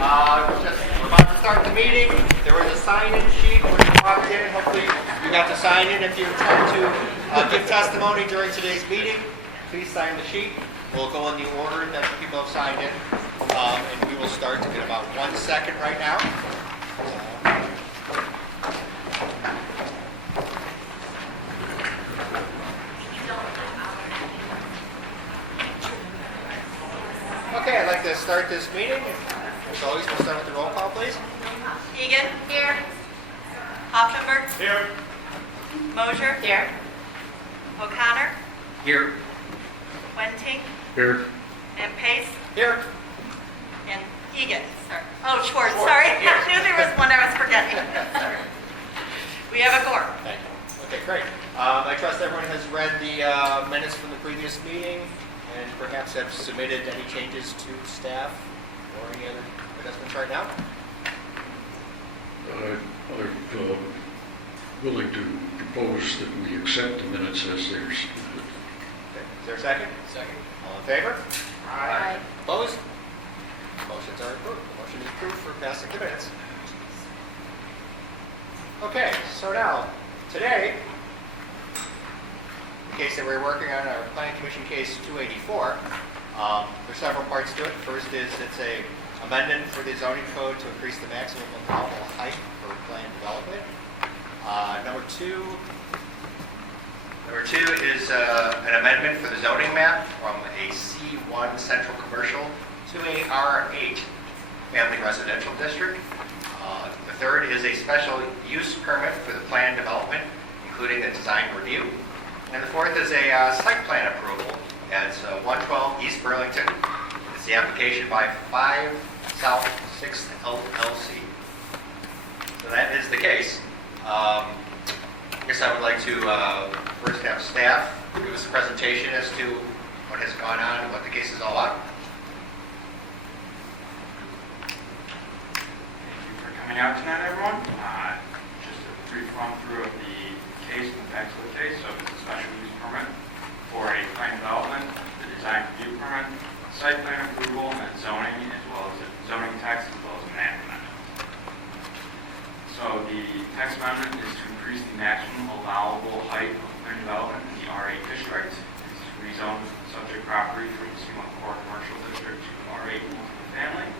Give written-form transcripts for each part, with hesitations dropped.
We're about to start the meeting. There was a sign-in sheet when you walked in. Hopefully you got to sign in. If you intend to give testimony during today's meeting, please sign the sheet. We'll go in the order that people have signed in. And we will start in about 1 second right now. Okay, I'd like to start this meeting. As always, we'll start with the roll call, please. Egan? Here. Hoffenberg? Here. Mosier? Here. O'Connor? Here. Wenting? Here. And Pace? Here. And Egan. Sorry. Oh, Schwartz. Sorry. Here. I knew there was one I was forgetting. Sorry. We have a quorum. Thank you. Okay, great. I trust everyone has read the minutes from the previous meeting and perhaps have submitted any changes to staff or any other adjustments right now. I'm willing to propose that we accept the minutes as they're submitted. Okay. Is there a second? Second. All in favor? Aye. Opposed? Motions are approved. The motion is approved for passing the minutes. Okay, so now, today, the case that we're working on, our Planning Commission case 284, there's several parts to it. First is it's a amendment for the zoning code to increase the maximum allowable height for planned development. Number two is an amendment for the zoning map from a C1 central commercial to a R8 family residential district. The third is a special use permit for the planned development, including a design review. And the fourth is a site plan approval. It's 112 East Burlington. It's the application by 5 South 6th LLC. So that is the case. I guess I would like to first have staff give us a presentation as to what has gone on and what the case is all about. Thank you for coming out tonight, everyone. Just a brief run through of the case and the facts of the case. So it's a special use permit for a planned development, the design review permit, site plan approval, and zoning, as well as a zoning text, as well as a map amendment. So the text amendment is to increase the maximum allowable height of planned development in the R8 district. It's to rezone subject property from C1 core commercial district to R8 multifamily.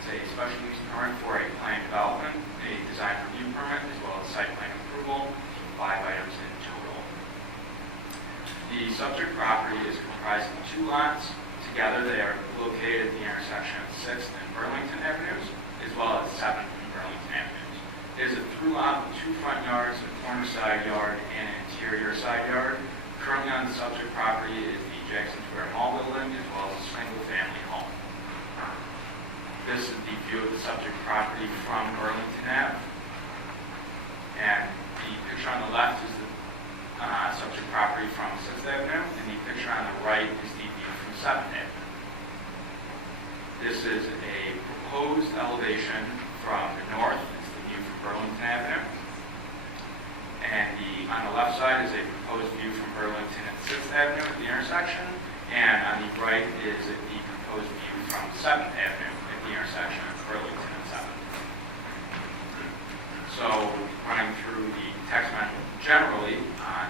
It's a special use permit for a planned development, a design review permit, as well as site plan approval, 5 items in total. The subject property is comprised of 2 lots. Together they are located at the intersection of 6th and Burlington Avenues, as well as 7th and Burlington Avenues. It is a through lot with 2 front yards, a corner side yard, and an interior side yard. Currently on the subject property is the Jackson Square Mall building, as well as a single-family home. This is the view of the subject property from Burlington Ave. And the picture on the left is the subject property from 6th Avenue, and the picture on the right is the view from 7th Avenue. This is a proposed elevation from the north. It's the view from Burlington Avenue. And on the left side is a proposed view from Burlington and 6th Avenue at the intersection. And on the right is the proposed view from 7th Avenue at the intersection of Burlington and 7th. So running through the text amendment generally,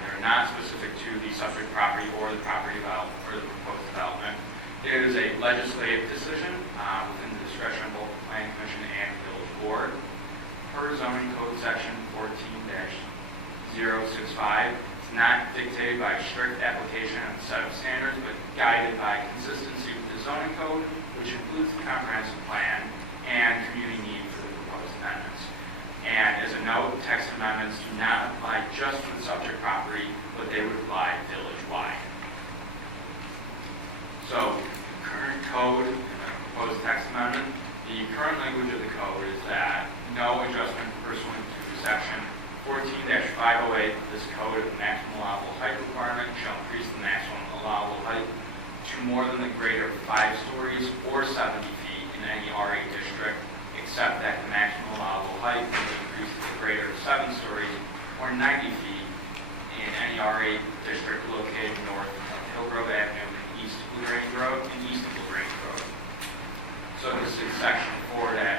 they're not specific to the subject property or the property development or the proposed development. It is a legislative decision within the discretion of both the Planning Commission and Village Board. Per zoning code section 14-065, it's not dictated by strict application of a set of standards, but guided by consistency with the zoning code, which includes the comprehensive plan and community need for the proposed amendments. And as a note, text amendments do not apply just to the subject property, but they would apply village-wide. So, current code and the proposed text amendment, the current language of the code is that no adjustment pursuant to section 14-508 of this code of the maximum allowable height requirement shall increase the maximum allowable height to more than the greater of 5 stories or 70 feet in any R8 district, except that the maximum allowable height will be increased to the greater of 7 stories or 90 feet in any R8 district located north of Hillgrove Avenue and east of Grange Road and east of Grange Road. So this is section 4-508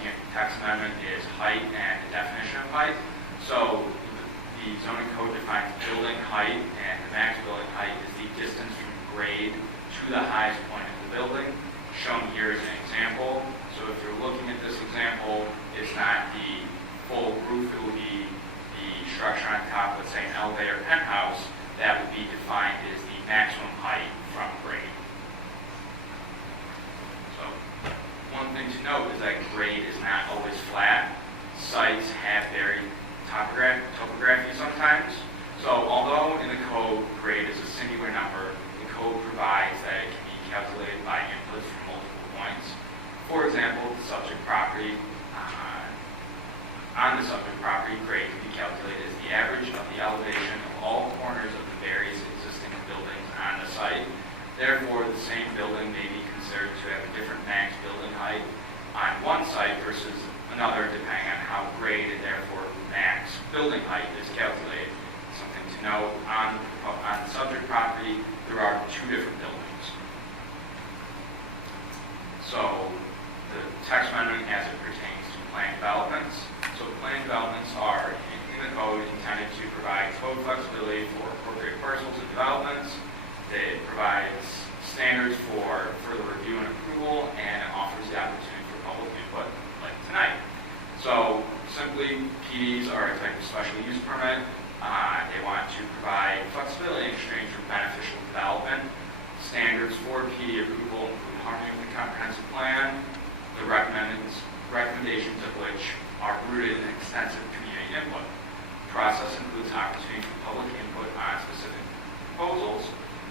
looking at the text amendment is height and the definition of height. So the zoning code defines building height, and the max building height is the distance from grade to the highest point of the building. Shown here is an example. So if you're looking at this example, it's not the full roof, it will be the structure on top, let's say an elevator penthouse, that would be defined as the maximum height from grade. So one thing to note is that grade is not always flat. Sites have varied topography sometimes. So although in the code grade is a singular number, the code provides that it can be calculated by inputs from multiple points. For example, the subject property, on the subject property, grade can be calculated as the average of the elevation of all corners of the various existing buildings on the site. Therefore, the same building may be considered to have a different max building height on one site versus another, depending on how grade and therefore max building height is calculated. Something to note, on the subject property, there are two different buildings. So the text amendment as it pertains to planned developments. So planned developments are in the code intended to provide code flexibility for appropriate parcels and developments. It provides standards for further review and approval, and it offers the opportunity for public input like tonight. So simply, PDs are a type of special use permit. They want to provide flexibility in exchange for beneficial development. Standards for PD approval include harmony with the comprehensive plan, the recommendations of which are rooted in extensive community input. The process includes opportunity for public input on specific proposals.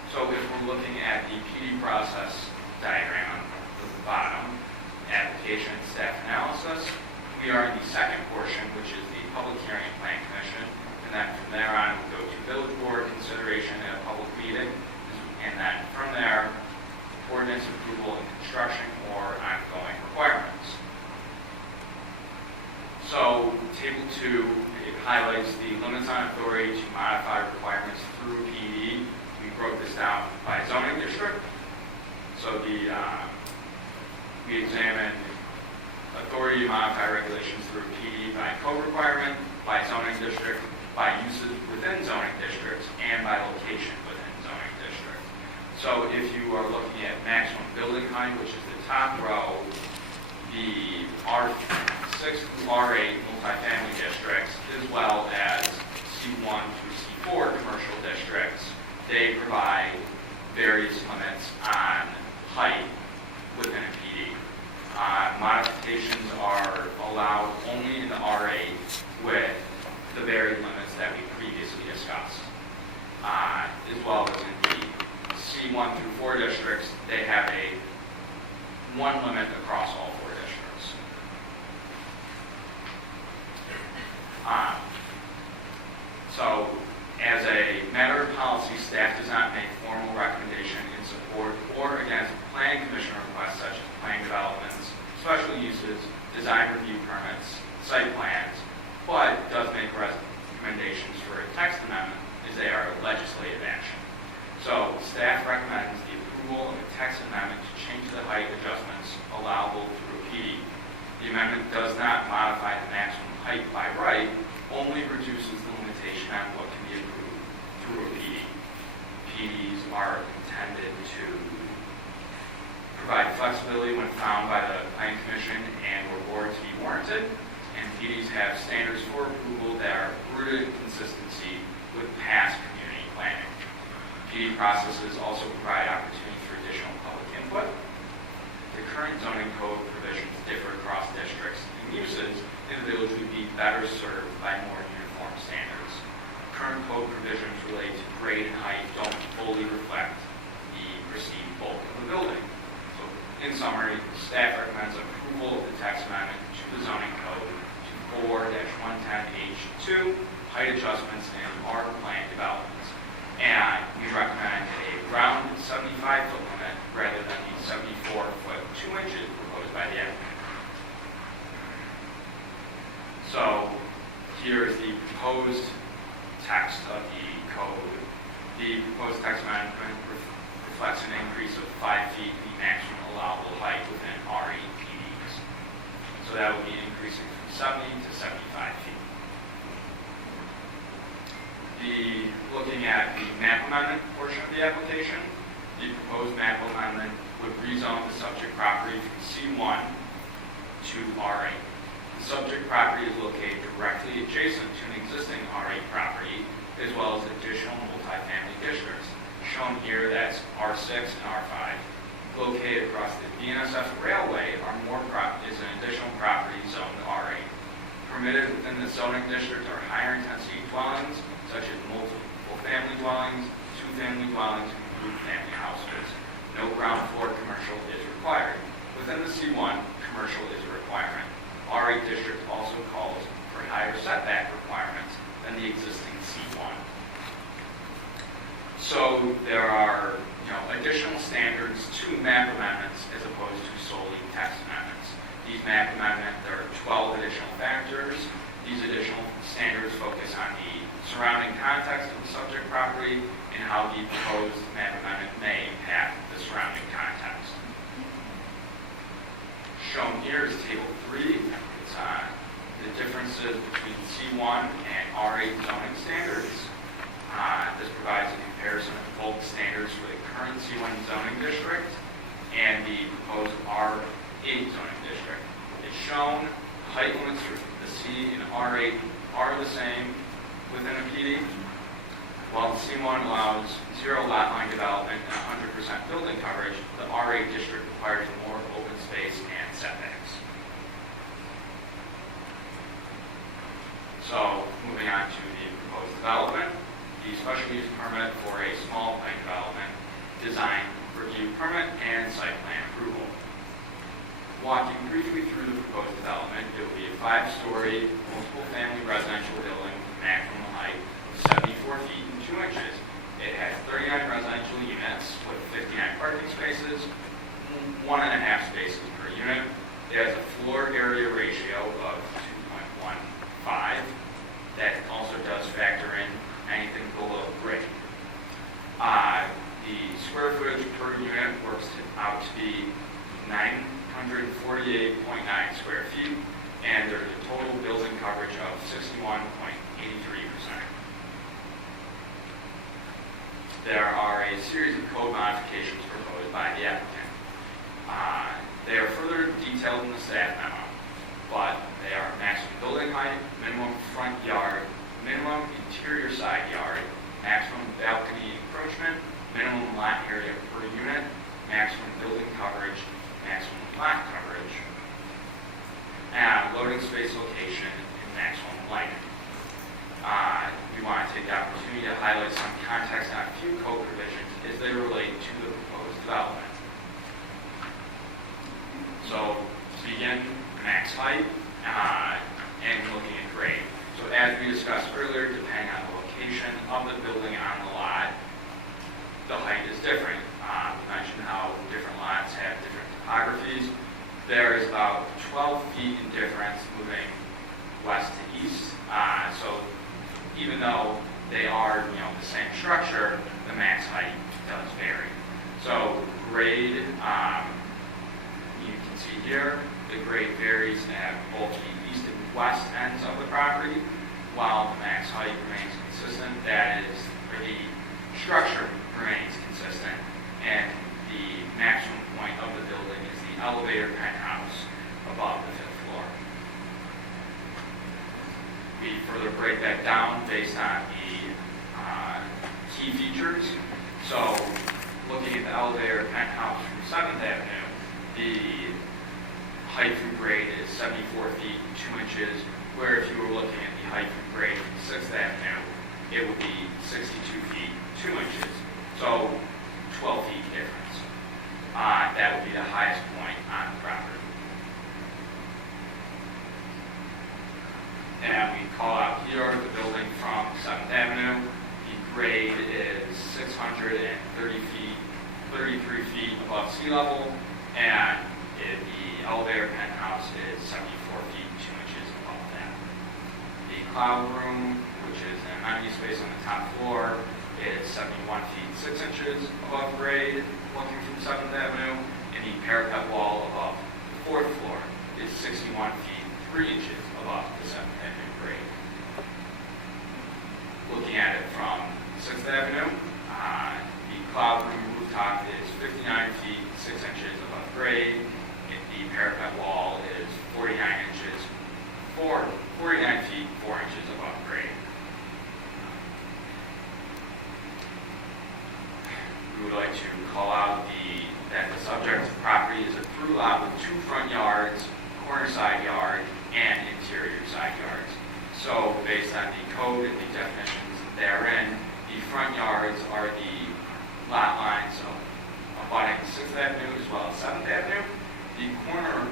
So if we're looking at the PD process diagram at the bottom, application and staff analysis, we are in the second portion, which is the public hearing and plan commission, and then from there on we go to village board consideration at a public meeting, and then from there, ordinance approval and construction or ongoing requirements. So table 2, it highlights the limits on authority to modify requirements through PD. We broke this down by zoning district. So we examined authority to modify regulations through PD by code requirement, by zoning district, by uses within zoning districts, and by location within zoning district. So if you are looking at maximum building height, which is the top row, the R6 through R8 multifamily districts, as well as C1 through C4 commercial districts, they provide various limits on height within a PD. Modifications are allowed only in the R8 with the varied limits that we previously discussed. As well as in the C1 through 4 districts, they have one limit across all 4 districts. So, as a matter of policy, staff does not make formal recommendation in support or against planning commission requests such as plan developments, special uses, design review permits, site plans, but does make recommendations for a text amendment as they are legislative action. So, staff recommends the approval of a text amendment to change the height adjustments allowable through a PD. The amendment does not modify the maximum height by right, only reduces the limitation on what can be approved through a PD. PDs are intended to provide flexibility when found by the Planning Commission and or board to be warranted, and PDs have standards for approval that are rooted in consistency with past community planning. PD processes also provide opportunity for additional public input. The current zoning code provisions differ across districts and uses, and the village would be better served by more uniform standards. Current code provisions related to grade and height don't fully reflect the perceived bulk of the building. So, in summary, staff recommends approval of the text amendment to the zoning code to 4-110H2, height adjustments and R plan developments. And we recommend a rounded 75-foot limit rather than the 74-foot 2 inches proposed by the applicant. So here is the proposed text of the code. The proposed text amendment reflects an increase of 5 feet in the maximum allowable height within R8 PDs. So So that would be increasing from 70 to 75 feet. Looking at the map amendment portion of the application, the proposed map amendment would rezone the subject property from C1 to R8. The subject property is located directly adjacent to an existing R8 property, as well as additional multifamily districts. Shown here, that's R6 and R5. Located across the BNSF railway is an additional property zoned R8. Permitted within the zoning district are higher intensity dwellings, such as multiple family dwellings, two-family dwellings, and group family houses. No ground floor commercial is required. Within the C1, commercial is a requirement. R8 district also calls for higher setback requirements than the existing C1. So there are additional standards to map amendments as opposed to solely text amendments. These map amendments, there are 12 additional factors. These additional standards focus on the surrounding context of the subject property and how the proposed map amendment may impact the surrounding context. Shown here is Table 3. It's the differences between C1 and R8 zoning standards. This provides a comparison of both standards for the current C1 zoning district and the proposed R8 zoning district. It's shown height limits for the C and R8 are the same within a PD, while the C1 allows 0 lot line development and 100% building coverage. The R8 district requires more open space and setbacks. So, moving on to the proposed development, the special use permit for a small plane development, design review permit, and site plan approval. Walking briefly through the proposed development, it will be a 5-story, multiple-family residential building with a maximum height of 74 feet and 2 inches. It has 39 residential units with 59 parking spaces, 1.5 spaces per unit. It has a floor area ratio of 2.15. That also does factor in anything below grade. The square footage per unit works out to be 948.9 square feet, and there's a total building coverage of 61.83%. There are a series of code modifications proposed by the applicant. They are further detailed in the staff memo, but they are maximum building height, minimum front yard, minimum interior side yard, maximum balcony encroachment, minimum lot area per unit, maximum building coverage, maximum lot coverage, and loading space location, and maximum lighting. We want to take the opportunity to highlight some context on a few code provisions as they relate to the proposed development. So, to begin, max height and looking at grade. So as we discussed earlier, depending on the location of the building on the lot, the height is different. We mentioned how different lots have different topographies. There is about 12 feet in difference moving west to east. So even though they are, the same structure, the max height does vary. So grade, you can see here, the grade varies at both the east and west ends of the property, while the max height remains consistent. That is, or the structure remains consistent, and the maximum point of the building is the elevator penthouse above the 5th floor. We further break that down based on the key features. So, looking at the elevator penthouse from 7th Avenue, the height from grade is 74 feet and 2 inches, where if you were looking at the height from grade from 6th Avenue, it would be 62 feet 2 inches. So 12 feet difference. That would be the highest point on the property. And we call out here the building from 7th Avenue. The grade is 633 feet above sea level, and the elevator penthouse is 74 feet 2 inches above that. The cloud room, which is an amenity space on the top floor, is 71 feet 6 inches above grade, looking from 7th Avenue, and the parapet wall above the 4th floor is 61 feet 3 inches above the 7th Avenue grade. Looking at it from 6th Avenue, the cloud room rooftop is 59 feet 6 inches above grade. The parapet wall is 49 feet 4 inches above grade. We would like to call out that the subject property is a through lot with 2 front yards, corner side yard, and interior side yards. So based on the code and the definitions therein, the front yards are the lot lines abutting 6th Avenue as well as 7th Avenue. The corner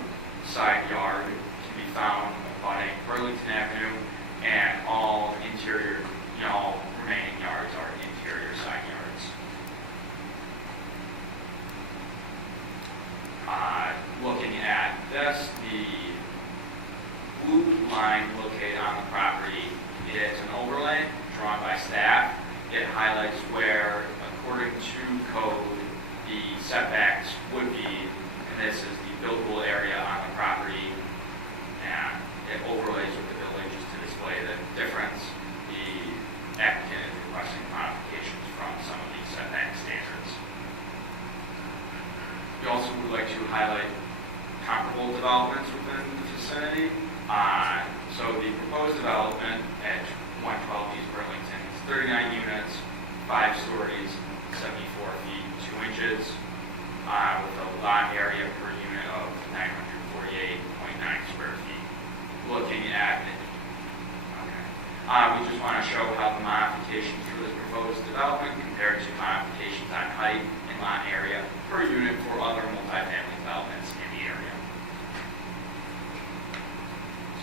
side yard can be found abutting Burlington Avenue, and all interior, all remaining yards are interior side yards. Looking at this, the blue line located on the property is an overlay drawn by staff. It highlights where, according to code, the setbacks would be, and this is the buildable area on the property, and it overlays with the villages to display the difference. The applicant is requesting modifications from some of these setback standards. We also would like to highlight comparable developments within the vicinity. So the proposed development at 112 East Burlington is 39 units, 5 stories, 74 feet 2 inches, with a lot area per unit of 948.9 square feet. Looking at it, we just want to show how the modifications for this proposed development compare to modifications on height and lot area per unit for other multifamily developments in the area.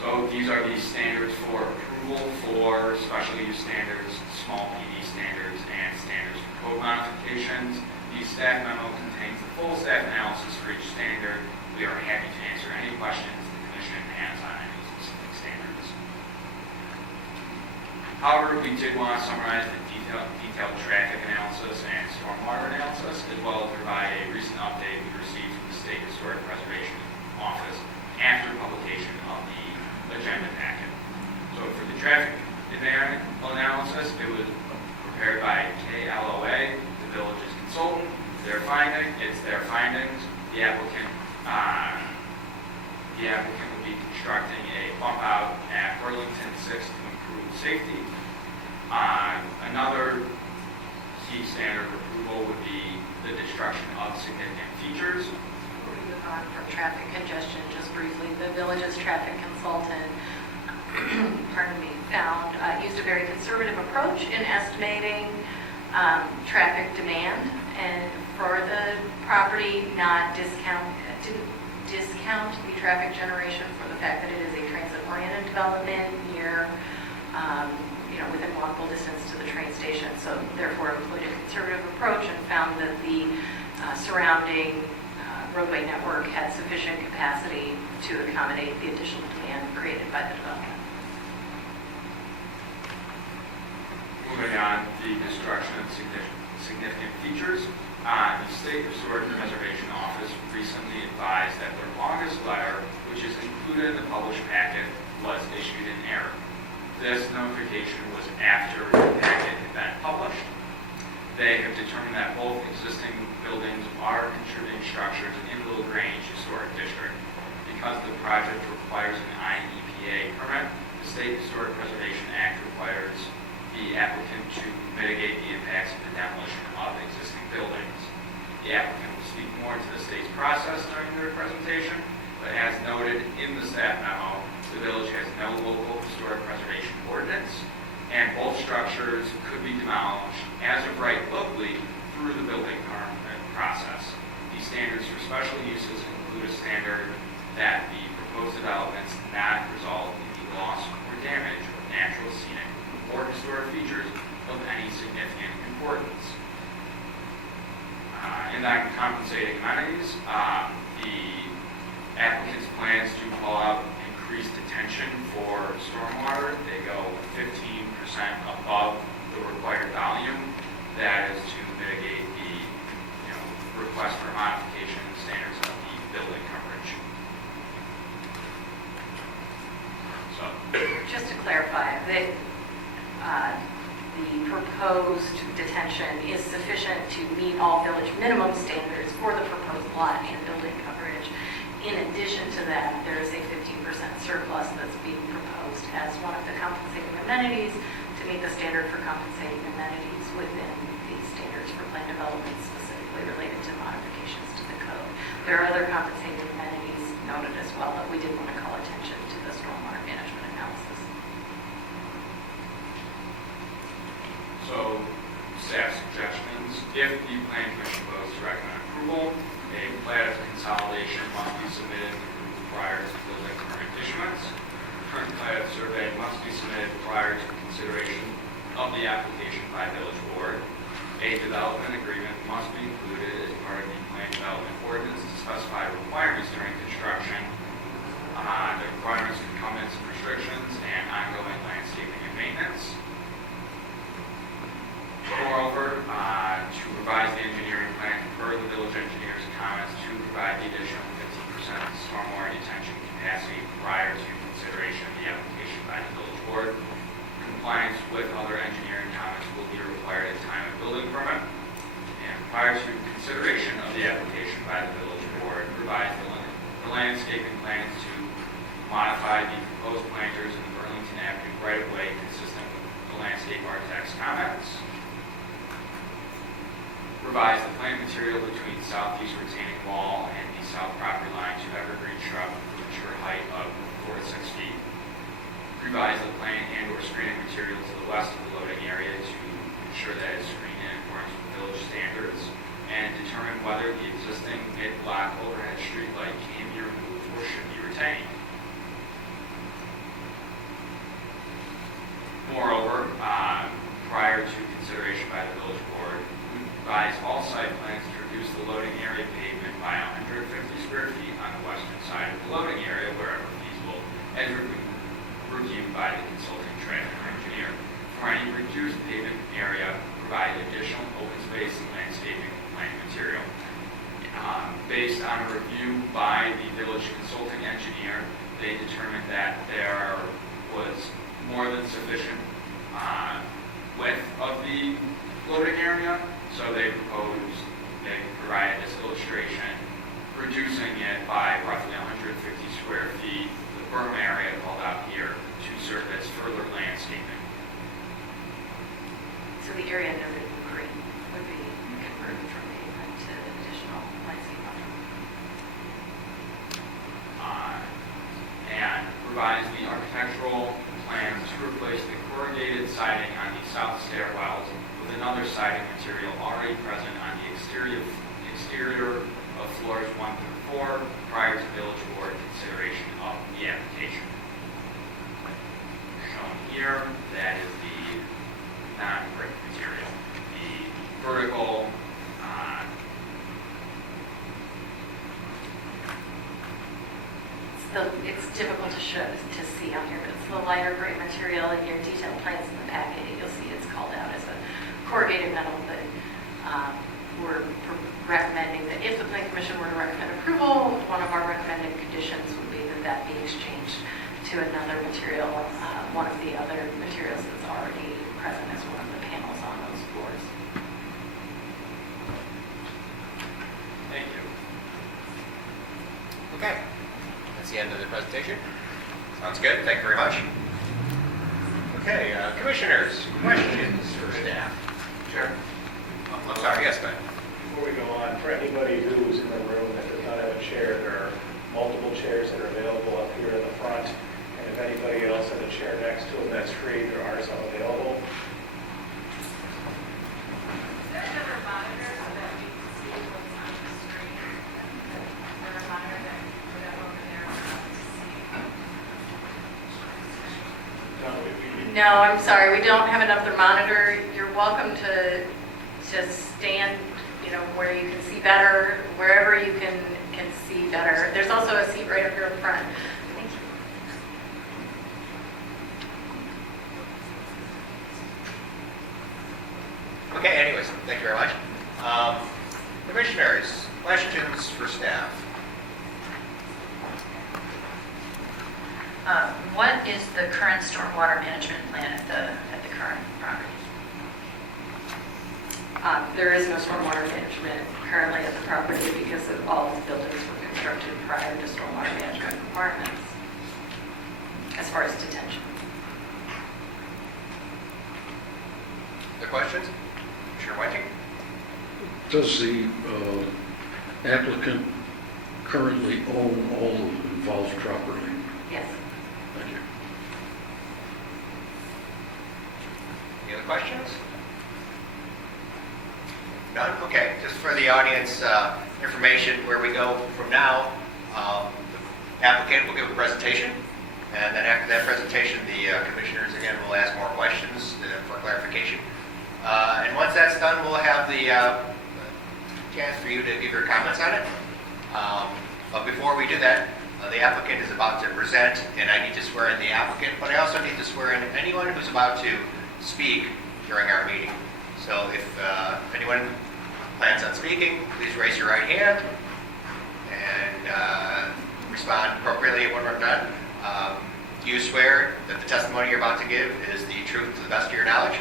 So these are the standards for approval for special use standards, small PD standards, and standards for code modifications. The staff memo contains the full staff analysis for each standard. We are happy to answer any questions the Commission has on any specific standards. However, we did want to summarize the detailed traffic analysis and stormwater analysis, as well as provide a recent update we received from the State Historic Preservation Office after publication of the agenda packet. So for the traffic analysis, it was prepared by KLOA, the village's consultant. It's their findings. The applicant will be constructing a bump out at Burlington 6 to improve safety. Another key standard of approval would be the destruction of significant features. Before we move on from traffic congestion, just briefly, the village's traffic consultant, used a very conservative approach in estimating traffic demand, and for the property, didn't discount the traffic generation for the fact that it is a transit-oriented development near, within walkable distance to the train station. So therefore employed a conservative approach and found that the surrounding roadway network had sufficient capacity to accommodate the additional demand created by the development. Moving on, the destruction of significant features. The State Historic Preservation Office recently advised that their longest letter, which is included in the published packet, was issued in error. This notification was after the packet had been published. They have determined that both existing buildings are contributing structures in the Grange Historic District. Because the project requires an IEPA permit, the State Historic Preservation Act requires the applicant to mitigate the impacts of the demolition of existing buildings. The applicant will speak more to the state's process during their presentation, but as noted in the staff memo, the village has no local historic preservation ordinance, and both structures could be demolished as of right locally through the building permit process. These standards for special uses include a standard that the proposed developments not result in the loss or damage of natural, scenic, or historic features of any significant importance. In that compensating amenities, the applicant's plans to call out increased attention for stormwater. They go 15% above the required volume. That is to mitigate the request for modification standards of the building coverage. just to clarify, that the proposed detention is sufficient to meet all village minimum standards for the proposed lot and building coverage. In addition to that, there is a 15% surplus that's being proposed as one of the compensating amenities to meet the standard for compensating amenities within the standards for plan development, specifically related to modifications to the code. There are other compensating amenities noted as well that we did want to call attention to the stormwater management analysis. So, staff suggestions, if the Plan Commission votes to recommend approval, a plat of consolidation must be submitted and approved prior to building permit issuance. Current plat of survey must be submitted prior to consideration of the application by village board. A development agreement must be included as part of the plan development ordinance to specify requirements during construction, the requirements for covenants and restrictions, and ongoing landscaping and maintenance. Moreover, to revise the engineering plan, confer the village engineer's comments to provide the additional 15% stormwater detention capacity prior to consideration of the application by the village board. Compliance with other engineering comments will be required at time of building permit. And prior to consideration of the application by the village board, revise the landscaping plans to modify the proposed planters in the Burlington Avenue right-of-way consistent with the landscape architect's comments. Revise the plant material between the southeast retaining wall and the south property line to evergreen shrub with a mature height of 4 to 6 feet. Revise the plant and/or screening material to the west of the loading area to ensure that it's screened in accordance with village standards, and determine whether the existing mid-block overhead street light can be removed or should be retained. Moreover, prior to consideration by the village board, revise all site plans to reduce the loading area pavement by 150 square feet on the western side of the loading area wherever feasible, as reviewed by the consulting traffic engineer. For any reduced pavement area, provide additional open space and landscaping plant material. Based on a review by the village consulting engineer, they determined that there was more than sufficient width of the loading area. So they provided this illustration, reducing it by roughly 150 square feet, the berm area called out here, to serve as further landscaping. So the area noted in green would be converted from pavement to additional landscape buffer. And revise the architectural plans to replace the corrugated siding on the south stairwells with another siding material already present on the exterior of floors 1 through 4 prior to village board consideration of the application. Shown here, that is the non-brick material. The vertical it's difficult to see on here, but it's the lighter gray material in your detailed plans in the packet. You'll see it's called out as a corrugated metal, but we're recommending that if the Plan Commission were to recommend approval, one of our recommended conditions would be that that be exchanged to another material, one of the other materials that's already present as one of the panels on those floors. Thank you. Okay. That's the end of the presentation. Sounds good. Thank you very much. Okay, commissioners, questions for staff? Sure. I'm sorry. Yes, Ben. Before we go on, for anybody who's in the room that does not have a chair, there are multiple chairs that are available up here in the front. And if anybody else has a chair next to them that's free, there are some available. There's a monitor so that we can see what's on the screen. Or a monitor that we put up over there for us to see. No, I'm sorry, we don't have another monitor. You're welcome to stand, where you can see better, wherever you can see better. There's also a seat right up here in front. Thank you. Okay, anyways, thank you very much. Commissioners, questions for staff? What is the current stormwater management plan at the current property? There is no stormwater management currently at the property because of all of the buildings were constructed prior to stormwater management requirements as far as detention. Other questions? Commissioner Whiting? Does the applicant currently own all the involved property? Yes. Thank you. Any other questions? None? Okay, just for the audience information, where we go from now, the applicant will give a presentation, and then after that presentation, the commissioners again will ask more questions for clarification. And once that's done, we'll have the chance for you to give your comments on it. But before we do that, the applicant is about to present, and I need to swear in the applicant, but I also need to swear in anyone who's about to speak during our meeting. So if anyone plans on speaking, please raise your right hand and respond appropriately when we're done. Do you swear that the testimony you're about to give is the truth to the best of your knowledge?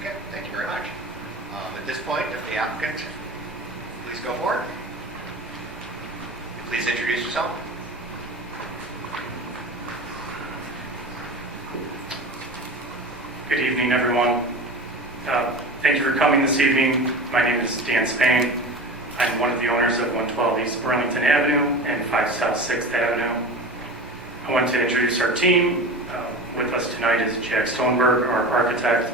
Okay, thank you very much. At this point, if the applicant, please go forward. Please introduce yourself. Good evening, everyone. Thank you for coming this evening. My name is Dan Spain. I'm one of the owners of 112 East Burlington Avenue and 5 South 6th Avenue. I want to introduce our team. With us tonight is Jack Stoneberg, our architect,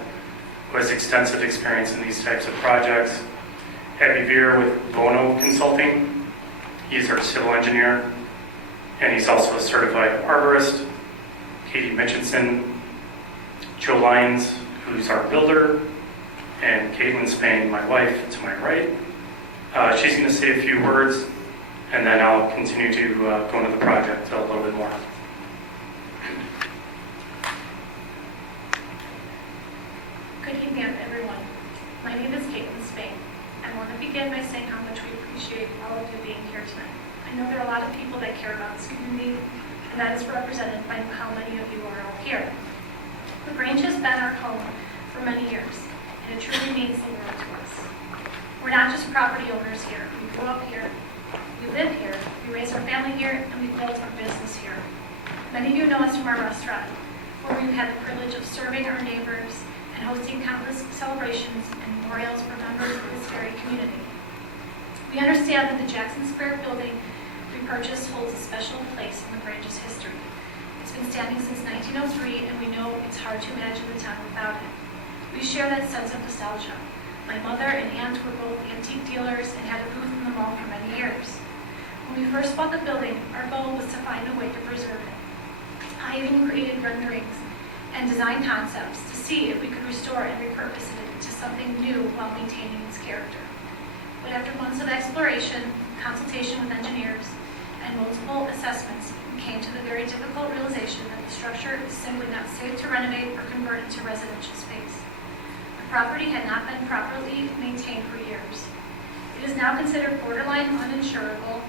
who has extensive experience in these types of projects. Abby Veer with Bono Consulting. He's our civil engineer, and he's also a certified arborist. Katie Mitchinson, Joe Lyons, who's our builder, and Caitlyn Spain, my wife, to my right. She's going to say a few words, and then I'll continue to go into the project a little bit more. Good evening, everyone. My name is Caitlyn Spain. I want to begin by saying how much we appreciate all of you being here tonight. I know there are a lot of people that care about this community, and that is represented by how many of you are all here. The Grange has been our home for many years, and it truly means the world to us. We're not just property owners here. We grew up here, we live here, we raised our family here, and we built our business here. Many of you know us from our restaurant, where we've had the privilege of serving our neighbors and hosting countless celebrations and memorials for members of this very community. We understand that the Jackson Square building we purchased holds a special place in the Grange's history. It's been standing since 1903, and we know it's hard to imagine the town without it. We share that sense of nostalgia. My mother and aunt were both antique dealers and had a booth in the mall for many years. When we first bought the building, our goal was to find a way to preserve it. I even created renderings and design concepts to see if we could restore and repurpose it into something new while maintaining its character. But after months of exploration, consultation with engineers, and multiple assessments, we came to the very difficult realization that the structure is simply not safe to renovate or convert into residential space. The property had not been properly maintained for years. It is now considered borderline uninsurable,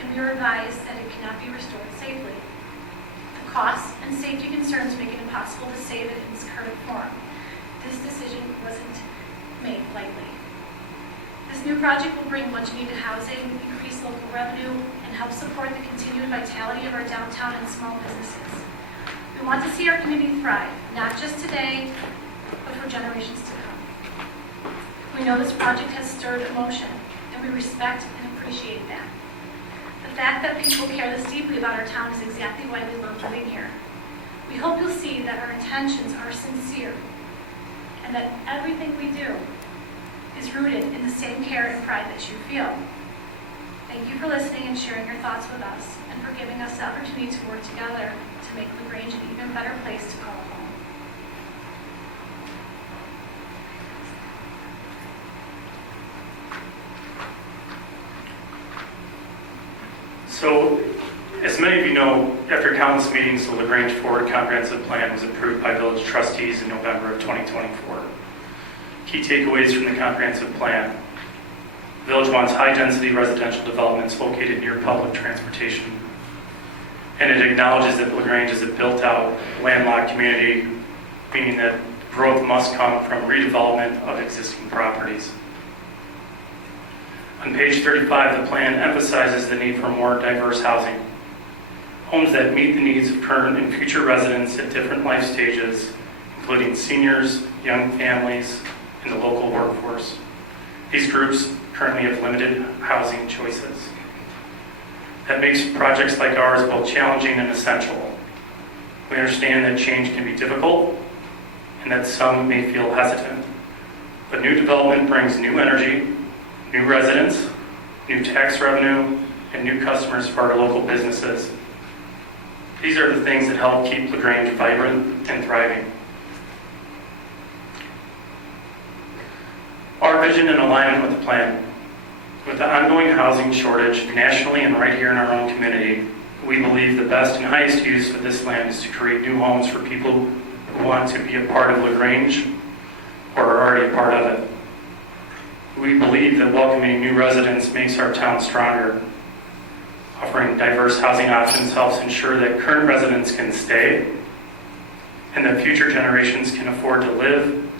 and we are advised that it cannot be restored safely. The costs and safety concerns make it impossible to save it in its current form. This decision wasn't made lightly. This new project will bring much needed housing, increase local revenue, and help support the continued vitality of our downtown and small businesses. We want to see our community thrive, not just today, but for generations to come. We know this project has stirred emotion, and we respect and appreciate that. The fact that people care this deeply about our town is exactly why we love living here. We hope you'll see that our intentions are sincere, and that everything we do is rooted in the same care and pride that you feel. Thank you for listening and sharing your thoughts with us, and for giving us the opportunity to work together to make LaGrange an even better place to call home. So, as many of you know, after countless meetings, the LaGrange Forward Comprehensive Plan was approved by village trustees in November of 2024. Key takeaways from the comprehensive plan: the village wants high-density residential developments located near public transportation. And it acknowledges that LaGrange is a built-out, landlocked community, meaning that growth must come from redevelopment of existing properties. On page 35, the plan emphasizes the need for more diverse housing. Homes that meet the needs of current and future residents at different life stages, including seniors, young families, and the local workforce. These groups currently have limited housing choices. That makes projects like ours both challenging and essential. We understand that change can be difficult and that some may feel hesitant. But new development brings new energy, new residents, new tax revenue, and new customers for our local businesses. These are the things that help keep LaGrange vibrant and thriving. Our vision and alignment with the plan. With the ongoing housing shortage nationally and right here in our own community, we believe the best and highest use of this land is to create new homes for people who want to be a part of LaGrange or are already a part of it. We believe that welcoming new residents makes our town stronger. Offering diverse housing options helps ensure that current residents can stay and that future generations can afford to live,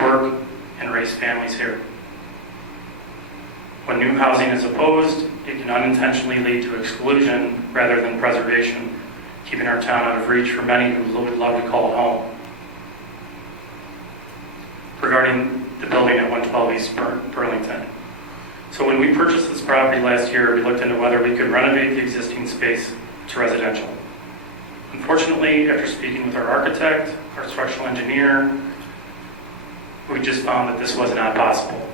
work, and raise families here. When new housing is opposed, it can unintentionally lead to exclusion rather than preservation, keeping our town out of reach for many who would love to call it home. Regarding the building at 112 East Burlington. So when we purchased this property last year, we looked into whether we could renovate the existing space to residential. Unfortunately, after speaking with our architect, our structural engineer, we just found that this was not possible.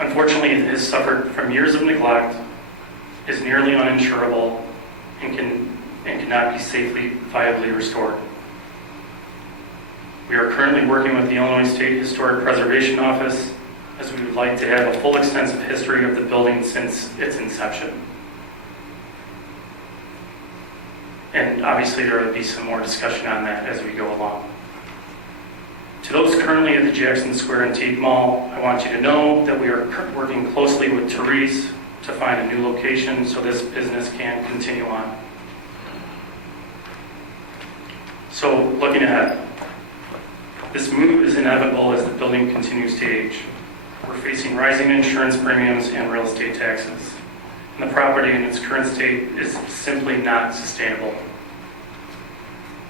Unfortunately, it has suffered from years of neglect, is nearly uninsurable, and cannot be safely, viably restored. We are currently working with the Illinois State Historic Preservation Office as we would like to have a full extensive history of the building since its inception. And obviously there will be some more discussion on that as we go along. To those currently at the Jackson Square Antique Mall, I want you to know that we are working closely with Therese to find a new location so this business can continue on. So looking ahead, this move is inevitable as the building continues to age. We're facing rising insurance premiums and real estate taxes. And the property in its current state is simply not sustainable.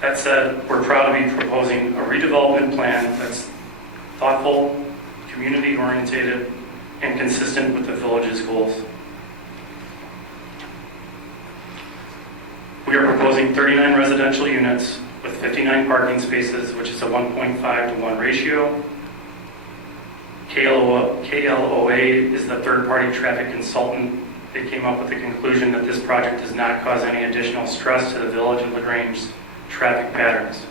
That said, we're proud to be proposing a redevelopment plan that's thoughtful, community-oriented, and consistent with the village's goals. We are proposing 39 residential units with 59 parking spaces, which is a 1.5 to 1 ratio. KLOA is the third-party traffic consultant. They came up with the conclusion that this project does not cause any additional stress to the village of LaGrange's traffic patterns.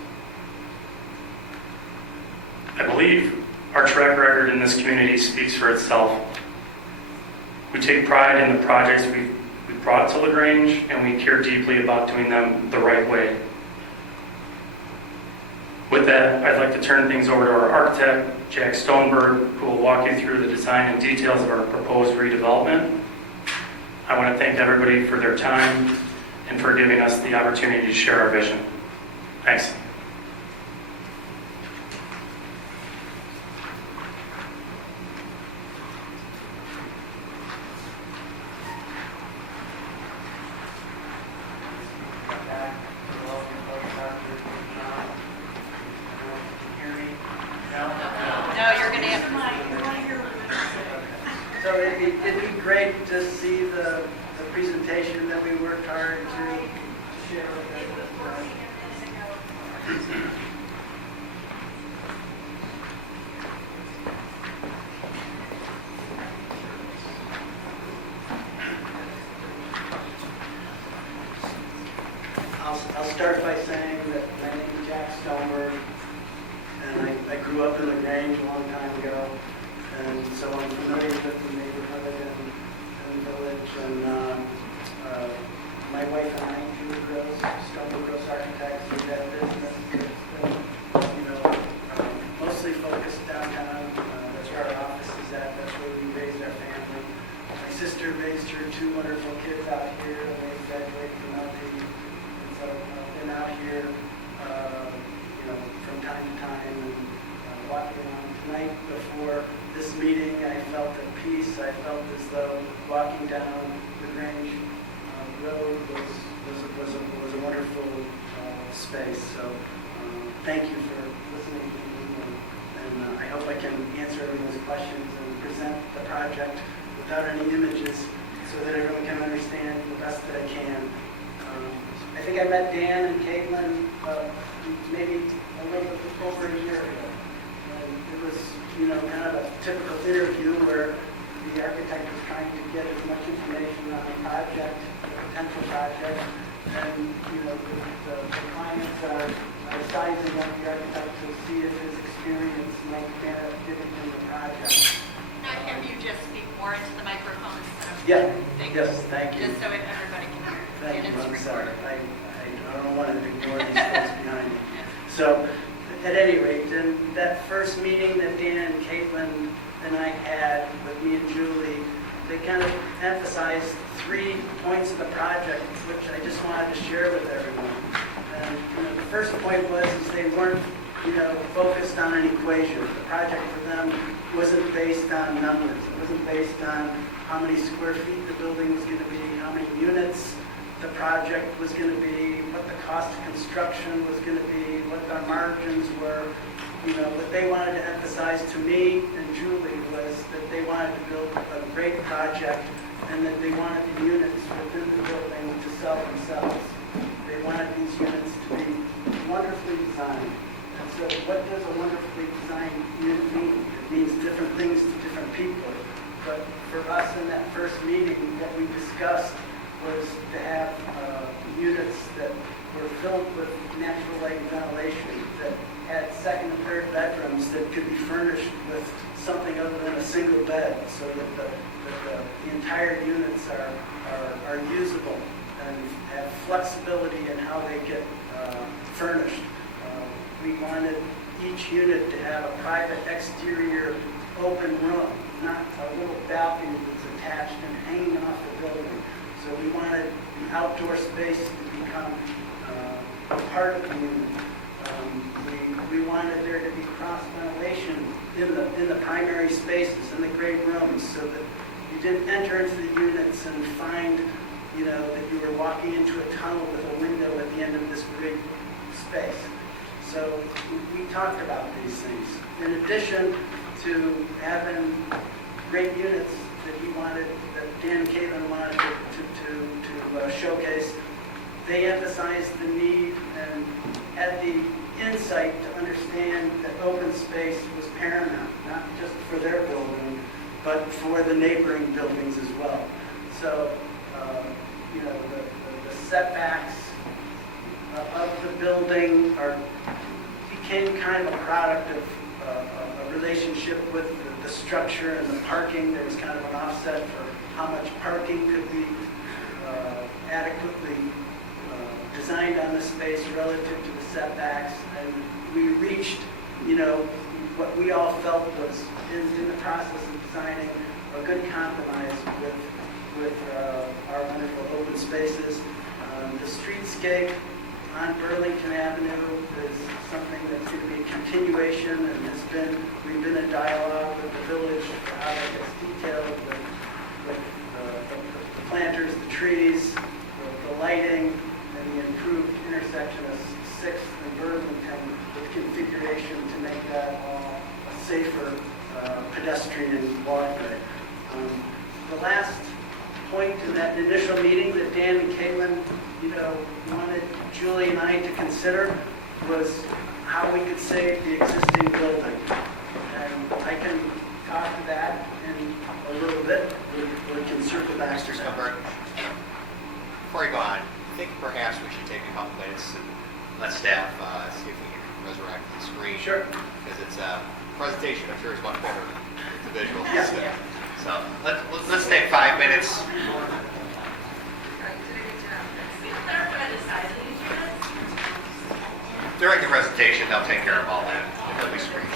I believe our track record in this community speaks for itself. We take pride in the projects we've brought to LaGrange, and we care deeply about doing them the right way. With that, I'd like to turn things over to our architect, Jack Stoneberg, who will walk you through the design and details of our proposed redevelopment. I want to thank everybody for their time and for giving us the opportunity to share our vision. Thanks. So it'd be great to see the presentation that we worked hard to share with everyone. I'll start by saying that my name is Jack Stoneberg, and I grew up in LaGrange a long time ago. And so I'm familiar with the neighborhood and the village. And my wife and I, Julie Gross, Stoneberg Gross Architects, we've had business that's been, mostly focused downtown. That's where our office is at. That's where we raised our family. My sister raised her two wonderful kids out here. piece, I felt as though walking down the Grange Road was a wonderful space. So thank you for listening to me, and I hope I can answer everyone's questions and present the project without any images so that everyone can understand the best that I can. I think I met Dan and Caitlyn maybe a little bit over a year ago. And it was, kind of a typical interview where the architect was trying to get as much information on the project, the potential project, and, the clients are sizing up the architect to see if his experience might bear giving him the project. Can I have you just speak more into the microphone instead of... Yeah, Thank yes, you. thank you. Just so everybody can hear. Thank And you, it's I'm sorry. recorded. I don't want to ignore these folks behind me. So, at any rate, in that first meeting that Dan and Caitlyn and I had with me and Julie, they kind of emphasized 3 points of the project, which I just wanted to share with everyone. And the first point was is they weren't, focused on an equation. The project for them wasn't based on numbers. It wasn't based on how many square feet the building was going to be, how many units the project was going to be, what the cost of construction was going to be, what the margins were. What they wanted to emphasize to me and Julie was that they wanted to build a great project and that they wanted the units within the building to sell themselves. They wanted these units to be wonderfully designed. And so what does a wonderfully designed unit mean? It means different things to different people. But for us in that first meeting, what we discussed was to have units that were filled with natural light ventilation, that had second and third bedrooms that could be furnished with something other than a single bed, so that the entire units are usable and have flexibility in how they get furnished. We wanted each unit to have a private exterior open room, not a little balcony that's attached and hanging off the building. So we wanted the outdoor space to become part of the unit. We wanted there to be cross ventilation in the primary spaces, in the great rooms, so that you didn't enter into the units and find, that you were walking into a tunnel with a window at the end of this great space. So we talked about these things. In addition to having great units that Dan and Caitlyn wanted to showcase, they emphasized the need and had the insight to understand that open space was paramount, not just for their building, but for the neighboring buildings as well. So, the setbacks of the building became kind of a product of a relationship with the structure and the parking. There was kind of an offset for how much parking could be adequately designed on the space relative to the setbacks. And we reached, what we all felt was in the process of designing a good compromise with our wonderful open spaces. The streetscape on Burlington Avenue is something that's going to be a continuation, and we've been in dialogue with the village for how that gets detailed, with the planters, the trees, the lighting, and the improved intersection of 6th and Burlington with configuration to make that all a safer pedestrian walkway. The last point in that initial meeting that Dan and Caitlyn, wanted Julie and I to consider was how we could save the existing building. And I can talk to that in a little bit. We can circle back to Mr. that. Stoneberg, before you go on, I think perhaps we should take a couple minutes and let staff see if we can resurrect the screen. Sure. Because it's a presentation, I'm sure, is much better with the visuals. Yeah. So let's take 5 minutes. During the presentation, they'll take care of all that. It'll be screened.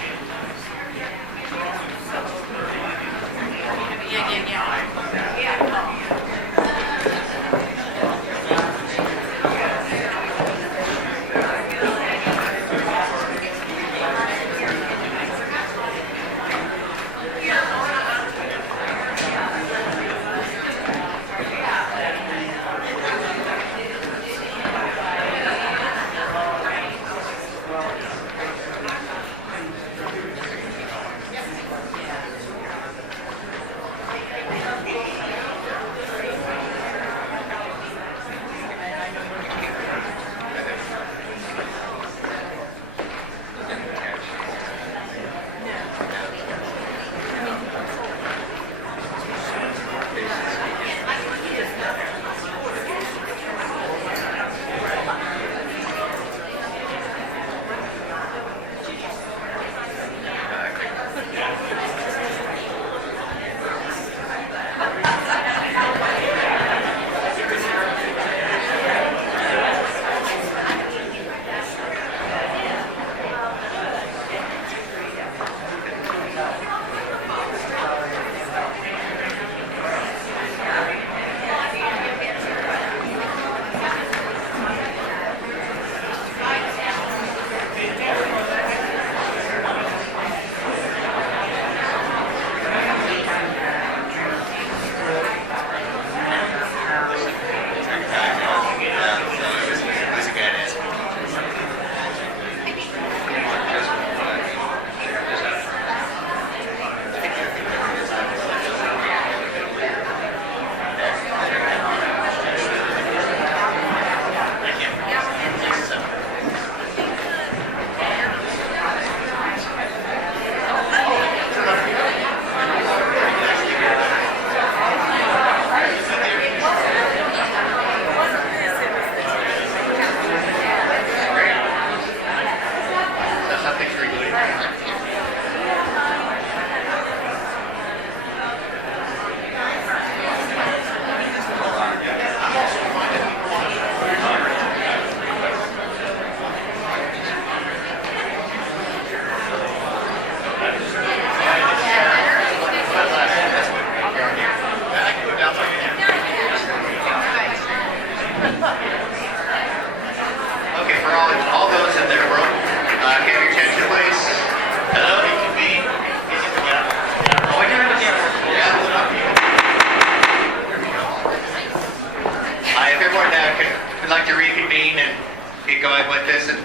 keep going with this, and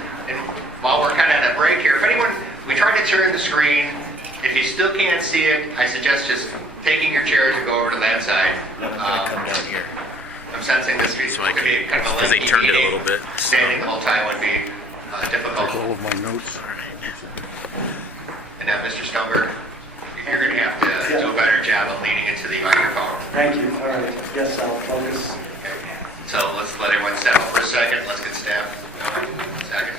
while we're kind of on a break here, if anyone, we tried to turn the screen. If you still can't see it, I suggest just taking your chairs and go over to that side. Come down here. I'm sensing this could be kind of a Because they lengthy turned it a meeting. little bit. Standing the whole time would be difficult. All of my notes. And now, Mr. Stoneberg, you're going to have to do a better job of leaning into the microphone. Thank you. All right. Yes, I'll focus. Okay. So let's let everyone settle for a second. Let's get staff going. 1 second.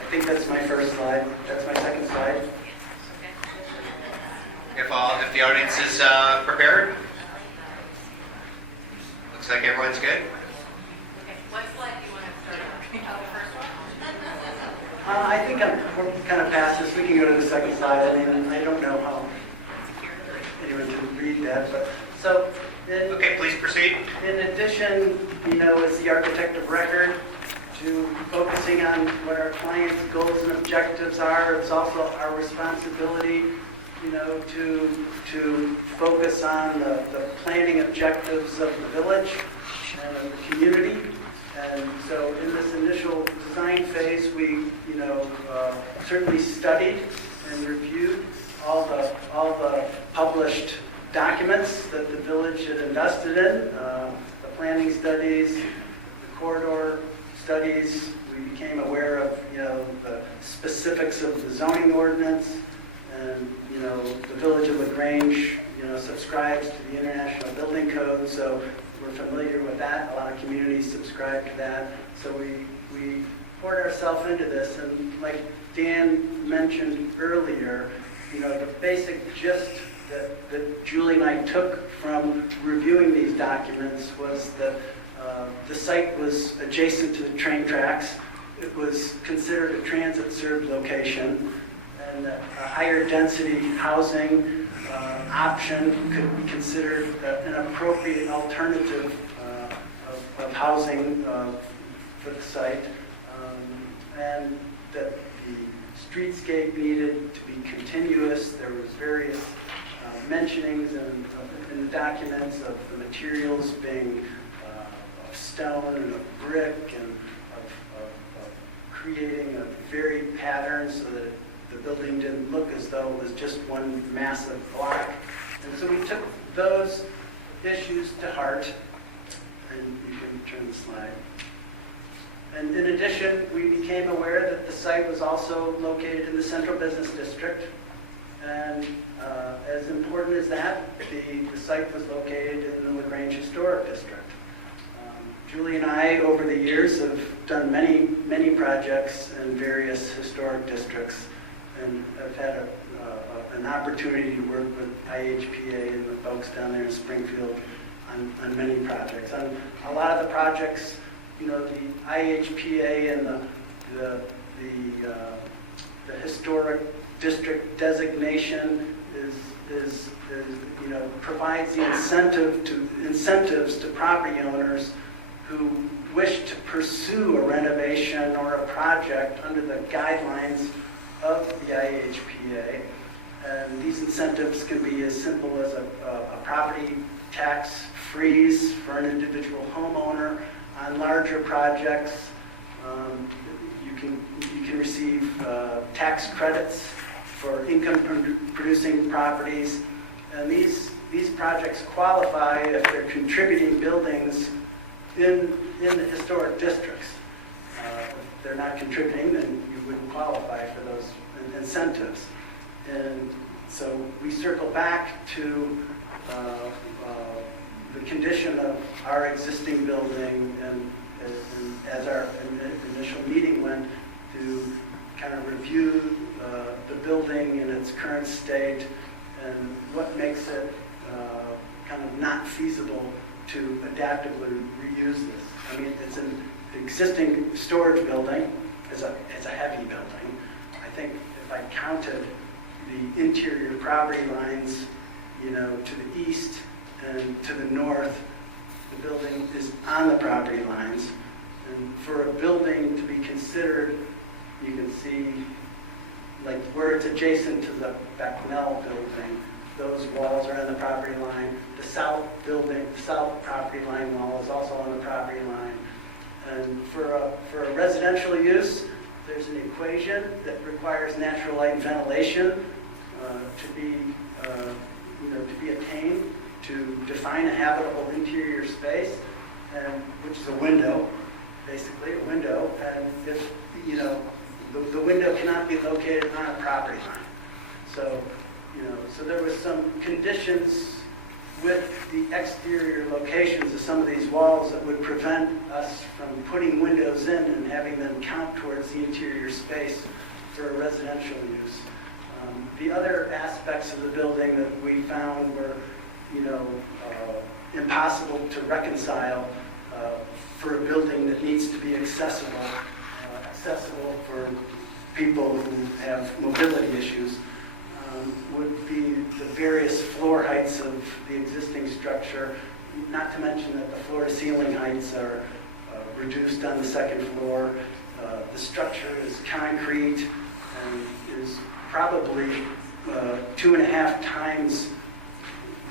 I think that's my first slide. That's my second slide. If the audience is prepared, looks like everyone's good. Okay, what slide do you want to start on? The first one? I think we're kind of past this. We can go to the second slide. I mean, I don't know how anyone can read that, but so Okay, please proceed. in addition, as the architect of record, to focusing on what our clients' goals and objectives are, it's also our responsibility, to focus on the planning objectives of the village and of the community. And so in this initial design phase, we, certainly studied and reviewed all the published documents that the village had invested in, the planning studies, the corridor studies. We became aware of, the specifics of the zoning ordinance, and, the village of LaGrange, subscribes to the International Building Code, so we're familiar with that. A lot of communities subscribe to that. So we poured ourselves into this, and like Dan mentioned earlier, the basic gist that Julie and I took from reviewing these documents was that the site was adjacent to the train tracks. It was considered a transit-served location, and a higher density housing option could be considered an appropriate alternative of housing for the site, and that the streetscape needed to be continuous. There was various mentionings in the documents of the materials being of stone and of brick, and of creating a varied pattern so that the building didn't look as though it was just one massive block. And so we took those issues to heart, and you can turn the slide. And in addition, we became aware that the site was also located in the central business district. And as important as that, the site was located in the LaGrange Historic District. Julie and I, over the years, have done many projects in various historic districts, and I've had an opportunity to work with IHPA and the folks down there in Springfield on many projects. On a lot of the projects, the IHPA and the historic district designation is provides the incentives to property owners who wish to pursue a renovation or a project under the guidelines of the IHPA. And these incentives can be as simple as a property tax freeze for an individual homeowner. On larger projects, you can receive tax credits for income-producing properties, and these projects qualify if they're contributing buildings in the historic districts. If they're not contributing, then you wouldn't qualify for those incentives. And so we circle back to the condition of our existing building, and as our initial meeting went, to kind of review the building in its current state and what makes it kind of not feasible to adaptively reuse this. I mean, it's an existing storage building. It's a heavy building. I think if I counted the interior property lines, to the east and to the north, the building is on the property lines. And for a building to be considered, you can see like where it's adjacent to the Becknell building, those walls are on the property line. The south building, the south property line wall is also on the property line. And for a residential use, there's an equation that requires natural light and ventilation to be attained to define a habitable interior space, and which is a window, basically a window. And if the window cannot be located on a property line. So there was some conditions with the exterior locations of some of these walls that would prevent us from putting windows in and having them count towards the interior space for residential use. The other aspects of the building that we found were, impossible to reconcile for a building that needs to be accessible for people who have mobility issues. Would be the various floor heights of the existing structure, not to mention that the floor-to-ceiling heights are reduced on the second floor. The structure is concrete and is probably 2.5 times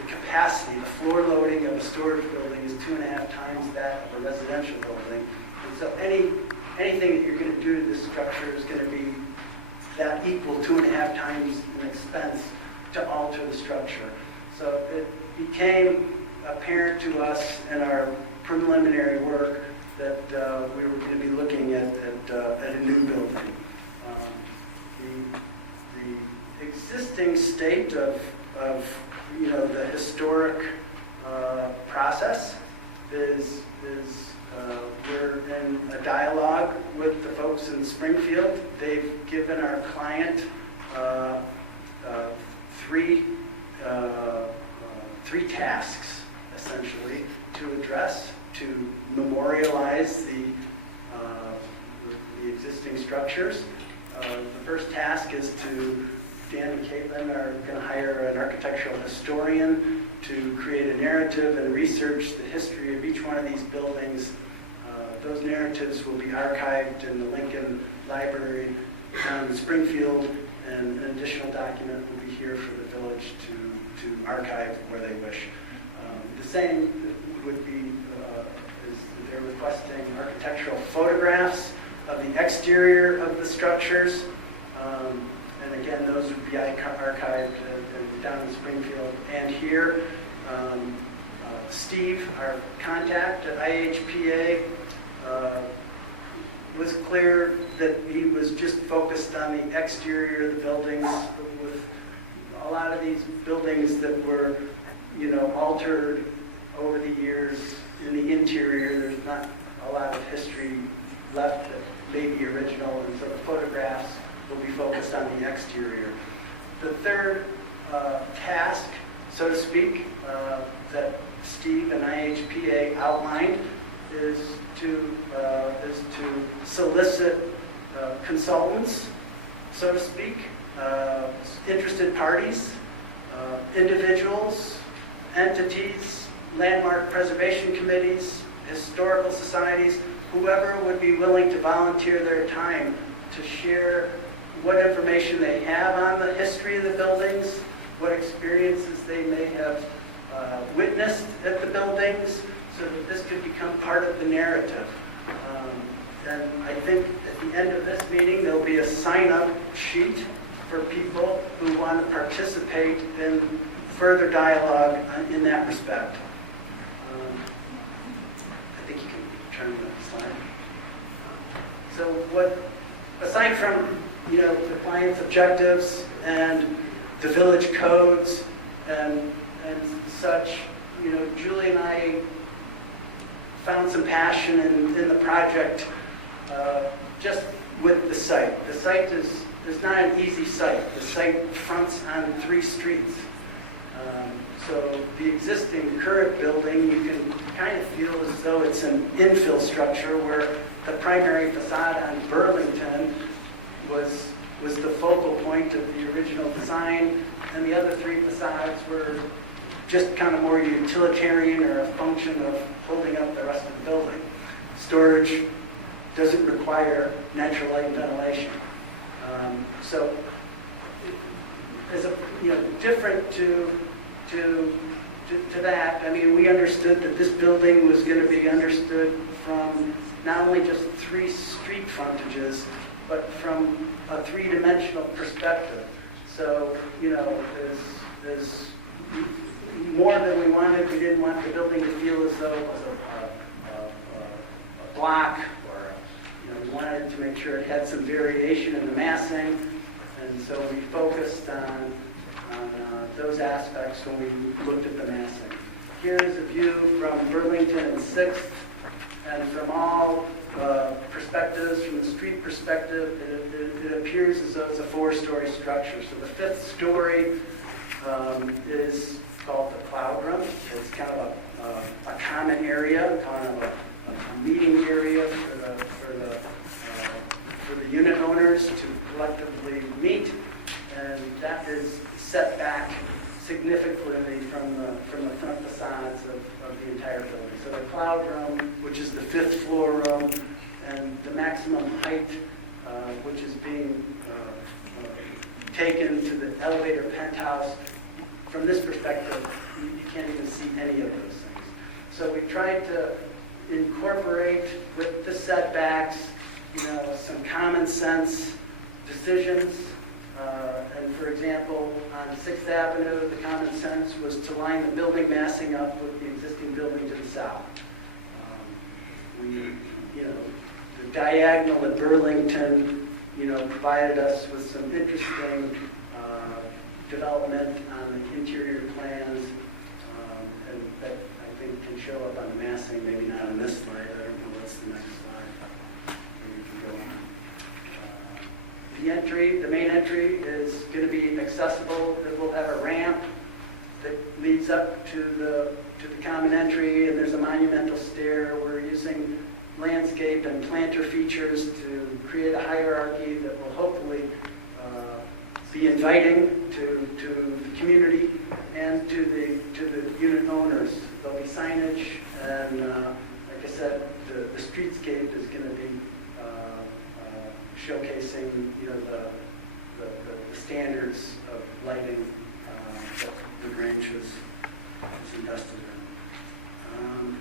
the capacity. The floor loading of a storage building is 2.5 times that of a residential building. And so anything that you're going to do to this structure is going to be that equal 2.5 times in expense to alter the structure. So it became apparent to us in our preliminary work that we were going to be looking at a new building. The existing state of the historic process is we're in a dialogue with the folks in Springfield. They've given our client three tasks, essentially, to address, to memorialize the existing structures. The first task is Dan and Caitlyn are going to hire an architectural historian to create a narrative and research the history of each one of these buildings. Those narratives will be archived in the Lincoln Library down in Springfield, and an additional document will be here for the village to archive where they wish. The same would be, is they're requesting architectural photographs of the exterior of the structures. And again, those would be archived down in Springfield and here. Steve, our contact at IHPA, was clear that he was just focused on the exterior of the buildings. With a lot of these buildings that were, altered over the years in the interior, there's not a lot of history left that may be original, and so the photographs will be focused on the exterior. The third task, so to speak, that Steve and IHPA outlined is to solicit consultants, so to speak, interested parties, individuals, entities, landmark preservation committees, historical societies, whoever would be willing to volunteer their time to share what information they have on the history of the buildings, what experiences they may have witnessed at the buildings, so that this could become part of the narrative. And I think at the end of this meeting, there'll be a sign-up sheet for people who want to participate in further dialogue in that respect. I think you can turn the slide. So aside from the client's objectives and the village codes and such, Julie and I found some passion in the project just with the site. The site is not an easy site. The site fronts on 3 streets. So the existing current building, you can kind of feel as though it's an infill structure where the primary facade on Burlington was the focal point of the original design, and the other 3 facades were just kind of more utilitarian or a function of holding up the rest of the building. Storage doesn't require natural light and ventilation. So, as a, different to that, I mean, we understood that this building was going to be understood from not only just 3 street frontages, but from a 3-dimensional perspective. So, there's more than we wanted. We didn't want the building to feel as though it was a block, or we wanted to make sure it had some variation in the massing, and so we focused on those aspects when we looked at the massing. Here's a view from Burlington and 6th, and from all perspectives, from the street perspective, it appears as though it's a 4-story structure. So the 5th story is called the cloud room. It's kind of a common area, kind of a meeting area for the unit owners to collectively meet, and that is set back significantly from the front facades of the entire building. So the cloud room, which is the 5th floor room, and the maximum height, which is being taken to the elevator penthouse, from this perspective, you can't even see any of those things. So we tried to incorporate with the setbacks, some common sense decisions. And for example, on 6th Avenue, the common sense was to line the building massing up with the existing building to the south. The diagonal at Burlington, provided us with some interesting development on the interior plans, and that I think can show up on the massing, maybe not on this slide. I don't know what's the next slide. Maybe we can go on. The main entry is going to be accessible. It will have a ramp that leads up to the common entry, and there's a monumental stair. We're using landscape and planter features to create a hierarchy that will hopefully be inviting to the community and to the unit owners. There'll be signage, and like I said, the streetscape is going to be showcasing the standards of lighting that the Grange has invested in.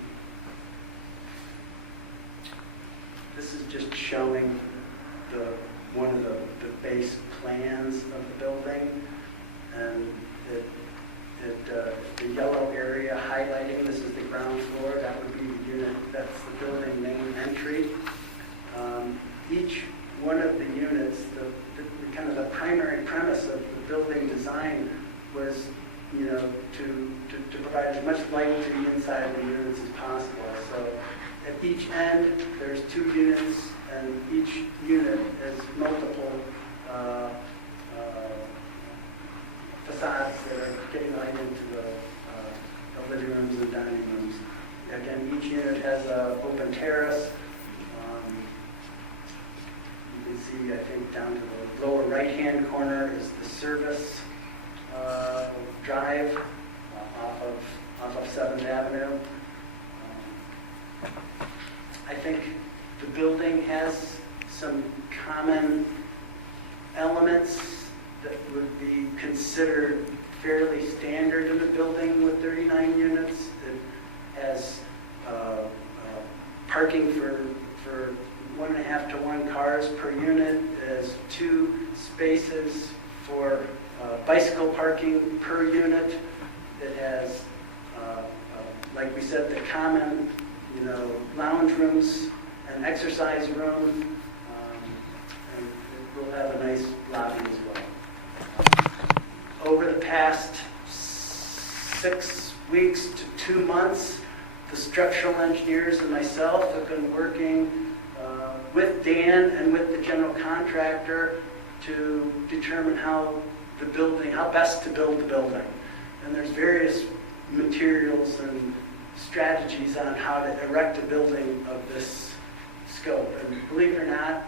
This is just showing one of the base plans of the building, and the yellow area highlighting, this is the ground floor, that would be the unit, that's the building main entry. Each one of the units, the kind of the primary premise of the building design was, to provide as much light to the inside of the units as possible. So at each end, there's 2 units, and each unit has multiple facades that are getting light into the living rooms and dining rooms. Again, each unit has an open terrace. You can see, I think, down to the lower right-hand corner is the service drive off of 7th Avenue. I think the building has some common elements that would be considered fairly standard in the building with 39 units. It has parking for 1.5 to 1 cars per unit. It has 2 spaces for bicycle parking per unit. It has, like we said, the common, lounge rooms and exercise room, and we'll have a nice lobby as well. Over the past 6 weeks to 2 months, the structural engineers and myself have been working with Dan and with the general contractor to determine how best to build the building. And there's various materials and strategies on how to erect a building of this scope. And believe it or not,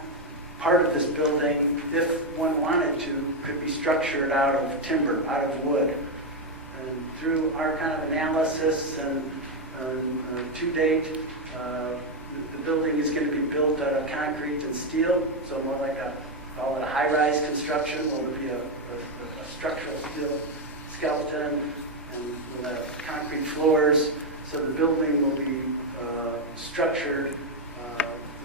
part of this building, if one wanted to, could be structured out of timber, out of wood. And through our kind of analysis and to date, the building is going to be built out of concrete and steel, so more like a call it a high-rise construction, where there'll be a structural steel skeleton, and we'll have concrete floors, so the building will be structured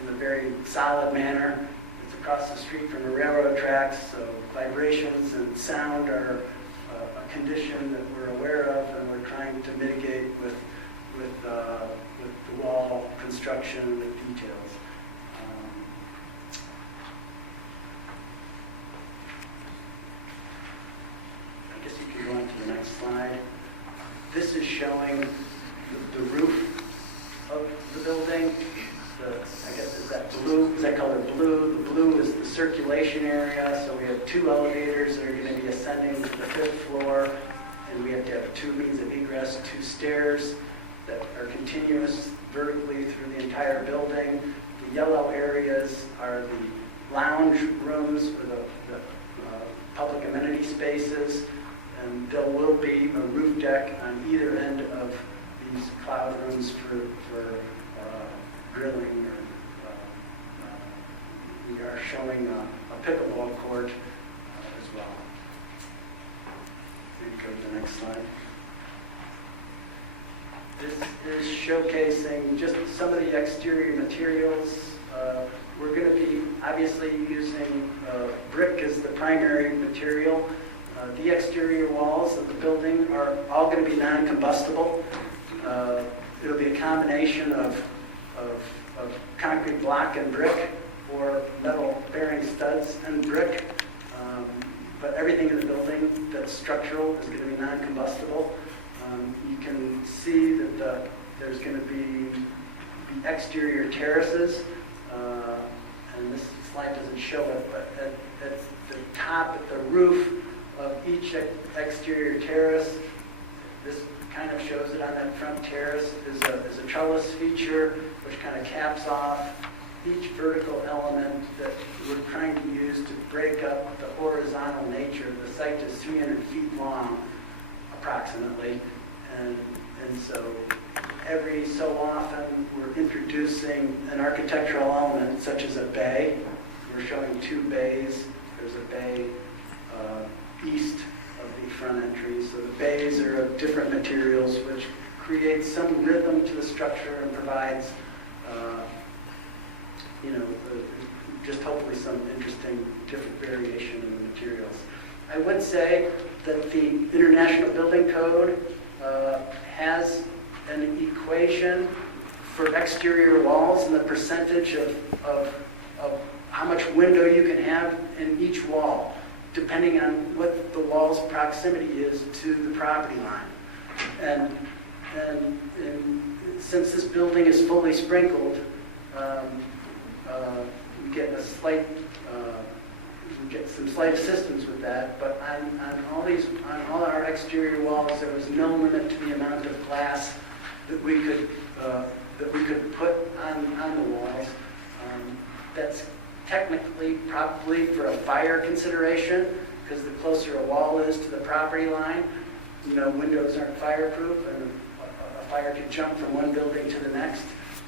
in a very solid manner. It's across the street from the railroad tracks, so vibrations and sound are a condition that we're aware of, and we're trying to mitigate with the wall construction, with details. I guess you can go on to the next slide. This is showing the roof of the building. I guess is that blue? Is that color blue? The blue is the circulation area. So we have 2 elevators that are going to be ascending to the 5th floor, and we have to have 2 means of egress, 2 stairs that are continuous vertically through the entire building. The yellow areas are the lounge rooms or the public amenity spaces, and there will be a roof deck on either end of these cloud rooms for grilling. We are showing a pickleball court as well. We can go to the next slide. This is showcasing just some of the exterior materials. We're going to be obviously using brick as the primary material. The exterior walls of the building are all going to be non-combustible. It'll be a combination of concrete block and brick, or metal bearing studs and brick. But everything in the building that's structural is going to be non-combustible. You can see that there's going to be the exterior terraces, and this slide doesn't show it, but at the top, at the roof of each exterior terrace, this kind of shows it on that front terrace, is a trellis feature which kind of caps off each vertical element that we're trying to use to break up the horizontal nature. The site is 300 feet long, approximately, and so every so often we're introducing an architectural element such as a bay. We're showing 2 bays. There's a bay east of the front entry. So the bays are of different materials, which creates some rhythm to the structure and provides, just hopefully some interesting different variation in the materials. I would say that the International Building Code has an equation for exterior walls and the percentage of how much window you can have in each wall, depending on what the wall's proximity is to the property line. And since this building is fully sprinkled, we get some slight assistance with that. But on all our exterior walls, there was no limit to the amount of glass that we could put on the walls. That's technically probably for a fire consideration, because the closer a wall is to the property line, windows aren't fireproof, and a fire can jump from one building to the next.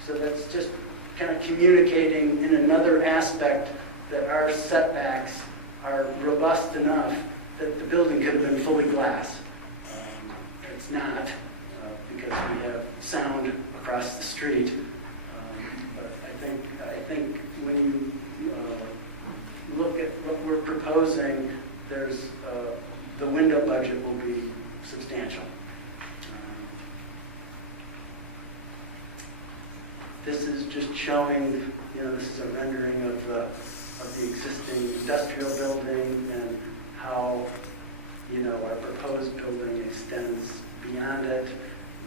So that's just kind of communicating in another aspect that our setbacks are robust enough that the building could have been fully glass. It's not, because we have sound across the street. But I think when you look at what we're proposing, there's the window budget will be substantial. This is just showing, this is a rendering of the existing industrial building and how, our proposed building extends beyond it.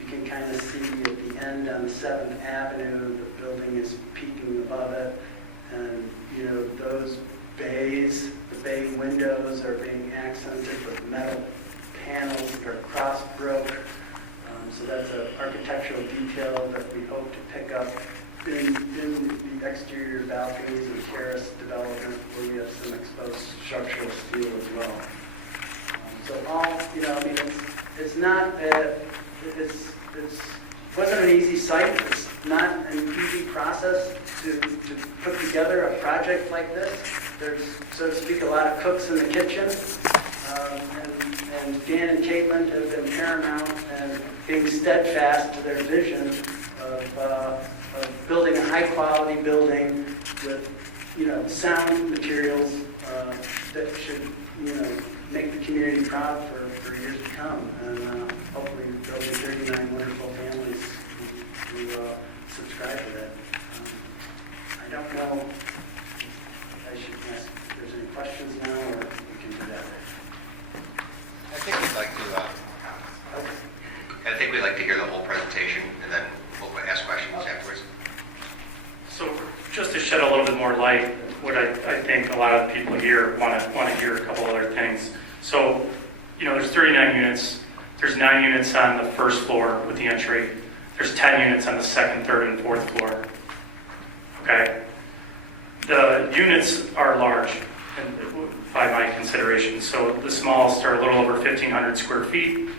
You can kind of see at the end on the 7th Avenue, the building is peaking above it. And, those bays, the bay windows are being accented with metal panels that are cross-broke. So that's an architectural detail that we hope to pick up in the exterior balconies and terrace development, where we have some exposed structural steel as well. So it's not, it wasn't an easy site. It's not an easy process to put together a project like this. there's, so to speak, a lot of cooks in the kitchen. And Dan and Caitlyn have been paramount and being steadfast to their vision of building a high-quality building with, sound materials that should, make the community proud for years to come. And hopefully there'll be 39 wonderful families who subscribe to that. I don't know if I should ask if there's any questions now, or we can do that later. I think we'd like to hear the whole presentation, and then we'll ask questions afterwards. So just to shed a little bit more light, what I think a lot of people here want to hear a couple other things. So, there's 39 units. There's 9 units on the first floor with the entry. There's 10 units on the second, third, and fourth floor. Okay? The units are large by my consideration. So the smallest are a little over 1,500 square feet.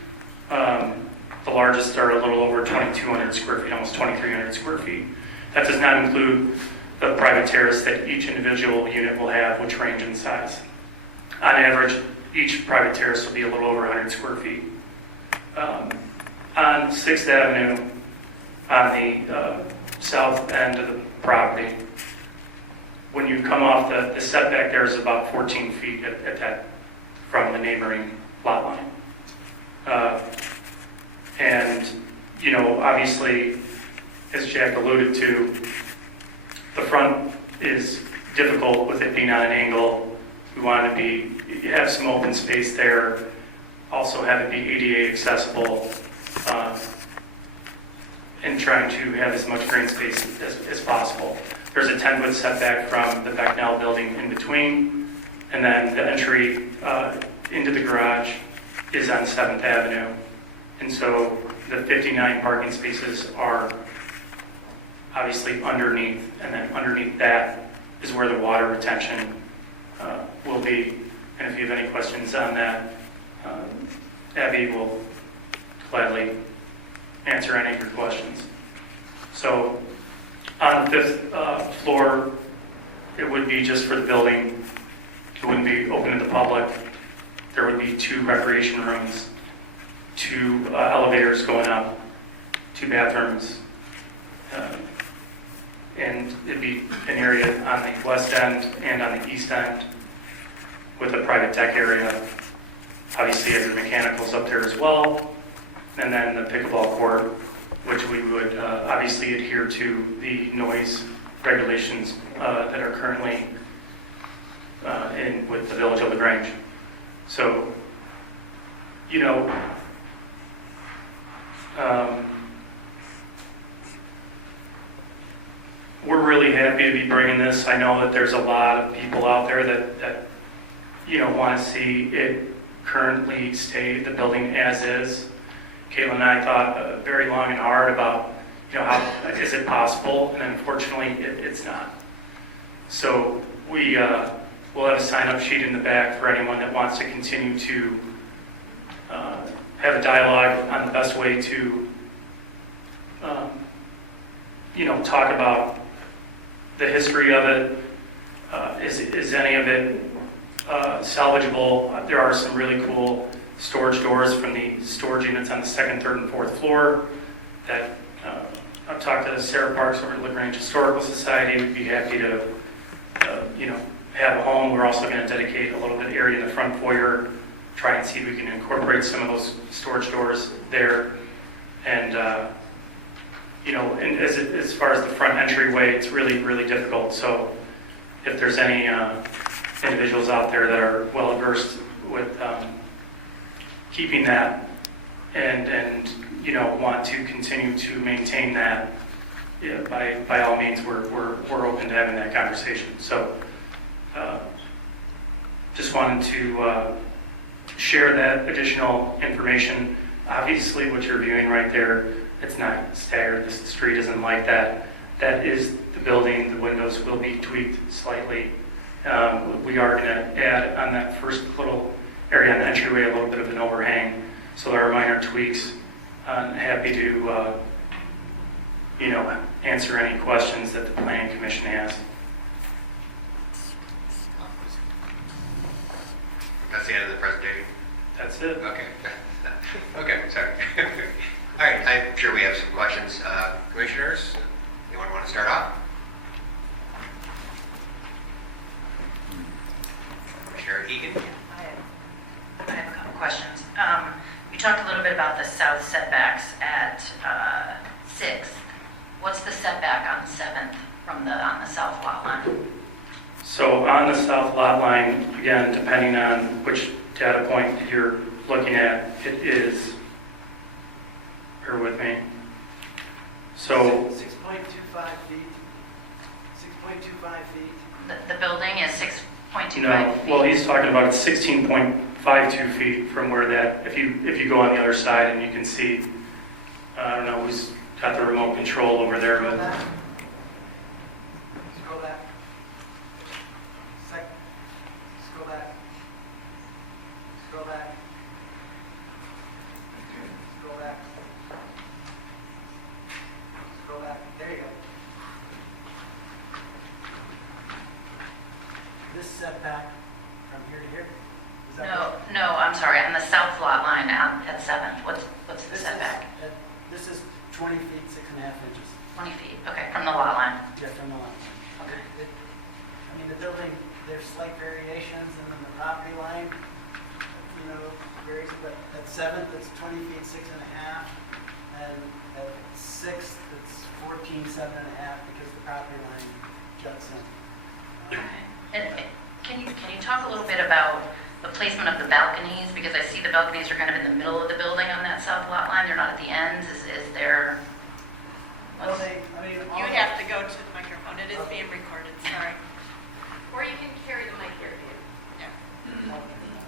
The largest are a little over 2,200 square feet, almost 2,300 square feet. That does not include the private terrace that each individual unit will have, which range in size. On average, each private terrace will be a little over 100 square feet. On 6th Avenue, on the south end of the property, when you come off the setback there is about 14 feet at that from the neighboring lot line. And, obviously, as Jack alluded to, the front is difficult with it being on an angle. We want to have some open space there, also have it be ADA accessible, and trying to have as much green space as possible. There's a 10-foot setback from the Becknell building in between, and then the entry into the garage is on 7th Avenue. And so the 59 parking spaces are obviously underneath, and then underneath that is where the water retention will be. And if you have any questions on that, Abby will gladly answer any of your questions. So on the 5th floor, it would be just for the building. It wouldn't be open to the public. There would be 2 recreation rooms, 2 elevators going up, 2 bathrooms, and it'd be an area on the west end and on the east end with a private deck area. Obviously, every mechanicals up there as well, and then the pickleball court, which we would obviously adhere to the noise regulations that are currently in with the Village of LaGrange. So, we're really happy to be bringing this. I know that there's a lot of people out there that want to see it currently stay the building as is. Caitlyn and I thought very long and hard about, how is it possible? And unfortunately, it's not. So we'll have a sign-up sheet in the back for anyone that wants to continue to have a dialogue on the best way to, talk about the history of it. Is any of it salvageable? There are some really cool storage doors from the storage units on the 2nd, 3rd, and 4th floor that I've talked to Sarah Parks over at LaGrange Historical Society. We'd be happy to, have a home. We're also going to dedicate a little bit of area in the front foyer, try and see if we can incorporate some of those storage doors there. And, and as far as the front entryway, it's really, really difficult. So if there's any individuals out there that are well versed with keeping that and want to continue to maintain that, by all means, we're open to having that conversation. So just wanted to share that additional information. Obviously, what you're viewing right there, it's not staggered. The street isn't like that. That is the building. The windows will be tweaked slightly. We are going to add on that first little area on the entryway a little bit of an overhang. So there are minor tweaks. I'm happy to, answer any questions that the Planning Commission has. That's the end of the presentation? That's it. Okay. Okay, sorry. All right, I'm sure we have some questions. Commissioners, anyone want to start off? Commissioner Egan? I have a couple questions. You talked a little bit about the south setbacks at 6th. What's the setback on 7th on the south lot line? So on the south lot line, again, depending on which data point that you're looking at, it is, bear with me. So 6.25 feet. 6.25 feet. The building is 6.25 no, feet. well, he's talking about it's 16.52 feet from where that, if you go on the other side and you can see, I don't know who's got the remote control over there, Scroll but back. Scroll back. Scroll back. Scroll back. Scroll back. Scroll back. There you go. This setback from here to here? Is that No, I'm sorry, on the south lot line at 7th, what's the This is- setback? This is 20 feet, 6.5 inches. 20 feet, okay, from the lot line. Yeah, from the line. Okay. I mean, the building, there's slight variations, and then the property line, varies, but at 7th, it's 20 feet, 6.5, and at 6th, it's 14, 7.5, because the property line juts in. And can you talk a little bit about the placement of the balconies? Because I see the balconies are kind of in the middle of the building on that south lot line, they're not at the ends, is there? Well, all You would have to go to the microphone. It is being recorded, sorry. Or you can carry the mic here.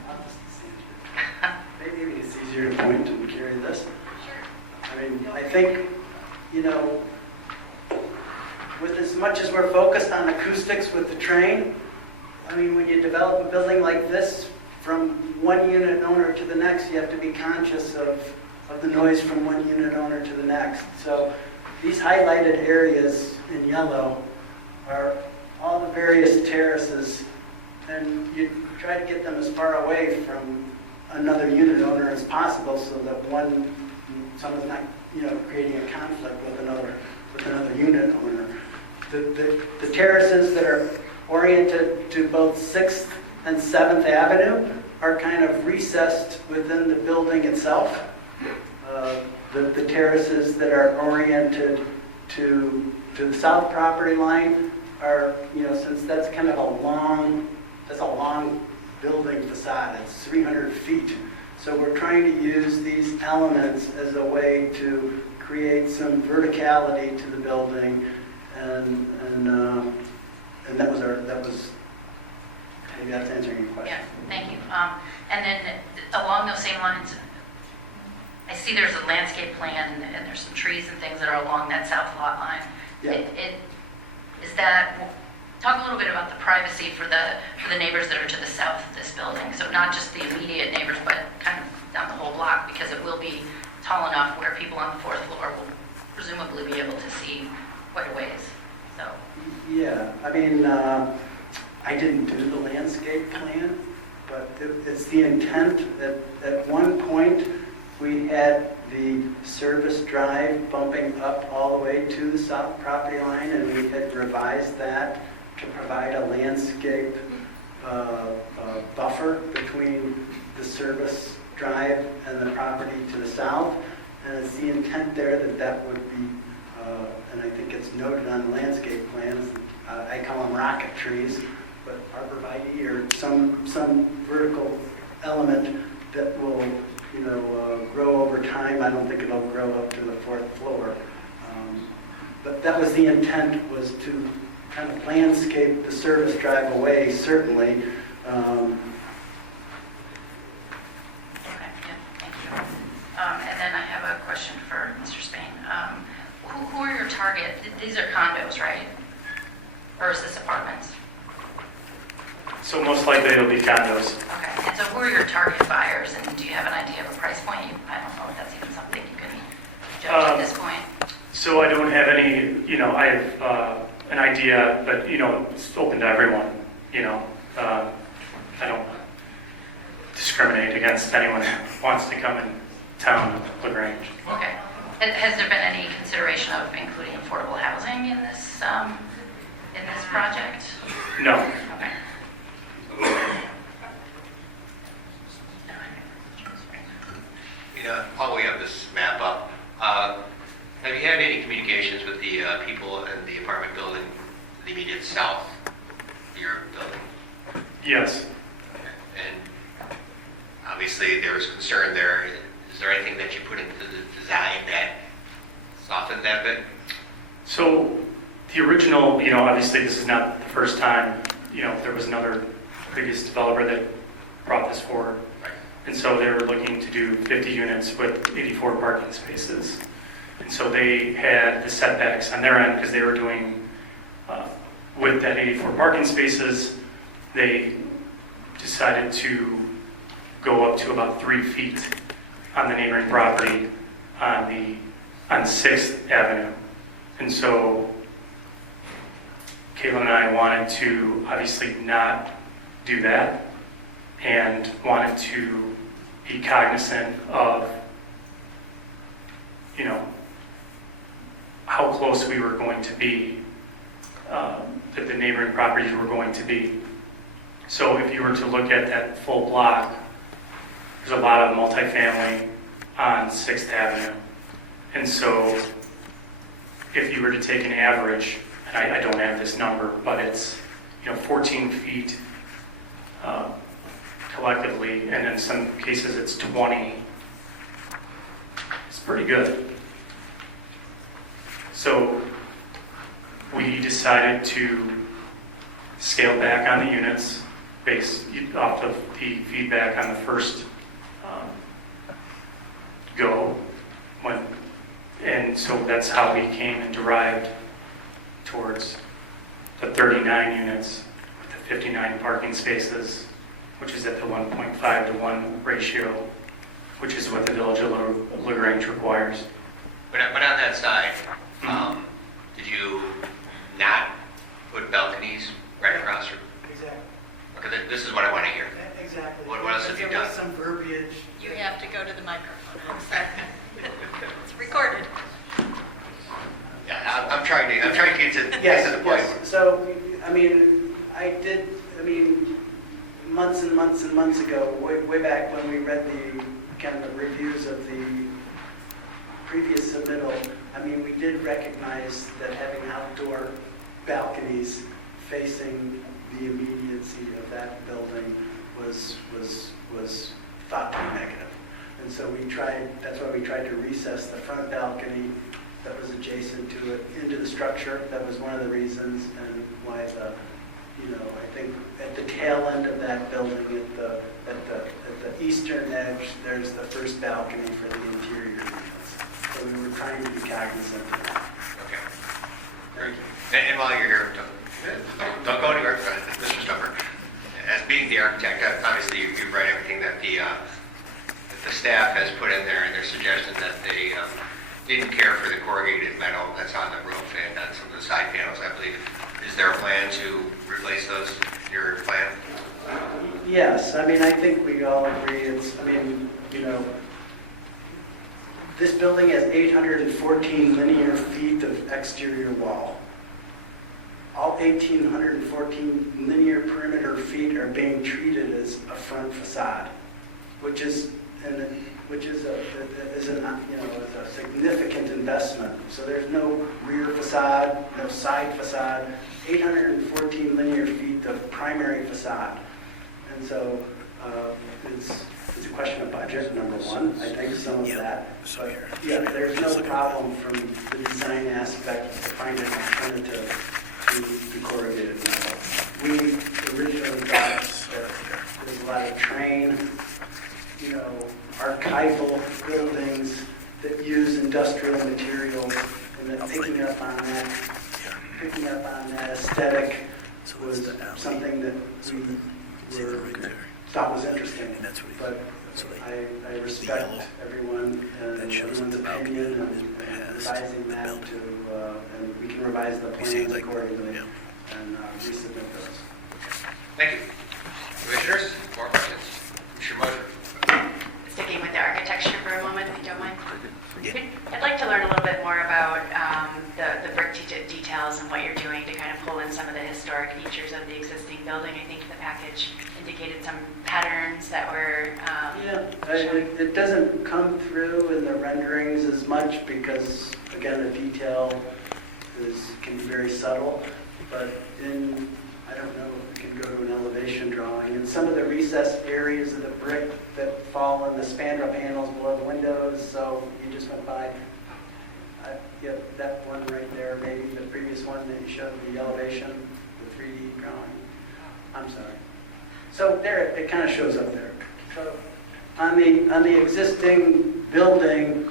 I'll just see it. Maybe it's easier to point and carry this. Sure. I mean, I think, with as much as we're focused on acoustics with the train, I mean, when you develop a building like this, from one unit owner to the next, you have to be conscious of the noise from one unit owner to the next. So these highlighted areas in yellow are all the various terraces, and you try to get them as far away from another unit owner as possible so that someone's not, creating a conflict with another unit owner. The terraces that are oriented to both 6th and 7th Avenue are kind of recessed within the building itself. The terraces that are oriented to the south property line are, since that's kind of a long building facade, it's 300 feet. So we're trying to use these elements as a way to create some verticality to the building, and that was maybe that's answering your question. Yeah, thank you. And then along those same lines, I see there's a landscape plan and there's some trees and things that are along that south lot line. Yeah. Talk a little bit about the privacy for the neighbors that are to the south of this building. So not just the immediate neighbors, but kind of down the whole block, because it will be tall enough where people on the 4th floor will presumably be able to see quite a ways. So. Yeah, I mean, I didn't do the landscape plan, but it's the intent that at one point we had the service drive bumping up all the way to the south property line, and we had revised that to provide a landscape buffer between the service drive and the property to the south. And it's the intent there that would be, and I think it's noted on the landscape plans, I call them rocket trees, but arborvitae or some vertical element that will, grow over time. I don't think it'll grow up to the 4th floor. But that was the intent, was to kind of landscape the service drive away, certainly. Okay, yeah, thank you. And then I have a question for Mr. Spain. Who are your target? These are condos, right? Or is this apartments? so most likely it'll be condos. Okay, and so who are your target buyers, and do you have an idea of a price point? I don't know if that's even something you can judge at this point. So I don't have any, I have an idea, but, it's open to everyone, I don't, discriminate against anyone who wants to come in town LaGrange. Okay. Has there been any consideration of including affordable housing in this project? No. Okay. While we have this map up, have you had any communications with the people in the apartment building, the immediate south of your building? Yes. And obviously there was concern there. Is there anything that you put into the design that softened that bit? So the original, obviously this is not the first time, there was another previous developer that brought this forward. And so they were looking to do 50 units with 84 parking spaces. And so they had the setbacks on their end because they were doing, with that 84 parking spaces, they decided to go up to about 3 feet on the neighboring property on 6th Avenue. And so Caitlyn and I wanted to obviously not do that and wanted to be cognizant of, how close we were going to be, that the neighboring properties were going to be. So if you were to look at that full block, there's a lot of multifamily on 6th Avenue. And so if you were to take an average, and I don't have this number, but it's 14 feet collectively, and in some cases it's 20. It's pretty good. So we decided to scale back on the units based off of the feedback on the first go. And so that's how we came and derived towards the 39 units with the 59 parking spaces, which is at the 1.5 to 1 ratio, which is what the Village of LaGrange requires. But on that side, did you not put balconies right across? Exactly. Okay, this is what I want to hear. Exactly. What else have you There done? was some verbiage. You have to go to the microphone. I'm sorry. It's recorded. Yeah, I'm trying to get to the point. Yes. So, months and months and months ago, way back when we read the kind of reviews of the previous submittal, we did recognize that having outdoor balconies facing the immediacy of that building was thought to be negative. And so that's why we tried to recess the front balcony that was adjacent to it into the structure. That was one of the reasons, and why I think at the tail end of that building, at the eastern edge, there's the first balcony for the interior units. So we were trying to be cognizant of that. Okay. Very good. And while you're here, don't go anywhere, Mr. Stoneberg. As being the architect, obviously you've read everything that the staff has put in there, and their suggestion that they didn't care for the corrugated metal that's on the roof and on some of the side panels, I believe. Is there a plan to replace those in your plan? Yes, I think we all agree. This building has 814 linear feet of exterior wall. All 1,814 linear perimeter feet are being treated as a front facade, which is a significant investment. So there's no rear facade, no side facade, 814 linear feet of primary facade. And so it's a question of budget, number one. I think some of that. But yeah, there's no problem from the design aspect to find an alternative to the corrugated metal. We originally thought that there's a lot of train, archival buildings that use industrial materials, and that picking up on that aesthetic was something that we thought was interesting. But I respect everyone and everyone's opinion and revising that and we can revise the plans accordingly and resubmit those. Thank you. Commissioners, more questions? Commissioner Moser. package indicated some patterns that were, It doesn't come through in the renderings as much because, again, the detail can be very subtle. But I don't know if we can go to an elevation drawing. And some of the recessed areas of the brick that fall in the spandrel panels below the windows, so you just went by. That one right there, maybe the previous one that you showed the elevation, the 3D drawing. I'm sorry. So there, it kind of shows up there. So on the existing building,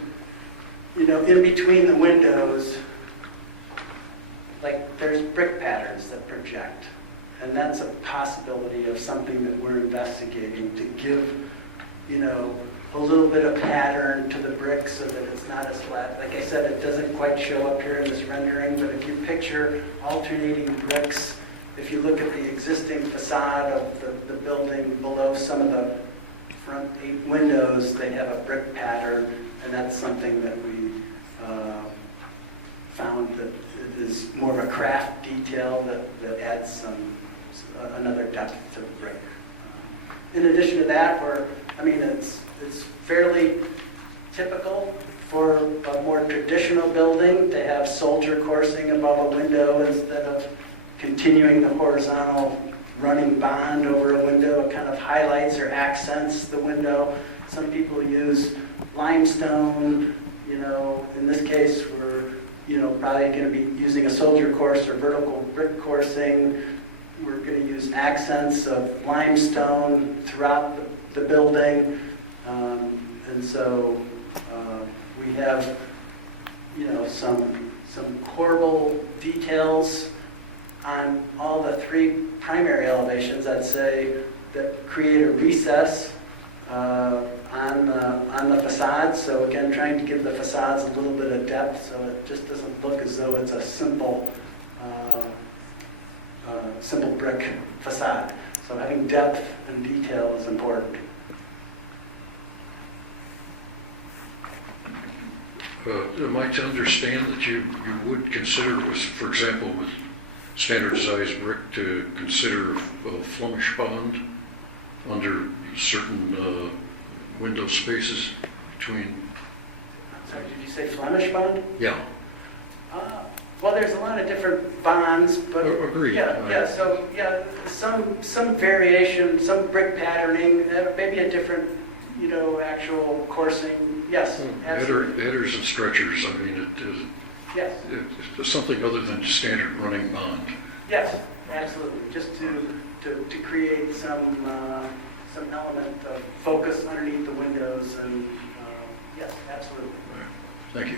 in between the windows, like there's brick patterns that project, and that's a possibility of something that we're investigating to give, a little bit of pattern to the brick so that it's not as flat. Like I said, it doesn't quite show up here in this rendering, but if you picture alternating bricks, if you look at the existing facade of the building below some of the front 8 windows, they have a brick pattern, and that's something that we found that it is more of a craft detail that adds another depth to the brick. In addition to that, it's fairly typical for a more traditional building to have soldier coursing above a window instead of continuing the horizontal running bond over a window. It kind of highlights or accents the window. Some people use limestone. In this case, we're probably going to be using a soldier course or vertical brick coursing. We're going to use accents of limestone throughout the building. And so we have, some corbel details on all the 3 primary elevations, I'd say, that create a recess on the facade. So again, trying to give the facades a little bit of depth so it just doesn't look as though it's a simple brick facade. So having depth and detail is important. Am I to understand that you would consider, for example, with standard-sized brick, to consider a Flemish bond under certain window spaces between? I'm sorry, did you say Flemish bond? Yeah. Well, there's a lot of different bonds, but Agreed. Some variation, some brick patterning, maybe a different, actual coursing. Yes, absolutely. Headers and stretchers. Yes. It's something other than standard running bond. Yes, absolutely. Just to create some element of focus underneath the windows, and yes, absolutely. Right. Thank you.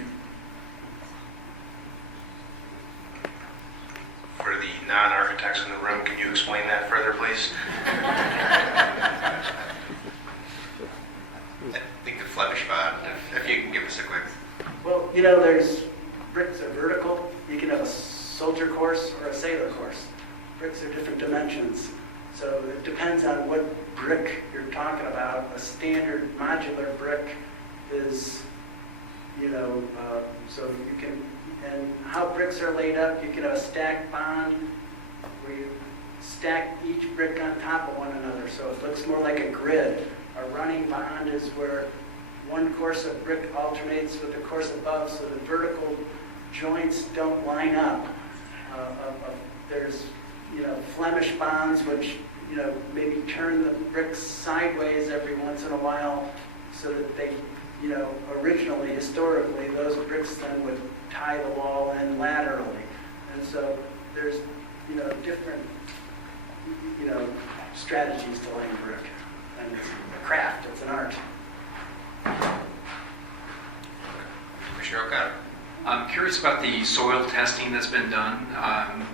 For the non-architects in the room, can you explain that further, please? I think the Flemish bond, if you can give us a quick. Well, there's bricks are vertical. You can have a soldier course or a sailor course. Bricks are different dimensions. So it depends on what brick you're talking about. A standard modular brick is, so you can, and how bricks are laid up, you can have a stacked bond where you stack each brick on top of one another. So it looks more like a grid. A running bond is where one course of brick alternates with the course above, so the vertical joints don't line up. There's, Flemish bonds, which, maybe turn the bricks sideways every once in a while, so that they, originally, historically, those bricks then would tie the wall in laterally. And so there's, different, strategies to laying brick. And it's a craft, it's an art. Commissioner O'Connor. I'm curious about the soil testing that's been done.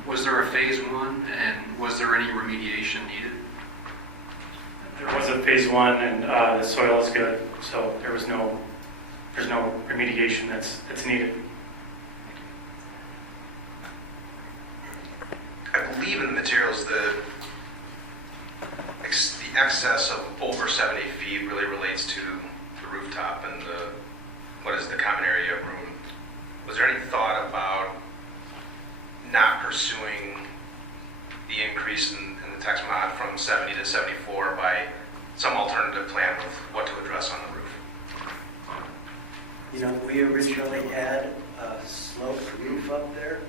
Was there a phase 1, and was there any remediation needed? There was a phase 1, and the soil is good, so there's no remediation that's needed. I believe in the materials the excess of over 70 feet really relates to the rooftop and the common area room. Was there any thought about not pursuing the increase in the the text mod from 70 to 74 by some alternative plan with what to address on the roof. You know, we originally had a sloped roof up there,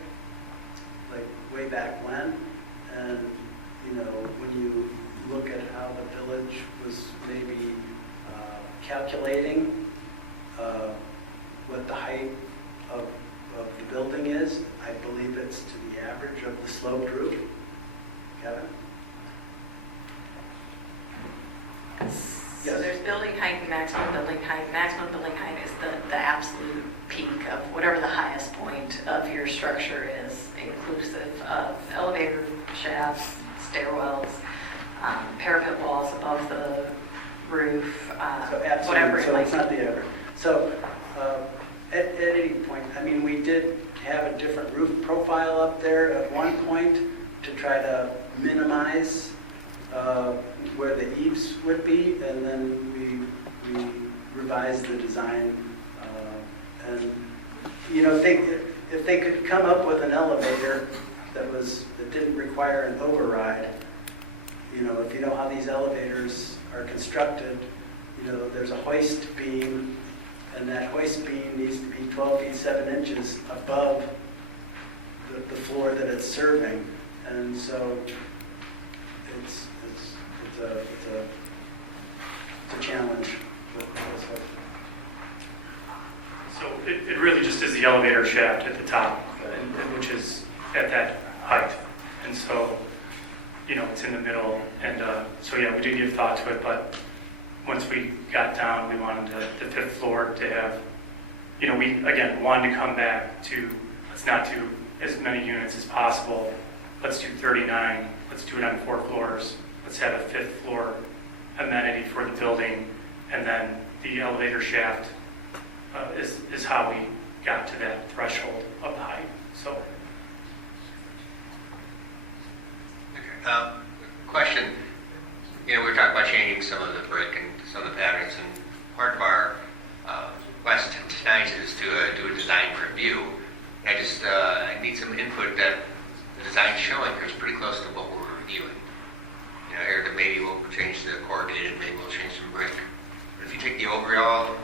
like way back when. And, you know, when you look at how the village was maybe calculating what the height of the building is, I believe it's to the average of the sloped roof. Kevin? So there's building height and maximum building height. Maximum building height is the absolute peak of whatever the highest point of your structure is, inclusive of elevator shafts, stairwells, parapet walls above the roof, So absolutely, whatever so it it's might not be. the average. So at any point, I mean, we did have a different roof profile up there at one point to try to minimize where the eaves would be, and then we revised the design. And, you know, if they could come up with an elevator that didn't require an override, you know, if you know how these elevators are constructed, you know, there's a hoist beam, and that hoist beam needs to be 12 feet 7 inches above the floor that it's serving. And so it's a challenge. So it really just is the elevator shaft at the top, which is at that height. And so, you know, it's in the middle. And so, yeah, we did give thought to it. But once we got down, we wanted the fifth floor to have, you know, we, again, wanted to come back to, let's not do as many units as possible. Let's do 39. Let's do it on 4 floors. Let's have a 5th floor amenity for the building. And then the elevator shaft is how we got to that threshold of the height. So, question, you know, we were talking about changing some of the brick and some of the patterns, and part of our quest tonight is to do a design review. And I need some input that the design showing is pretty close to what we're reviewing. You know, here maybe we'll change the corrugated, maybe we'll change some brick. But if you take the overall,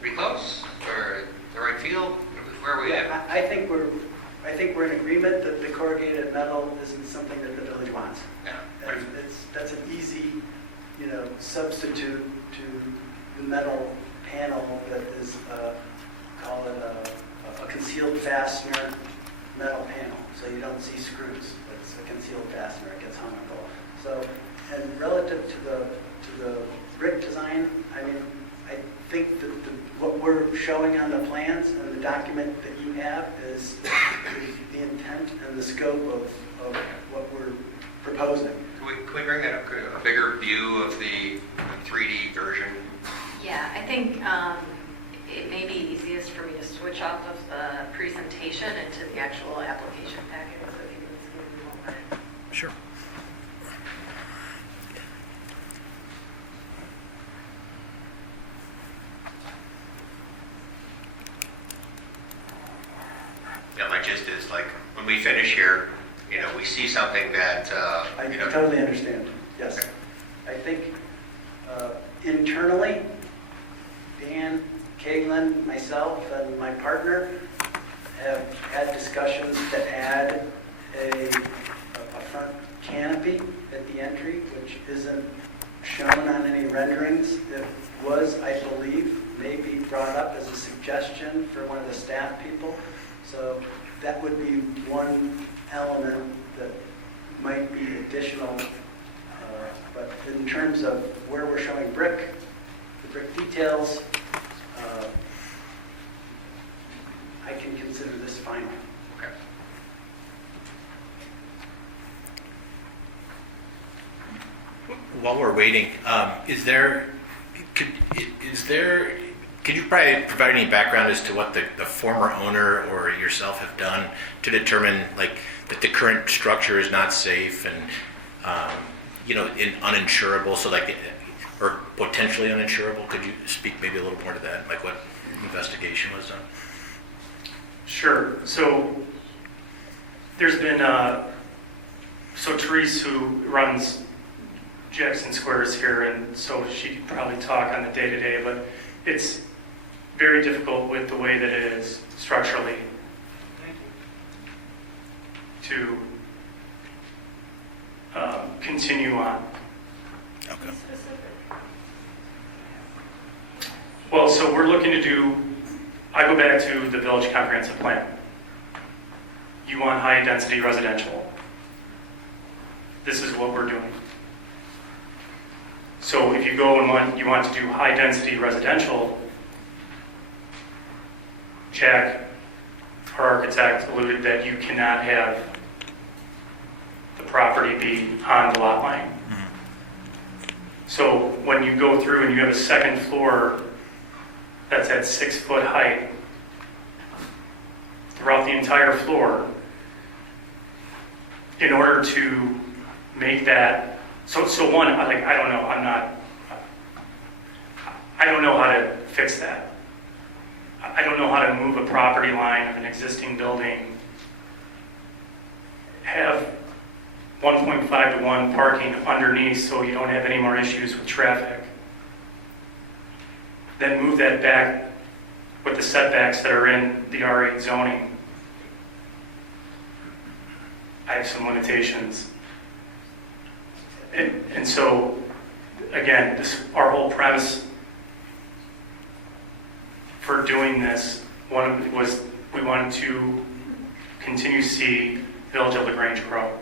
pretty close, or the right feel, where are we at? Yeah, I think we're in agreement that the corrugated metal isn't something that the village wants. Yeah. And that's an easy, you know, substitute to the metal panel that is, call it a concealed fastener metal panel. So you don't see screws. It's a concealed fastener. It gets hung on the wall. So, and relative to the brick design, I mean, I think that what we're showing on the plans and the document that you have is the intent and the scope of what we're proposing. Can we bring that up, a bigger view of the 3D version? Yeah, I think it may be easiest for me to switch off of the presentation into the actual application packet. So if you can just give me one minute. Sure. Yeah, my gist is like, when we finish here, you know, we see something that, I you know. totally understand, yes. I think internally, Dan, Caitlyn, myself, and my partner have had discussions to add a front canopy at the entry, which isn't shown on any renderings. It was, I believe, maybe brought up as a suggestion for one of the staff people. So that would be one element that might be additional. But in terms of where we're showing brick, the brick details, I can consider this final. Okay. While we're waiting, could you probably provide any background as to what the former owner or yourself have done to determine like that the current structure is not safe and you know, uninsurable, so like, or potentially uninsurable? Could you speak maybe a little more to that, like what investigation was done? Sure. So there's been So Therese, who runs Jackson Squares here, and so she'd probably talk on the day-to-day, but it's very difficult with the way that it is structurally to continue on. Okay. Well, so we're looking to do, I go back to the village comprehensive plan. You want high density residential. This is what we're doing. So if you go and you want to do high density residential, Jack, our architect, alluded that you cannot have the property be on the lot line. So when you go through and you have a second floor that's at 6 foot height throughout the entire floor, in order to make that, so one, like, I don't know, I don't know how to fix that. I don't know how to move a property line of an existing building, have 1.5 to 1 parking underneath so you don't have any more issues with traffic. Then move that back with the setbacks that are in the R8 zoning. I have some limitations. And so, again, our whole premise for doing this, one was we wanted to continue to see Village of LaGrange grow.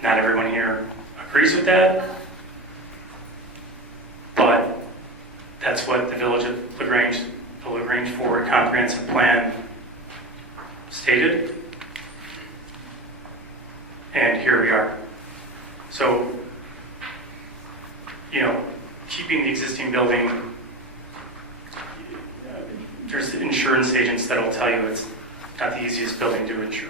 Not everyone here agrees with that, but that's what the Village of LaGrange, the LaGrange Forward Comprehensive Plan stated. And here we are. So, keeping the existing building, there's insurance agents that will tell you it's not the easiest building to insure.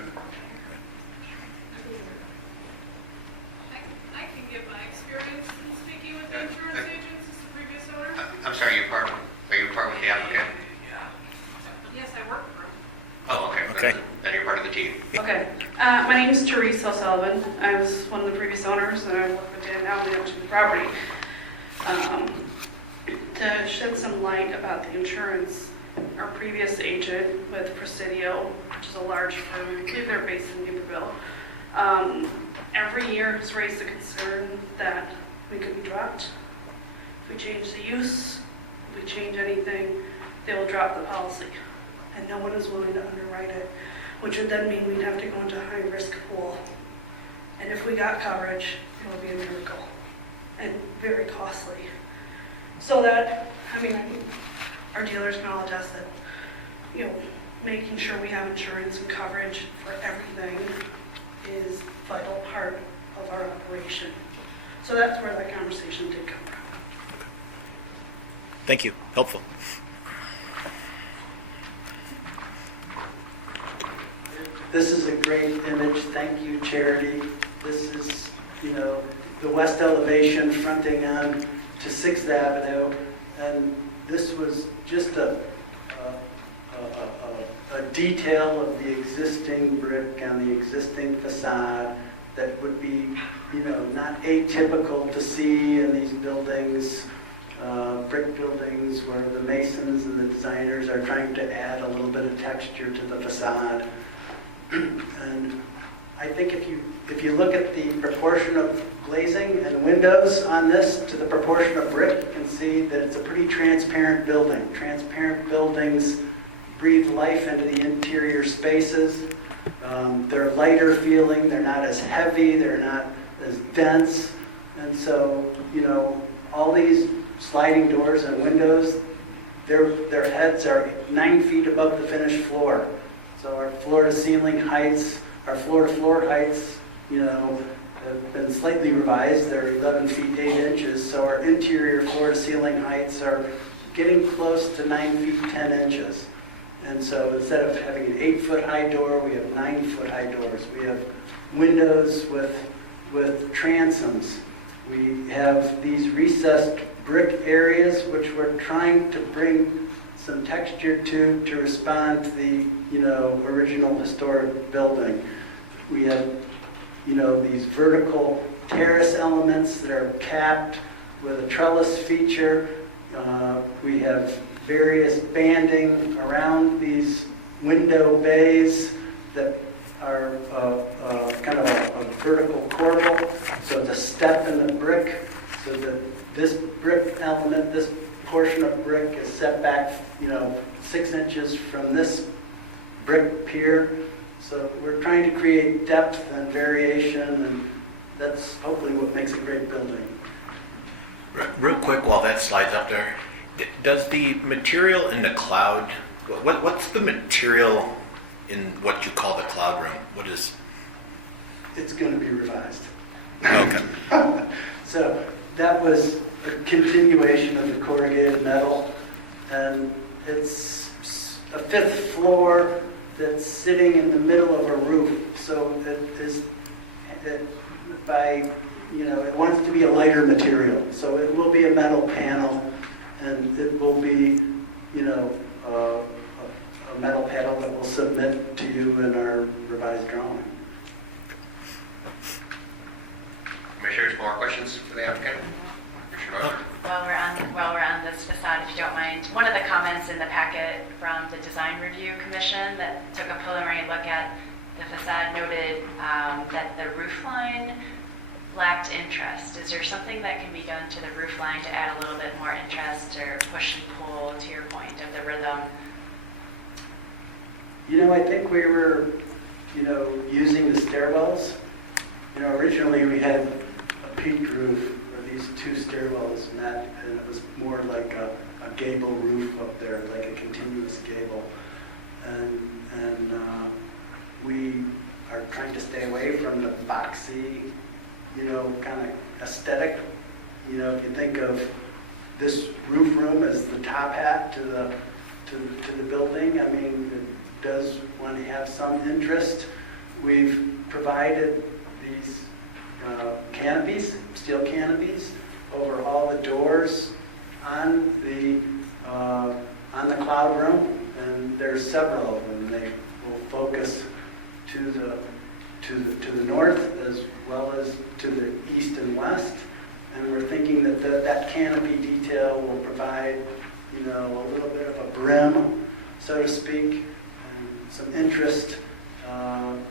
I can give my experience in speaking with the insurance agents as the previous owner. I'm sorry, are you part with the applicant? Yes, I work for them. Oh, okay. Okay. Then you're part of the team. Okay. My name is Therese O'Sullivan. I was one of the previous owners, and I work with Dan now on the property. To shed some light about the insurance, our previous agent with Presidio, which is a large firm, I believe they're based in Naperville, every year has raised the concern that we could be dropped. If we change the use, if we change anything, they will drop the policy. And no one is willing to underwrite it, which would then mean we'd have to go into a high-risk pool. And if we got coverage, it would be a miracle and very costly. So that, our dealers can all attest that, making sure we have insurance and coverage for everything is a vital part of our operation. So that's where that conversation did come from. Thank you. Helpful. This is a great image. Thank you, Charity. This is, the west elevation fronting on to 6th Avenue, and this was just a detail of the existing brick on the existing facade that would be, not atypical to see in these buildings, brick buildings where the masons and the designers are trying to add a little bit of texture to the facade. And I think if you look at the proportion of glazing and windows on this to the proportion of brick, you can see that it's a pretty transparent building. Transparent buildings breathe life into the interior spaces. They're lighter feeling, they're not as heavy, they're not as dense. And so, all these sliding doors and windows, their heads are 9 feet above the finished floor. So our floor-to-ceiling heights, our floor-to-floor heights, have been slightly revised. They're 11 feet 8 inches. So our interior floor-to-ceiling heights are getting close to 9 feet 10 inches. And so instead of having an 8-foot high door, we have 9-foot high doors. We have windows with transoms. We have these recessed brick areas, which we're trying to bring some texture to respond to the original historic building. We have these vertical terrace elements that are capped with a trellis feature. We have various banding around these window bays that are kind of a vertical corbel. So it's a step in the brick, so that this brick element, this portion of brick is set back, 6 inches from this brick pier. So we're trying to create depth and variation, and that's hopefully what makes a great building. Real quick, while that slides up there, does the material in the cloud, what's the material in what you call the cloud room? What is? It's going to be revised. Okay. So that was a continuation of the corrugated metal, and it's a 5th floor that's sitting in the middle of a roof. So it wants to be a lighter material. So it will be a metal panel, and it will be, a metal panel that we'll submit to you in our revised drawing. Commissioners, more questions for the applicant? Commissioner Miller? While we're on this facade, if you don't mind, one of the comments in the packet from the Design Review Commission that took a preliminary look at the facade noted that the roof line lacked interest. Is there something that can be done to the roof line to add a little bit more interest or push and pull, to your point, of the rhythm? I think we were, using the stairwells. Originally we had a peaked roof, or these 2 stairwells met, and it was more like a gable roof up there, like a continuous gable. And we are trying to stay away from the boxy, kind of aesthetic. If you think of this roof room as the top hat to the building, I mean, it does want to have some interest. We've provided these canopies, steel canopies, over all the doors on the cloud room, and there's several of them. They will focus to the north as well as to the east and west, and we're thinking that that canopy detail will provide, a little bit of a brim, so to speak, and some interest. And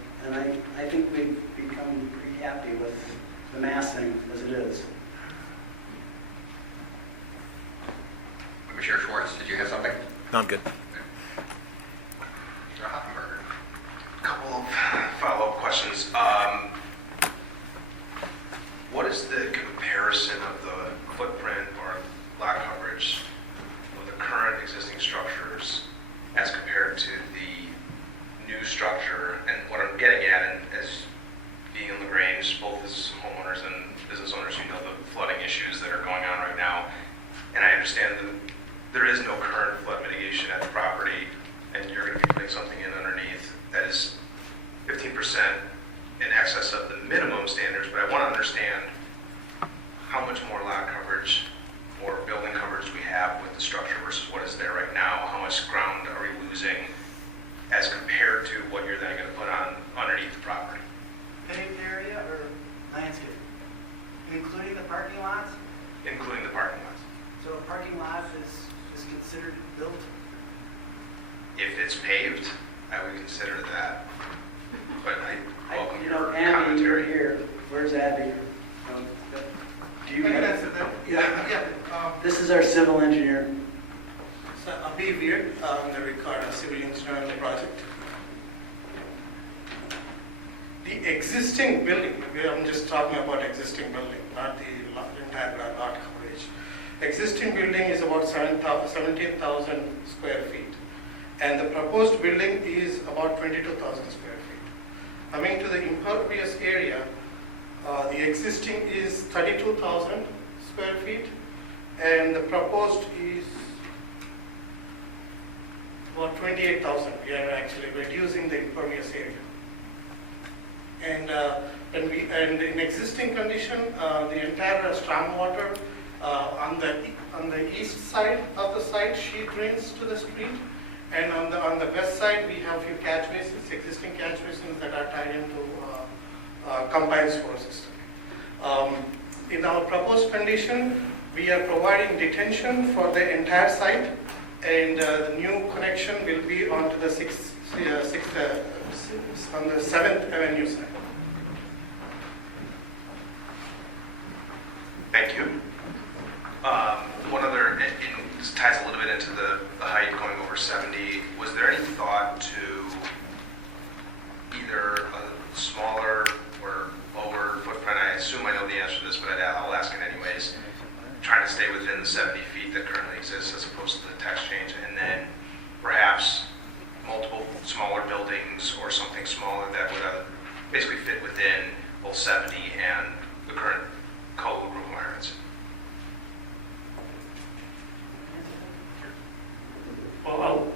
I think we've become pretty happy with the massing as it is. Commissioner Schwartz, did you have something? No, I'm good. Mr. Hoffenberger? A couple of follow-up questions. What is the comparison of the footprint or lot coverage of the current existing structures as compared to the new structure? And what I'm getting at, and as being in LaGrange, both as homeowners and business owners, the flooding issues that are going on right now. And I understand that there is no current flood mitigation at the property, and you're going to be putting something in underneath that is 15% in excess of the minimum standards, but I want to understand how much more lot coverage or building coverage we have with the structure versus what is there right now. How much ground are we losing as compared to what you're then going to put on underneath the property? Paved area or landscape? Including the parking lots? Including the parking lots. So a parking lot is considered built? If it's paved, I would consider that. But I welcome your Abby, commentary. you're here. Where's Abby? Do you have? Yeah. This is our civil engineer. So I'll be here. I'm the record civil engineer on the project. The existing building, I'm just talking about existing building, not the entire lot coverage. Existing building is about 17,000 square feet, and the proposed building is about 22,000 square feet. Coming to the impervious area, the existing is 32,000 square feet, and the proposed is about 28,000. We are actually reducing the impervious area. And in existing condition, the entire stormwater on the east side of the site, she drains to the street, and on the west side we have a few catch basins, existing catch basins that are tied into combined sewer system. In our proposed condition, we are providing detention for the entire site, and the new connection will be onto the 7th Avenue side. Thank you. One other, and this ties a little bit into the height going over 70. Was there any thought to either a smaller or lower footprint? I assume I know the answer to this, but I'll ask it anyways. Trying to stay within the 70 feet that currently exists as opposed to the text change, and then perhaps multiple smaller buildings or something smaller that would basically fit within both 70 and the current code requirements. Well,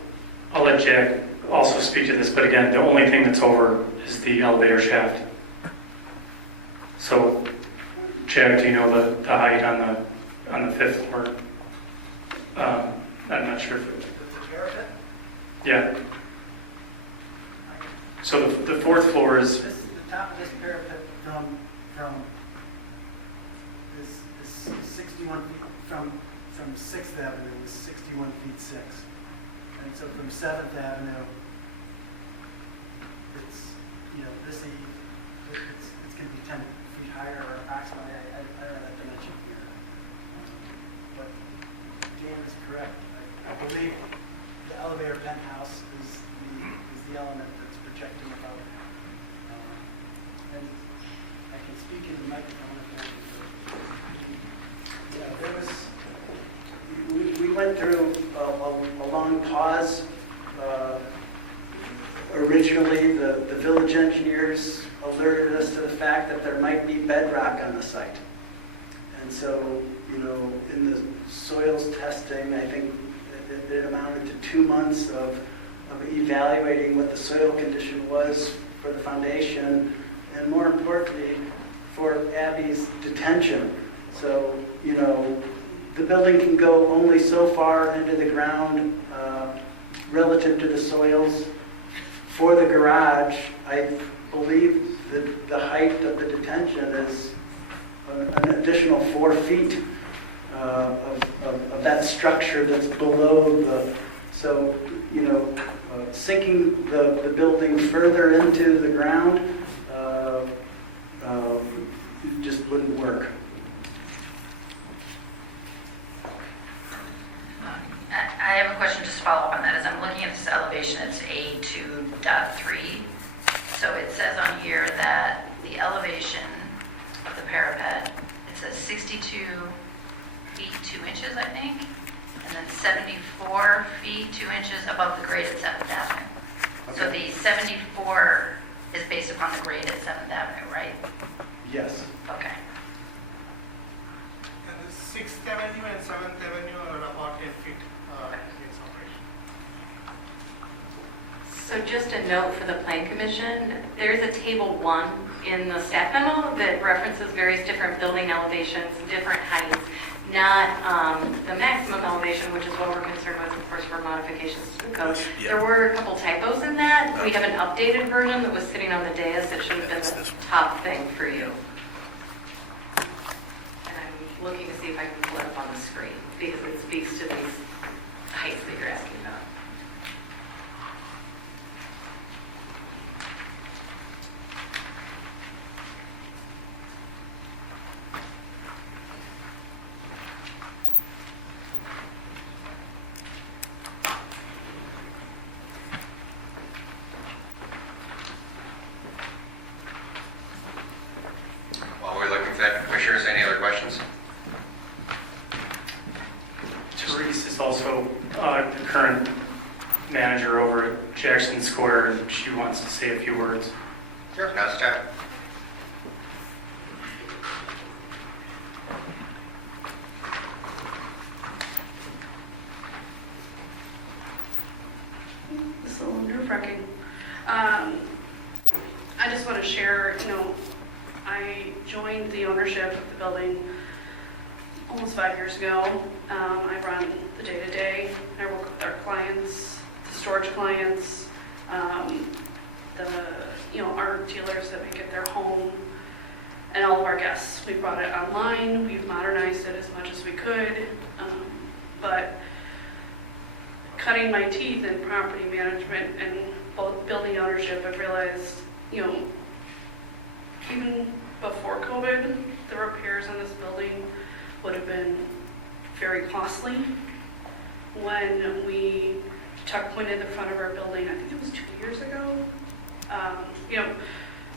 I'll let Jack also speak to this, but again, the only thing that's over is the elevator shaft. So, Jack, do you know the height on the 5th floor? I'm not sure. The parapet? Yeah. So the 4th floor is, This is the top of this parapet from is 61 feet, from 6th Avenue is 61 feet 6. And so from 7th Avenue, it's, it's going to be 10 feet higher or approximately. I don't know that dimension here. But Dan is correct. I believe the elevator penthouse is the element that's protecting about. And I can speak in the microphone if we went through a long pause. Originally, the village engineers alerted us to the fact that there might be bedrock on the site. And so, in the soils testing, I think it amounted to 2 months of evaluating what the soil condition was for the foundation, and more importantly, for Abby's detention. So, the building can go only so far into the ground relative to the soils. For the garage, I believe that the height of the detention is an additional 4 feet of that structure that's below the, so, sinking the building further into the ground just wouldn't work. I have a question just to follow up on that. As I'm looking at this elevation, it's A2.3. So it says on here that the elevation of the parapet, it says 62 feet 2 inches, I think, and then 74 feet 2 inches above the grade at 7th Avenue. Okay. So the 74 is based upon the grade at 7th Avenue, right? Yes. Okay. And the 6th Avenue and 7th Avenue are about 10 feet in separation. So just a note for the Plan Commission, there's a table 1 in the staff memo that references various different building elevations, different heights, not the maximum elevation, which is what we're concerned with, of course, for modifications to the code. Yeah. There were a couple typos in that. We have an updated version that was sitting on the dais that should have been the top thing for you. And I'm looking to see if I can pull it up on the screen, because it speaks to these heights that you're asking about. While we're looking for that, Commissioners, any other questions? Therese is also the current manager over at Jackson Square, and she wants to say a few words. Sure. Now's the time. This is a little nerve-wracking. I just want to share, I joined the ownership of the building almost 5 years ago. I run the day-to-day. I work with our clients, the storage clients, the our dealers that make it their home, and all of our guests. We brought it online, we've modernized it as much as we could, but cutting my teeth in property management and both building ownership, I've realized, even before COVID, the repairs on this building would have been very costly. When we tuck-pointed the front of our building, I think it was 2 years ago,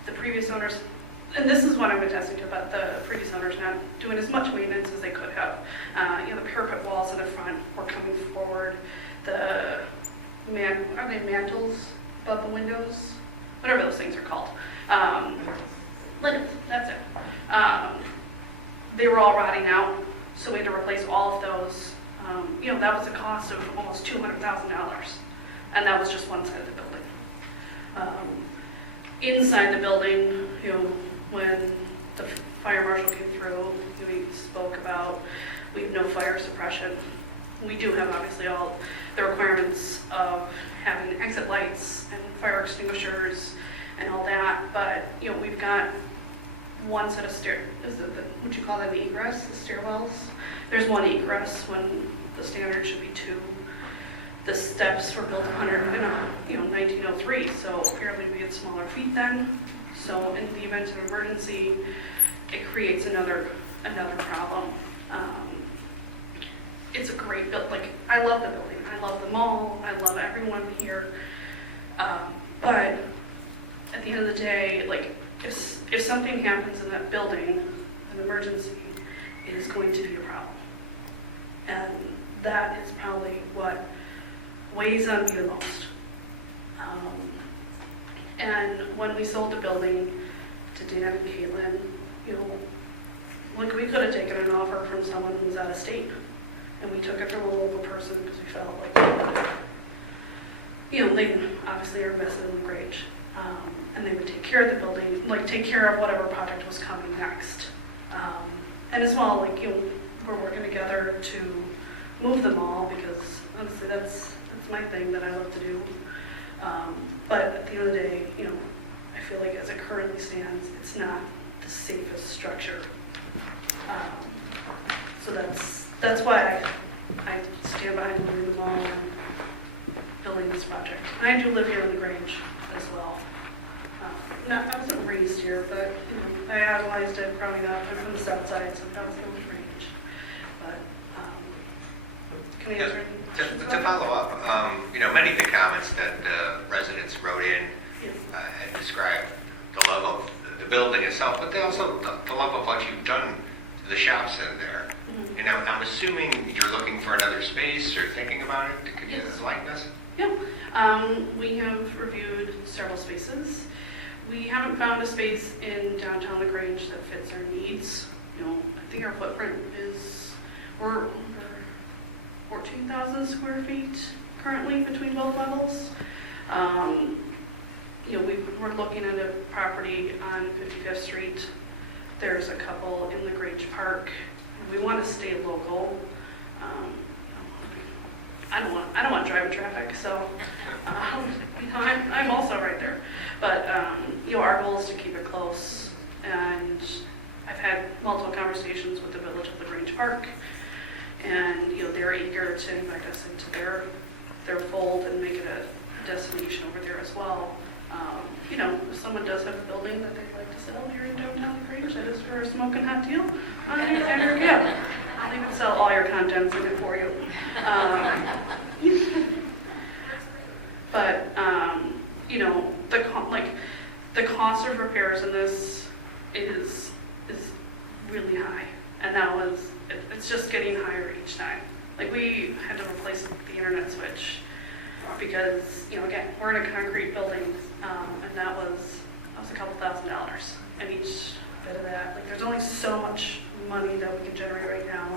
the previous owners, and this is what I'm attesting to about the previous owners not doing as much maintenance as they could have. The parapet walls in the front were coming forward. Are they mantles above the windows? Whatever those things are called. Linens, that's it. They were all rotting out, so we had to replace all of those. That was a cost of almost $200,000, and that was just one side of the building. Inside the building, when the fire marshal came through, we spoke about we have no fire suppression. We do have obviously all the requirements of having exit lights and fire extinguishers and all that, but we've got one set of would you call that the egress, the stairwells? There's one egress when the standard should be 2. The steps were built 1903, so apparently we had smaller feet then. So in the event of emergency, it creates another problem. It's a great building. I love the building. I love the mall. I love everyone here. But at the end of the day, if something happens in that building, an emergency, it is going to be a problem. And that is probably what weighs on me the most. And when we sold the building to Dan and Caitlyn, we could have taken an offer from someone who was out of state, and we took it from a local person because we felt like, they obviously are invested in the Grange, and they would take care of the building, take care of whatever project was coming next. And as well, we're working together to move the mall because honestly, that's my thing that I love to do. But at the end of the day, I feel like as it currently stands, it's not the safest structure. So that's why I stand behind moving the mall and building this project. And I do live here in the Grange as well. I wasn't raised here, but I idolized it growing up. I'm from the south side, so that was the Grange. But can I answer anything? To follow up, many of the comments that residents wrote in had described the love of the building itself, but they also the love of what you've done to the shops in there. Mm-hmm. And I'm assuming you're looking for another space or thinking about it. Could you enlighten us? Yeah. We have reviewed several spaces. We haven't found a space in downtown LaGrange that fits our needs. I think our footprint is, we're 14,000 square feet currently between both levels. We're looking at a property on 55th Street. There's a couple in LaGrange Park. We want to stay local. I don't want to drive in traffic, so I'm also right there. But our goal is to keep it close. And I've had multiple conversations with the Village of LaGrange Park, and they're eager to invite us into their fold and make it a destination over there as well. If someone does have a building that they'd like to sell here in downtown LaGrange that is for a smoking hot deal, I'll even sell all your contents in it for you. But the cost of repairs in this is really high, and it's just getting higher each time. We had to replace the internet switch because again, we're in a concrete building, and that was a couple $1,000, and each bit of that, there's only so much money that we can generate right now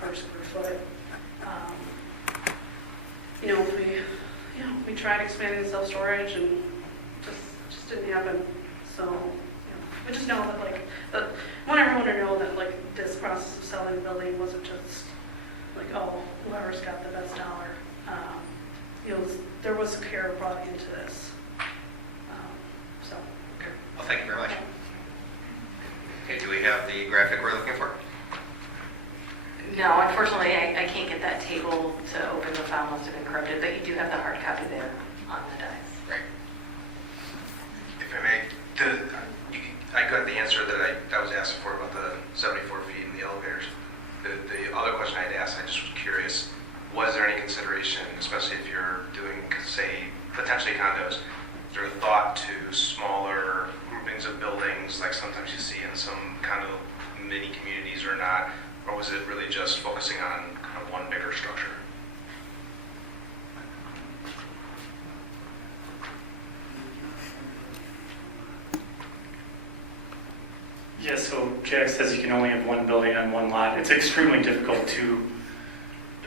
per square foot. We tried expanding self-storage and just didn't happen. So we just know that I want everyone to know that this process of selling the building wasn't just whoever's got the best dollar. There was care brought into this. So Well, thank you very much. Okay, do we have the graphic we're looking for? No, unfortunately, I can't get that table to open. The file must have been corrupted, but you do have the hard copy there on the dice. Great. If I may, I got the answer that I was asking for about the 74 feet in the elevators. The other question I had asked, I just was curious, was there any consideration, especially if you're doing, say, potentially condos, is there a thought to smaller groupings of buildings, like sometimes you see in some kind of mini communities or not, or was it really just focusing on kind of one bigger structure? Yeah, so Jack says you can only have one building on one lot. It's extremely difficult to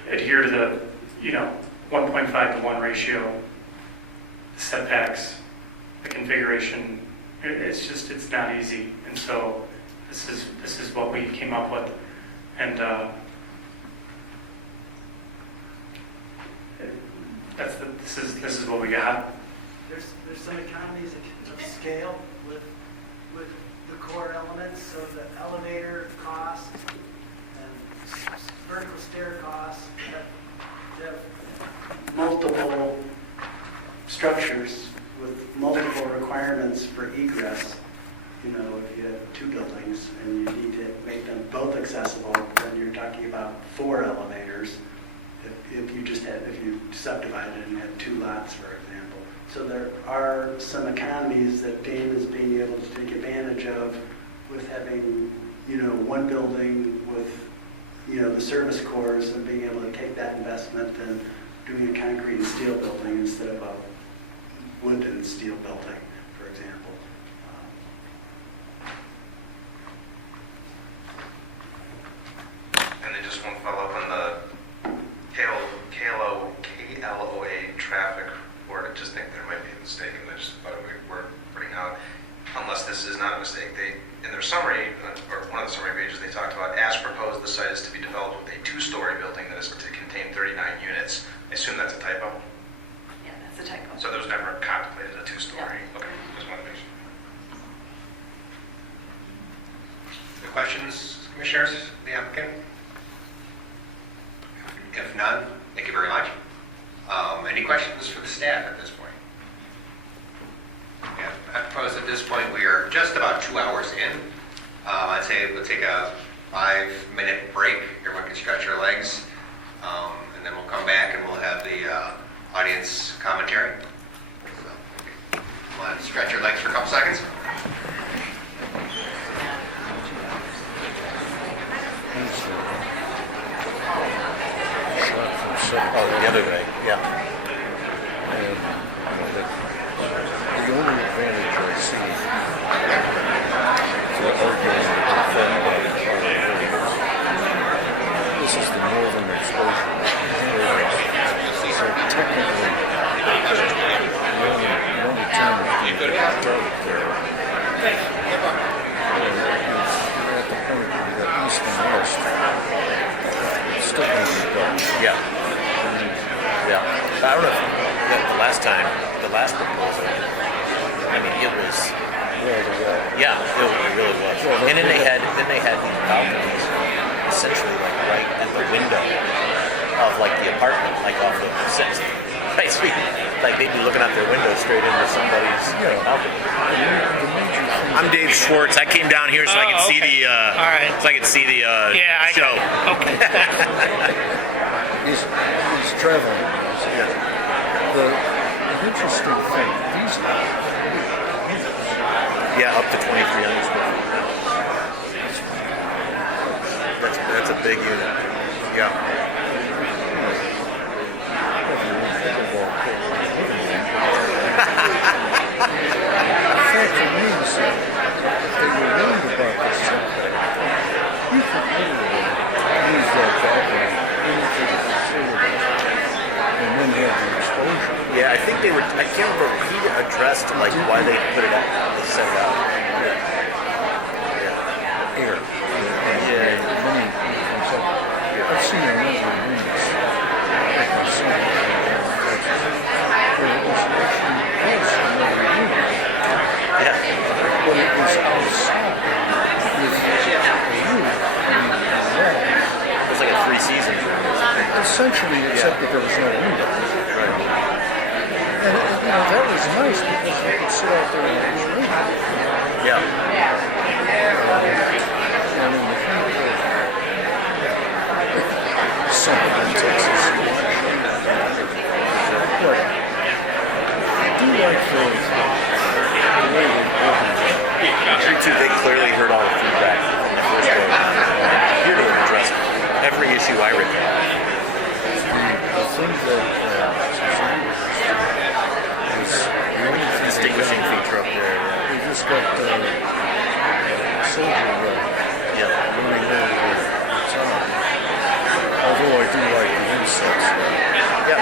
adhere to the, 1.5 to 1 ratio, the setbacks, the configuration. It's not easy. And so this is what we came up with. And this is what we got. There's some economies of scale with the core elements, so the elevator cost and vertical stair costs have multiple structures with multiple requirements for egress. If you have two buildings and you need to make them both accessible, then you're talking about 4 elevators. If you subdivided and had 2 lots, for example. So there are some economies that Dane is being able to take advantage of with having, one building with, the service cores and being able to take that investment and doing a concrete and steel building instead of a wood and steel building, for example. And then just one follow-up on the KLOA traffic report. I just think there might be a mistake in this, but we're putting out, unless this is not a mistake, in their summary, or one of the summary pages, they talked about, as proposed, the site is to be developed with a 2-story building that is to contain 39 units. I assume that's a typo? Yeah, that's a typo. So there was never contemplated a 2-story? No. Okay, just wanted to make sure. Any questions, commissioners, the applicant? If none, thank you very much. Any questions for the staff at this point? Yeah, I propose at this point we are just about 2 hours in. I'd say we'll take a 5-minute break. Everyone can stretch their legs. And then we'll come back and we'll have the audience commentary. So, want to stretch your legs for a couple seconds? Oh, the other way, yeah. The only advantage I see to arguing this is the northern exposure. So technically, the only term you could have there. You're at the point where you got east and west. It's still going to be dark. Yeah. Yeah. I don't know if the last proposal, it was, yeah, it really was. And then they had the balconies essentially like right at the window of like the apartment, like off the 6th. Right, sweet. Like they'd be looking out their window straight into somebody's balcony. I'm Dave Schwartz. I came down here so I could see the all right. So I could see the show. Okay. He's traveling. The interesting thing, these up to 2,300 square feet. That's a big unit. Yeah. The fact remains that if they were worried about this setback, you could literally use that property into the facility and then have the exposure. Yeah, I think they were. I can't remember. He addressed like why they put it out. They set it out. Air. Yeah. I've seen a number of units. Like my son, where it was actually close to another unit. Yeah. But essentially, except that there was no window. And, that was nice because you could sit out there and it was raining. Yeah. And in the heat of summer in Texas. But I do like the way they Me too, they clearly heard all the feedback from the first go. Here to address every issue I recall. the thing that is the only Distinguishing feature up there. we just got soldier running over the top. Although I do like the insects. Yeah.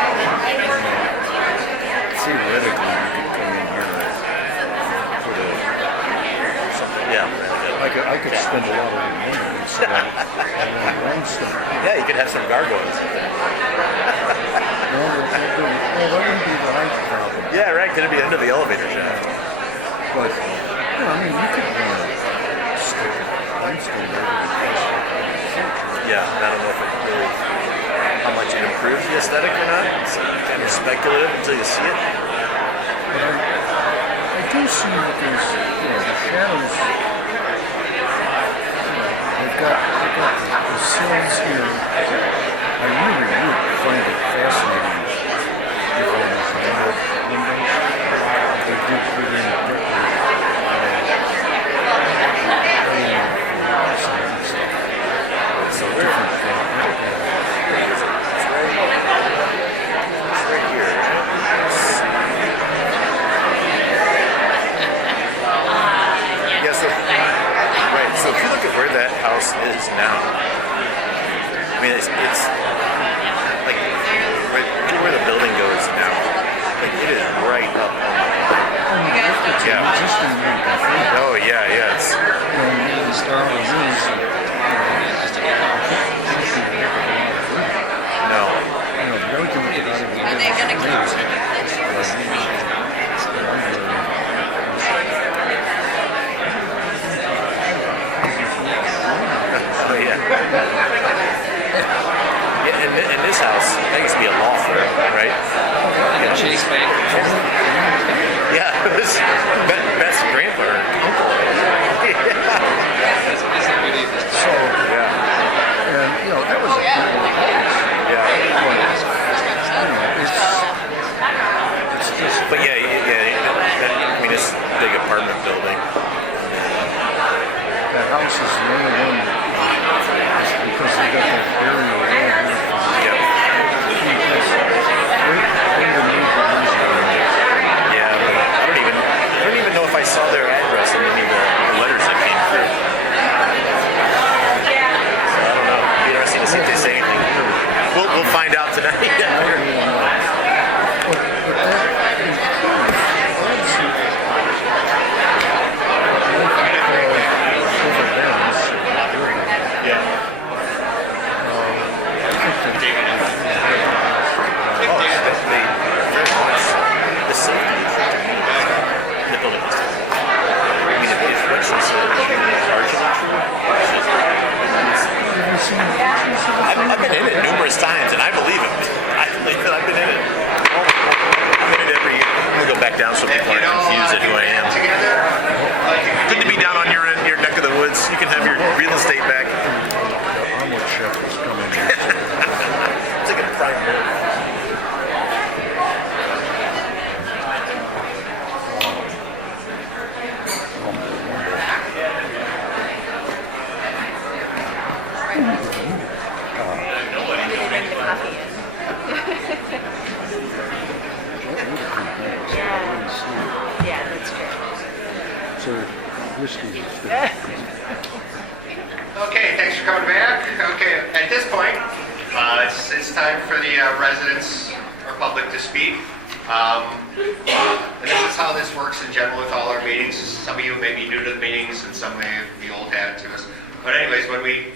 Theoretically, you could come in here and put a something. Yeah. I could spend a lot of money on limestone. Yeah, you could have some gargoyles. Well, that wouldn't be the height problem. Yeah, right. Could it be under the elevator shaft? But, I mean, you could stick limestone there. Yeah, I don't know if it really, how much it improves the aesthetic or not. It's kind of speculative until you see it. But I do see that there's, the shadows. They've got the sills here. I really would find it fascinating if I was windows. They did put in so different So if you look at where that house is now, I mean, it's like where the building goes now. Like it is right up. Yeah. Oh yeah. It's. No. Are they going to Oh yeah. In this house, that used to be a law firm, right? Yeah. Chase Bank. Yeah, it was Beth's grandfather. So, and that was a it's just. But yeah, I mean, it's a big apartment building. That house is the only one because they got that area all beautiful. Yeah. Yeah, I don't even know if I saw their address in any of the letters that came through. So I don't know. It'd be interesting to see if they say anything. We'll find out tonight. I've been in it numerous times, and I believe it. I've been in it. I've been in it every year. I'm going to go back down so people aren't confused at who I am. Good to be down on your neck of the woods. You can have your real estate back. The omelet chef was coming here. It's like a prime move. Yeah, that's true. So, whiskey is Okay, thanks for coming back. Okay, at this point, it's time for the residents or public to speak. And this is how this works in general with all our meetings. Some of you may be new to the meetings and some may be old hat to us. But anyways, when we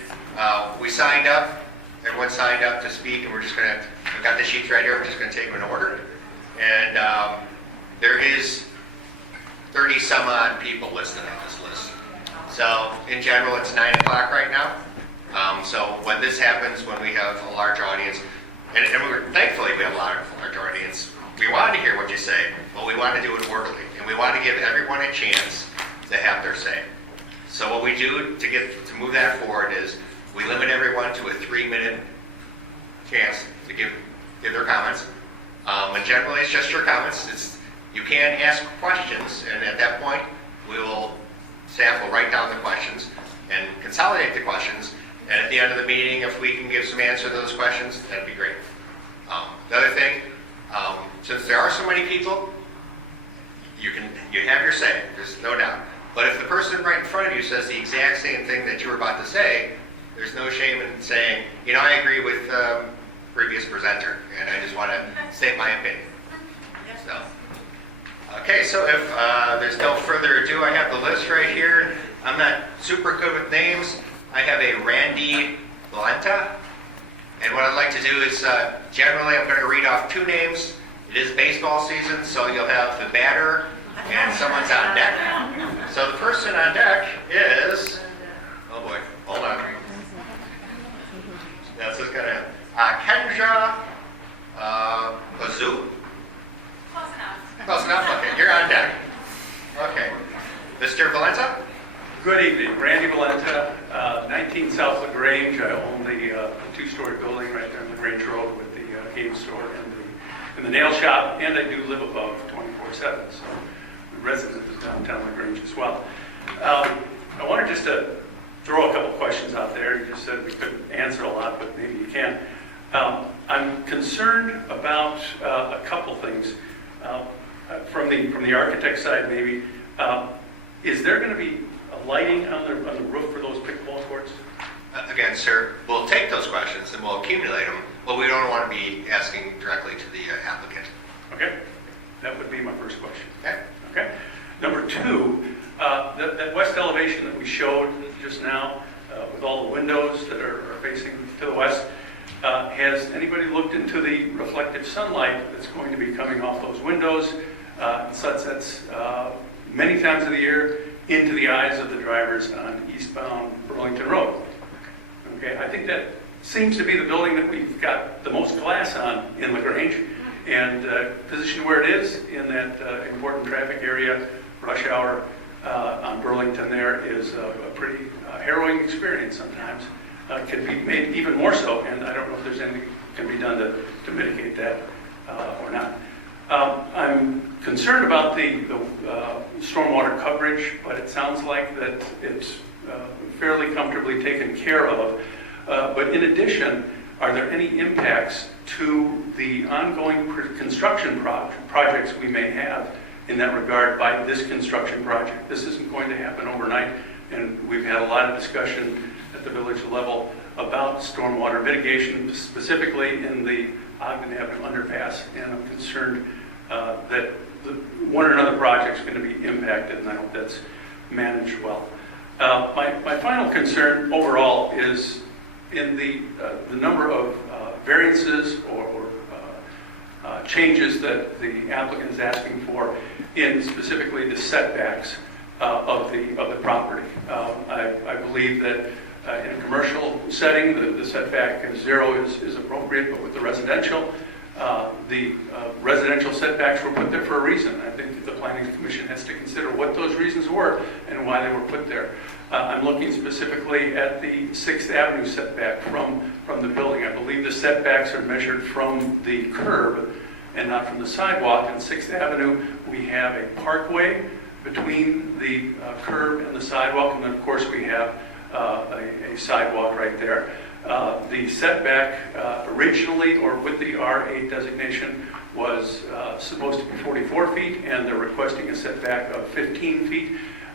signed up, everyone signed up to speak, and we're just gonna, I've got the sheets right here, we're just gonna take them in order. And there is 30 some odd people listed on this list. So in general, it's 9 o'clock right now. So when this happens, when we have a large audience, and want to give everyone a chance to have their say. So what we do to move that forward is we limit everyone to a 3-minute chance to give their comments. And generally, it's just your comments. You can ask questions, and at that point, staff will write down the questions and consolidate the questions. And at the end of the meeting, if we can give some answer to those questions, that'd be great. The other thing, since there are so many people, you have your say. There's no doubt. But if the person right in front of you says the exact same thing that you were about to say, there's no shame in saying, I agree with previous presenter, and I just want to state my opinion. So, okay, so if there's no further ado, I have the list right here. I'm not super good with names. I have a Randy Valenta, and what I'd like to do is, generally I'm going to read off 2 names. It is baseball season, so you'll have the batter and someone's on deck. So the person on deck is, oh boy, hold on. That's just going to Kenja Ozu. Close enough. Close enough? Okay, you're on deck. Okay. Mr. Valenta? Good evening, Randy Valenta, 19 South LaGrange. I own the 2-story building right there on LaGrange Road with the game store and the nail shop, and I do live above 24/7, so I'm a resident of downtown LaGrange as well. I wanted just to throw a couple questions out there. You just said we couldn't answer a lot, but maybe you can. I'm concerned about a couple things. From the architect side, maybe, is there going to be lighting on the roof for those pickleball courts? Again, sir, we'll take those questions and we'll accumulate them, but we don't want to be asking directly to the applicant. Okay, that would be my first question. Okay. Okay. Number 2, that west elevation that we showed just now, with all the windows that are facing to the west, has anybody looked into the reflective sunlight that's going to be coming off those windows and sunsets many times of the year into the eyes of the drivers on eastbound Burlington Road? Okay, I think that seems to be the building that we've got the most glass on in LaGrange, and positioned where it is in that important traffic area, rush hour on Burlington there is a pretty harrowing experience sometimes. Can be made even more so, and I don't know if there's anything can be done to mitigate that or not. I'm concerned about the stormwater coverage, but it sounds like that it's fairly comfortably taken care of. But in addition, are there any impacts to the ongoing construction projects we may have in that regard by this construction project? This isn't going to happen overnight, and we've had a lot of discussion at the village level about stormwater mitigation, specifically in the Ogden Avenue underpass, and I'm concerned that one or another project is going to be impacted, and I hope that's managed well. My final concern overall is in the number of variances or changes that the applicant is asking for in specifically the setbacks of the property. I believe that in a commercial setting, the setback of 0 is appropriate, but with the residential setbacks were put there for a reason. I think that the Planning Commission has to consider what those reasons were and why they were put there. I'm looking specifically at the 6th Avenue setback from the building. I believe the setbacks are measured from the curb and not from the sidewalk. On 6th Avenue, we have a parkway between the curb and the sidewalk, and then of course we have a sidewalk right there. The setback originally, or with the R8 designation, was supposed to be 44 feet, and they're requesting a setback of 15 feet.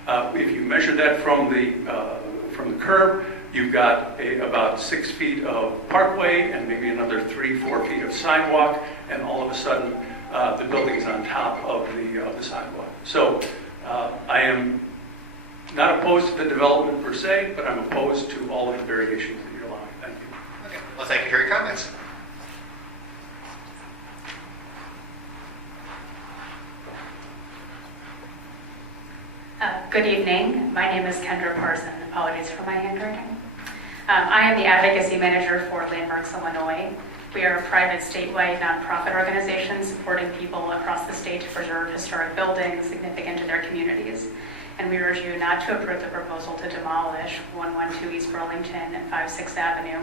If you measure that from the curb, you've got about 6 feet of parkway and maybe another 3-4 feet of sidewalk, and all of a sudden the building's on top of the sidewalk. So I am not opposed to the development per se, but I'm opposed to all of the variations that you're allowing. Thank you. Okay. Well, thank you for your comments. Good evening. My name is Kendra Parson. Apologies for my handwriting. I am the advocacy manager for Landmarks Illinois, We are a private statewide nonprofit organization supporting people across the state to preserve historic buildings significant to their communities. And we urge you not to approve the proposal to demolish 112 East Burlington and 56th Avenue.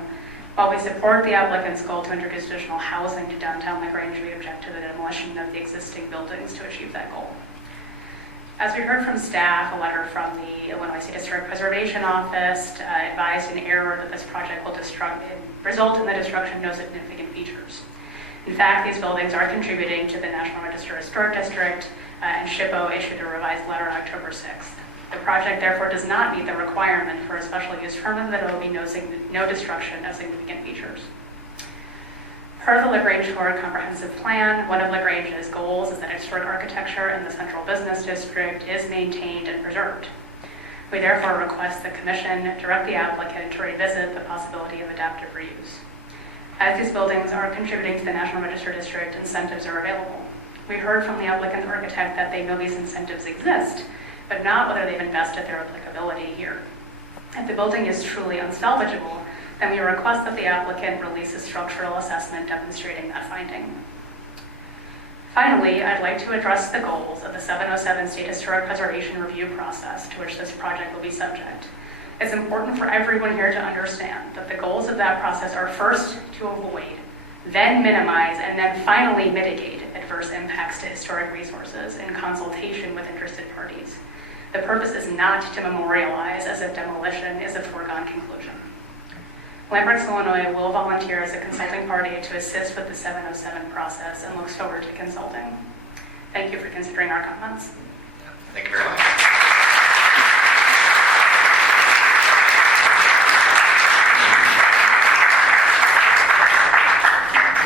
While we support the applicant's goal to introduce additional housing to downtown LaGrange, we object to the demolition of the existing buildings to achieve that goal. As we heard from staff, a letter from the Illinois State Historic Preservation Office advised in error that this project will result in the destruction of no significant features. In fact, these buildings are contributing to the National Register Historic District, and SHPO issued a revised letter on October 6th. The project therefore does not meet the requirement for a special use permit that there will be no destruction of significant features. Per the LaGrange Florida Comprehensive Plan, one of LaGrange's goals is that historic architecture in the central business district is maintained and preserved. We therefore request the Commission direct the applicant to revisit the possibility of adaptive reuse. As these buildings are contributing to the National Register District, incentives are available. We heard from the applicant architect that they know these incentives exist, but not whether they've invested their applicability here. If the building is truly unsalvageable, then we request that the applicant release a structural assessment demonstrating that finding. Finally, I'd like to address the goals of the 707 State Historic Preservation Review process to which this project will be subject. It's important for everyone here to understand that the goals of that process are first to avoid, then minimize, and then finally mitigate adverse impacts to historic resources in consultation with interested parties. The purpose is not to memorialize as if demolition is a foregone conclusion. Lamberts, Illinois will volunteer as a consulting party to assist with the 707 process and looks forward to consulting. Thank you for considering our comments. Thank you very much.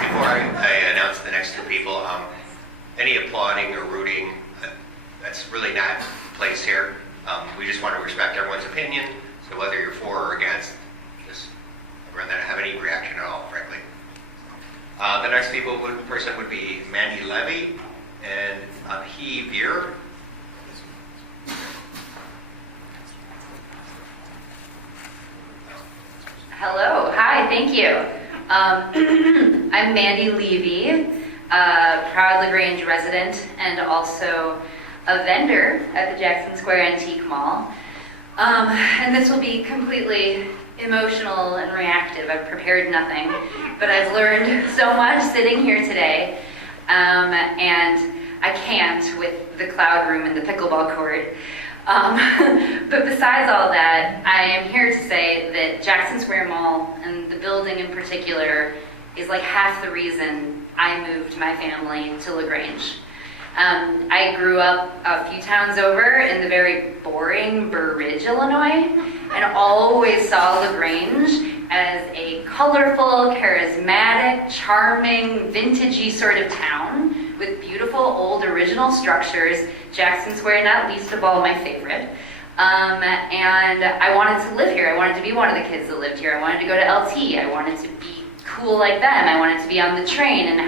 Before I announce the next two people, any applauding or rooting, that's really not the place here. We just want to respect everyone's opinion, so whether you're for or against, just rather than have any reaction at all, frankly. The next person would be Mandy Levy and Abhi Veer. Hello, hi, thank you. I'm Mandy Levy, a proud LaGrange resident and also a vendor at the Jackson Square Antique Mall. And this will be completely emotional and reactive. I've prepared nothing, but I've learned so much sitting here today. And I can't with the cloud room and the pickleball court. But besides all that, I am here to say that Jackson Square Mall, and the building in particular, is like half the reason I moved my family to LaGrange. I grew up a few towns over in the very boring Burr Ridge, Illinois, and always saw LaGrange as a colorful, charismatic, charming, vintagey sort of town with beautiful old original structures, Jackson Square not least of all my favorite. And I wanted to live here. I wanted to be one of the kids that lived here. I wanted to go to LT. I wanted to be cool like them. I wanted to be on the train and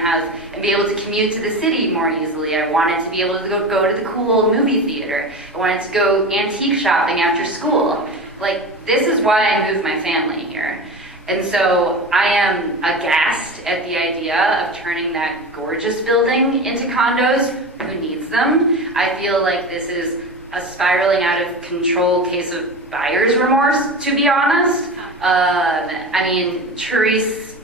be able to commute to the city more easily. I wanted to be able to go to the cool old movie theater. I wanted to go antique shopping after school. Like, this is why I moved my family here. And so I am aghast at the idea of turning that gorgeous building into condos. Who needs them? I feel like this is a spiraling out of control case of buyer's remorse, to be honest. I mean, Therese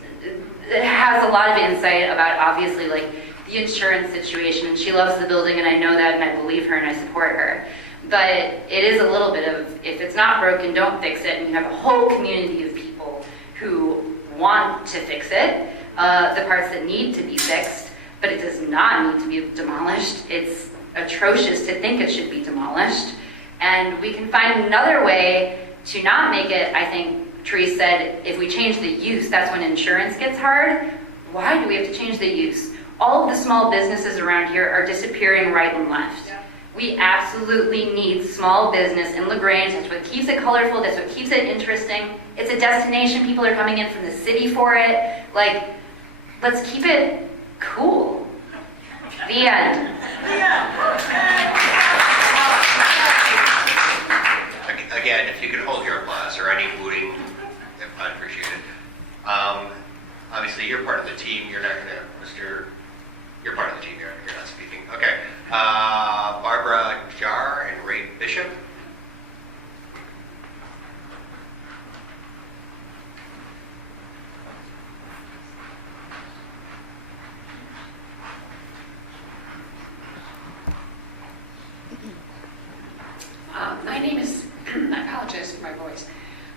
has a lot of insight about, obviously, like, the insurance situation, and she loves the building, and I know that, and I believe her, and I support her. But it is a little bit of, if it's not broken, don't fix it, and you have a whole community of people who want to fix it, the parts that need to be fixed, but it does not need to be demolished. It's atrocious to think it should be demolished. And we can find another way to not make it, I think, Therese said, if we change the use, that's when insurance gets hard. Why do we have to change the use? All of the small businesses around here are disappearing right and left. Yeah. We absolutely need small business in LaGrange. That's what keeps it colorful. That's what keeps it interesting. It's a destination. People are coming in from the city for it. Like, let's keep it cool. The end. Again, if you could hold your applause or any booting, I appreciate it. Obviously, you're part of the team. You're not going to, you're part of the team. You're not speaking. Okay. Barbara Jar and Ray Bishop. My name is, I apologize for my voice.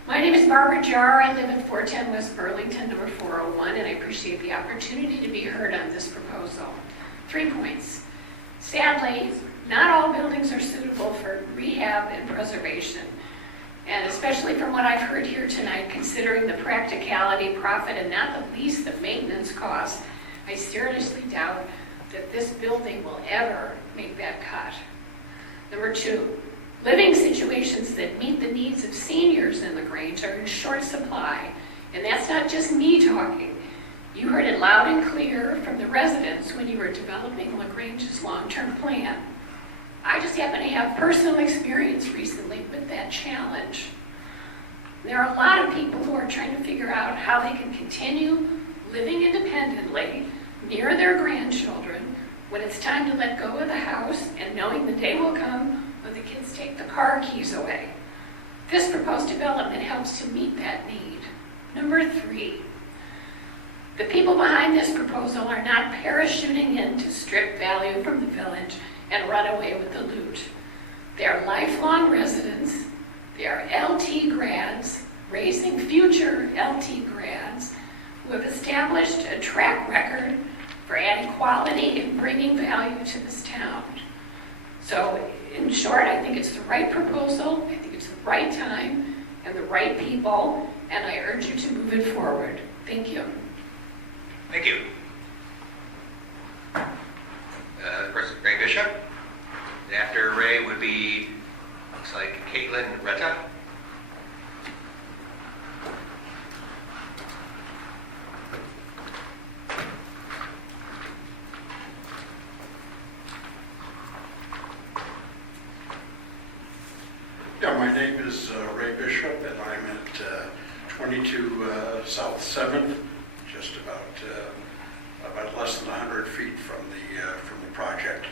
My name is Barbara Jar. I live at 410 West Burlington, number 401, and I appreciate the opportunity to be heard on this proposal. 3 points. Sadly, not all buildings are suitable for rehab and preservation. And especially from what I've heard here tonight, considering the practicality, profit, and not the least the maintenance costs, I seriously doubt that this building will ever make that cut. Number 2, living situations that meet the needs of seniors in LaGrange are in short supply, and that's not just me talking. You heard it loud and clear from the residents when you were developing LaGrange's long-term plan. I just happen to have personal experience recently with that challenge. There are a lot of people who are trying to figure out how they can continue living independently near their grandchildren when it's time to let go of the house and knowing the day will come when the kids take the car keys away. This proposed development helps to meet that need. Number 3, the people behind this proposal are not parachuting in to strip value from the village and run away with the loot. They are lifelong residents. They are LT grads, raising future LT grads who have established a track record for adding quality and bringing value to this town. So, in short, I think it's the right proposal, I think it's the right time, and the right people, and I urge you to move it forward. Thank you. Thank you. Ray Bishop. And after Ray would be, looks like Caitlyn Retta. Yeah, my name is Ray Bishop, and I'm at 22 South 7th, just about less than 100 feet from the project.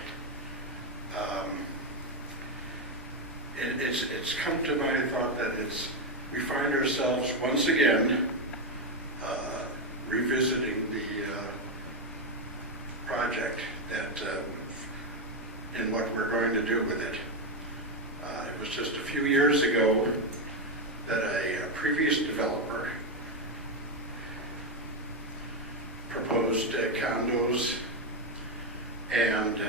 It's come to my thought that we find ourselves once again revisiting the project in what we're going to do with it. It was just a few years ago that a previous developer proposed condos, and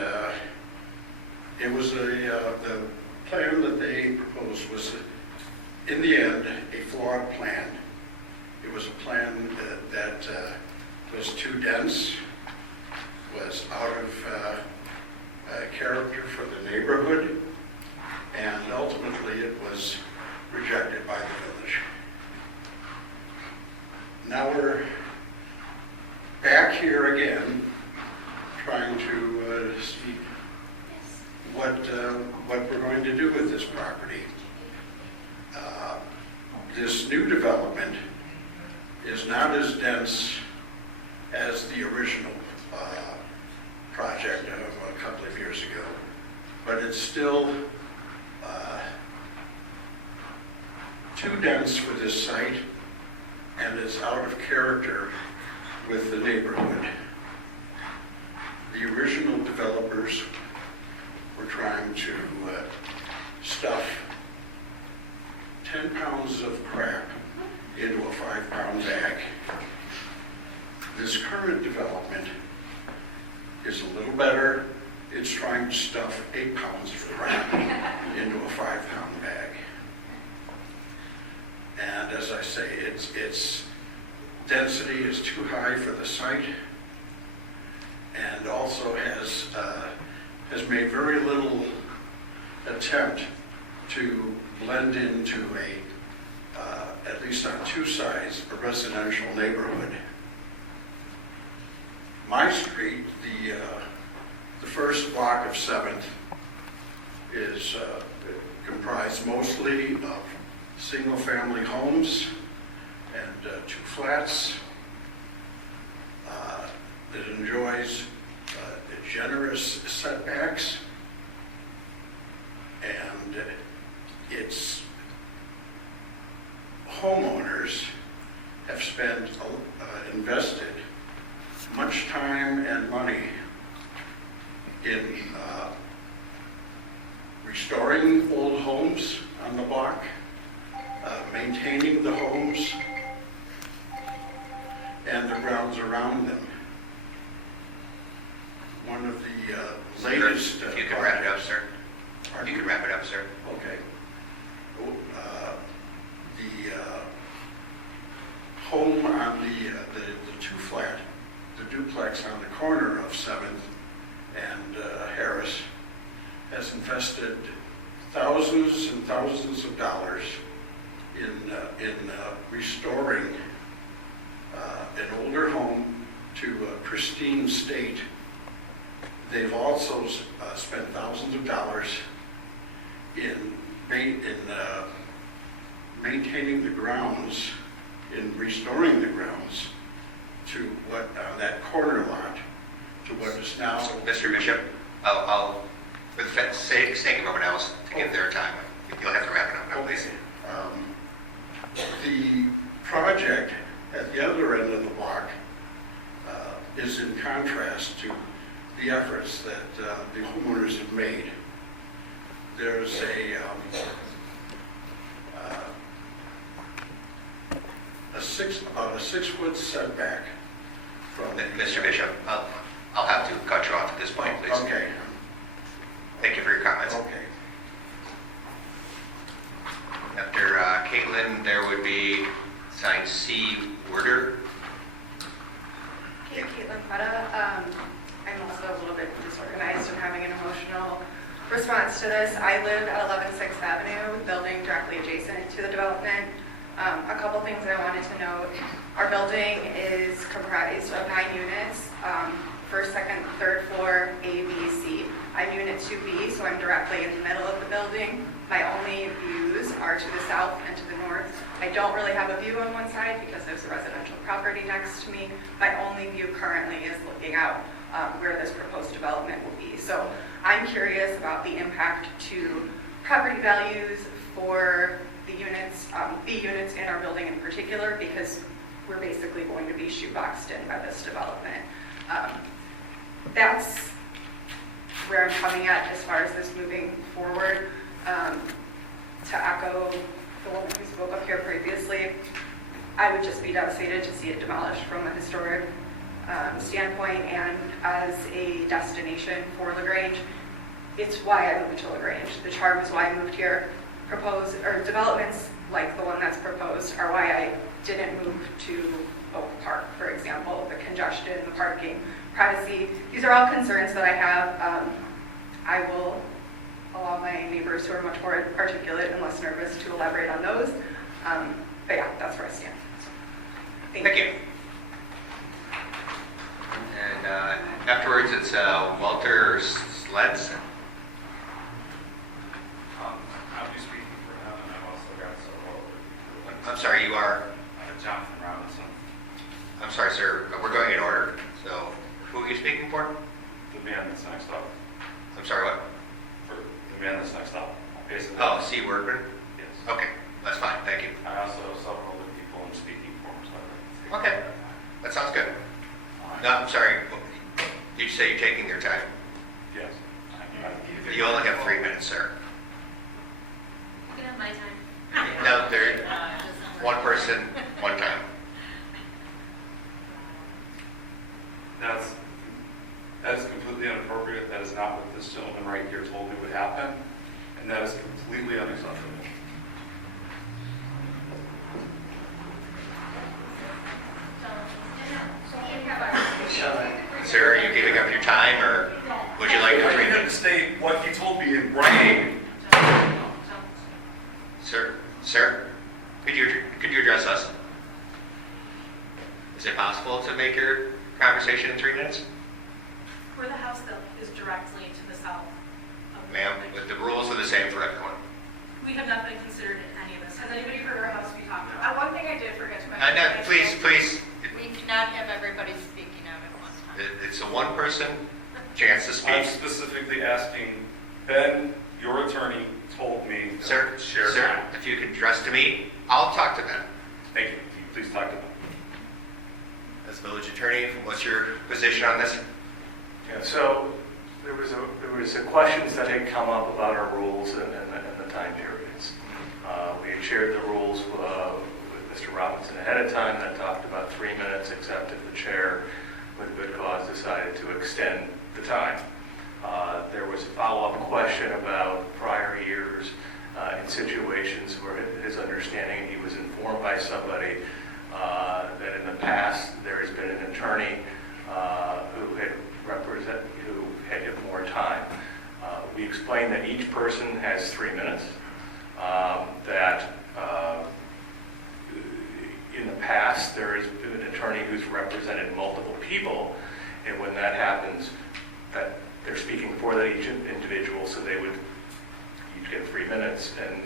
it was the plan that they proposed was, in the end, a flawed plan. It was a plan that was too dense, was out of character for the neighborhood, and ultimately it was rejected by the village. Now we're back here again, trying to see what we're going to do with this property. This new development is not as dense as the original project of a couple of years ago, but it's still too dense for this site, and it's out of character with the neighborhood. The original developers were trying to stuff 10 pounds of crap into a 5-pound bag. This current development is a little better. It's trying to stuff 8 pounds of crap into a 5-pound bag. And as I say, its density is too high for the site, and also has made very little attempt to blend into at least on two sides, a residential neighborhood. My street, the first block of 7th, is comprised mostly of single-family homes and 2 flats. It enjoys generous setbacks, and its homeowners have invested much time and money in restoring old homes on the block, maintaining the homes and the grounds around them. One of the latest... If you could wrap it up, sir. You could wrap it up, sir. Okay. The home on the two-flat, the duplex on the corner of 7th and Harris has invested thousands and thousands of dollars in restoring an older home to a pristine state. They've also spent thousands of dollars in maintaining the grounds, in restoring the grounds to what, that corner lot, to what is now... Mr. Bishop, I'll for the sake of everyone else, to give their time, you'll have to wrap it up now, please. The project at the other end of the block is in contrast to the efforts that the homeowners have made. There's about a 6-foot setback from... Mr. Bishop, I'll have to cut you off at this point, please. Okay. Thank you for your comments. Okay. After Caitlyn, there would be sign C, Worder. Okay, Caitlyn Petta. I'm also a little bit disorganized and having an emotional response to this. I live at 11 6th Avenue, building directly adjacent to the development. A couple things I wanted to note. Our building is comprised of 9 units, first, second, third floor, A, B, C. I'm unit 2B, so I'm directly in the middle of the building. My only views are to the south and to the north. I don't really have a view on one side because there's a residential property next to me. My only view currently is looking out where this proposed development will be. So I'm curious about the impact to property values for the units, B units in our building in particular, because we're basically going to be shoeboxed in by this development. That's where I'm coming at as far as this moving forward. To echo the woman who spoke up here previously, I would just be devastated to see it demolished from a historic standpoint and as a destination for LaGrange. It's why I moved to LaGrange. The charm is why I moved here. Developments like the one that's proposed are why I didn't move to Oak Park, for example. The congestion, the parking, privacy. These are all concerns that I have. I will allow my neighbors who are much more articulate and less nervous to elaborate on those. But yeah, that's where I stand. So, thank you. And afterwards, it's Walter Sledson. I'll be speaking for him, and I've also got several... I'm sorry, you are? Jonathan Robinson. I'm sorry, sir. We're going in order. So, who are you speaking for? The man that's next up. I'm sorry, what? For the man that's next up. Basically. Oh, C. Wordman? Yes. Okay, that's fine. Thank you. I also have several other people I'm speaking for. So Okay, that sounds good. No, I'm sorry. Did you say you're taking their time? Yes. You only have 3 minutes, sir. You can have my time. No, there, one person, one time. That is completely inappropriate. That is not what this gentleman right here told me would happen, and that is completely unacceptable. Sir, are you giving up your time, or would you like to I read didn't it? state what he told me in writing. Sir, could you address us? Is it possible to make your conversation in 3 minutes? Where the house built is directly to the south. Ma'am, but the rules are the same for everyone. We have not been considered in any of this. Has anybody heard our house be talked about? One thing I did forget to mention. No, please. We cannot have everybody speaking out at one time. It's a one-person chance to I'm speak. specifically asking, Ben, your attorney told me. Sir, if you can address to me, I'll talk to them. Thank you. Please talk to them. As village attorney, what's your position on this? Yeah, so there was a questions that had come up about our rules and the time periods. We had shared the rules with Mr. Robinson ahead of time that talked about 3 minutes, except if the chair, with good cause, decided to extend the time. There was a follow-up question about prior years in situations where his understanding, he was informed by somebody that in the past there has been an attorney who had more time. We explained that each person has 3 minutes, that in the past there has been an attorney who's represented multiple people, and when that happens, that they're speaking for that each individual, so they would each get 3 minutes, and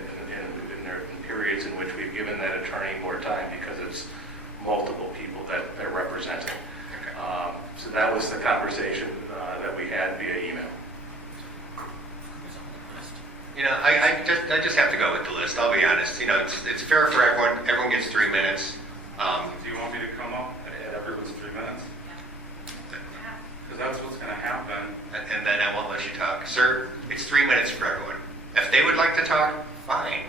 there are periods in which we've given that attorney more time because it's multiple people that they're representing. So that was the conversation that we had via email. You know, I just have to go with the list. I'll be honest. You know, it's fair for everyone. Everyone gets 3 minutes. Do you want me to come up and add everyone's 3 minutes? Because that's what's going to happen. And then I won't let you talk. Sir, it's 3 minutes for everyone. If they would like to talk, fine.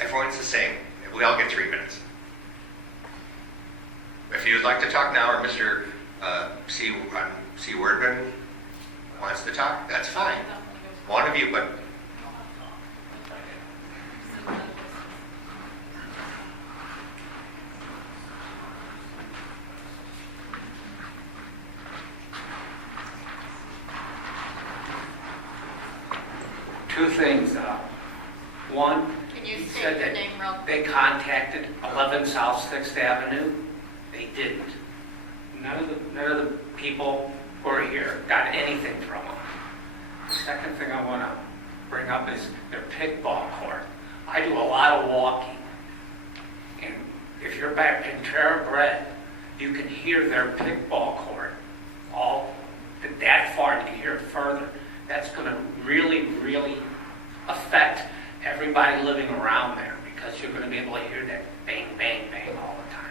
Everyone's the same. We all get 3 minutes. If you would like to talk now, or Mr. C. Wordman wants to talk, that's fine. One of you, but two things. One, Can you said state your that name real quick? they contacted 11 South 6th Avenue. They didn't. None of the people who are here got anything from them. The second thing I want to bring up is their pickleball court. I do a lot of walking, and if you're back in Terra Bread, you can hear their pickleball court all that far, and you can hear it further. That's going to really, really affect everybody living around there, because you're going to be able to hear that bang, bang, bang all the time.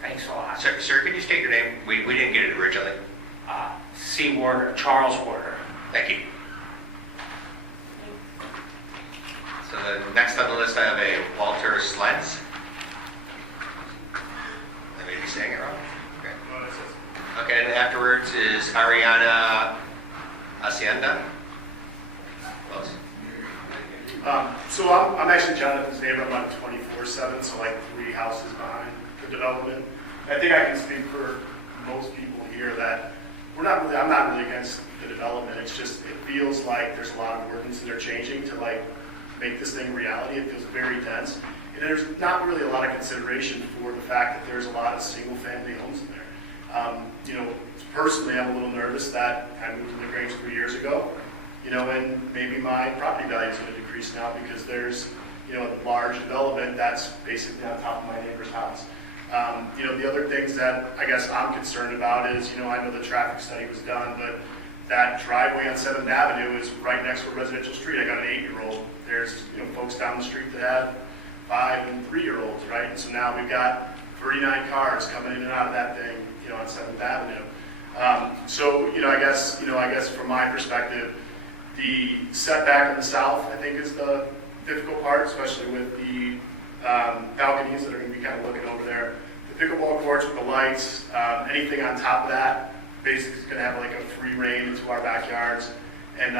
Thanks a lot. Sir, can you state your name? We didn't get it originally. C. Warder, Charles Warder. Thank you. So the next on the list, I have a Walter Slentz. I may be saying it wrong. Okay. Okay, and afterwards is Ariana Hacienda. Close. So I'm actually Jonathan's neighbor. I'm on 24/7, so like 3 houses behind the development. I think I can speak for most people here that I'm not really against the development. It's just, it feels like there's a lot of ordinances that are changing to like make this thing a reality. It feels very dense. And there's not really a lot of consideration for the fact that there's a lot of single family homes in there. You know, personally, I'm a little nervous that I moved to the Grange 3 years ago, you know, and maybe my property value is going to decrease now because there's, you know, a large development that's basically on top of my neighbor's house. You know, the other things that I guess I'm concerned about is, you know, I know the traffic study was done, but that driveway on 7th Avenue is right next to a residential street. I got an 8-year-old. There's, you know, folks down the street that have 5 and 3-year-olds, right? And so now we've got 39 cars coming in and out of that thing, you know, on 7th Avenue. So, you know, I guess from my perspective, the setback in the south, I think, is the difficult part, especially with the balconies that are going to be kind of looking over there. The pickleball courts with the lights, anything on top of that, basically is going to have like a free reign into our backyards. And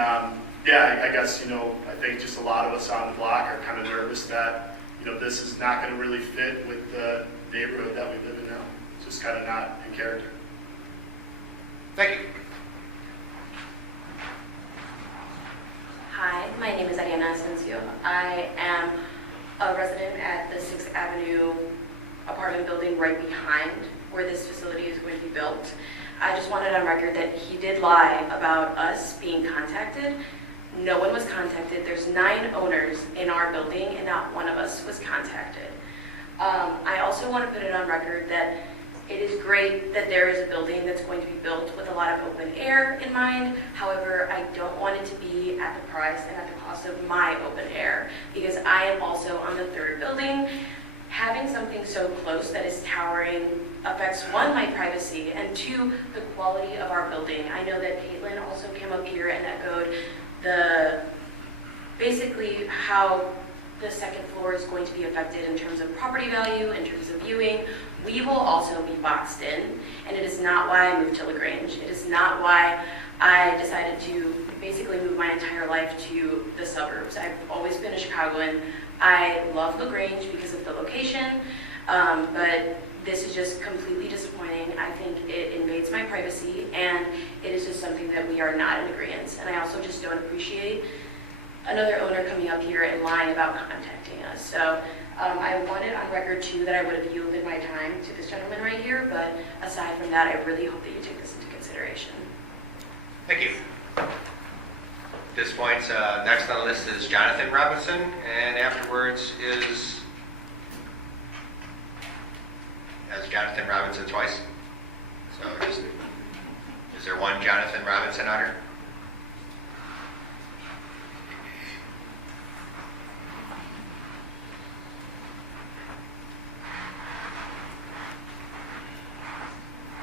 yeah, I guess, you know, I think just a lot of us on the block are kind of nervous that, you know, this is not going to really fit with the neighborhood that we live in now. It's just kind of not in character. Thank you. Hi, my name is Ariana Asensio. I am a resident at the 6th Avenue apartment building right behind where this facility is going to be built. I just wanted on record that he did lie about us being contacted. No one was contacted. There's 9 owners in our building and not one of us was contacted. I also want to put it on record that It is great that there is a building that's going to be built with a lot of open air in mind. However, I don't want it to be at the price and at the cost of my open air, because I am also on the third building. Having something so close that is towering affects, one, my privacy, and two, the quality of our building. I know that Caitlyn also came up here and echoed basically how the second floor is going to be affected in terms of property value, in terms of viewing. We will also be boxed in, and it is not why I moved to LaGrange. It is not why I decided to basically move my entire life to the suburbs. I've always been a Chicagoan. I love LaGrange because of the location, but this is just completely disappointing. I think it invades my privacy, and it is just something that we are not in agreement. And I also just don't appreciate another owner coming up here and lying about contacting us. So I wanted on record too that I would have yielded my time to this gentleman right here, but aside from that, I really hope that you take this into consideration. Thank you. At this point, next on the list is Jonathan Robinson, and afterwards is Jonathan Robinson twice. So is there one Jonathan Robinson on her?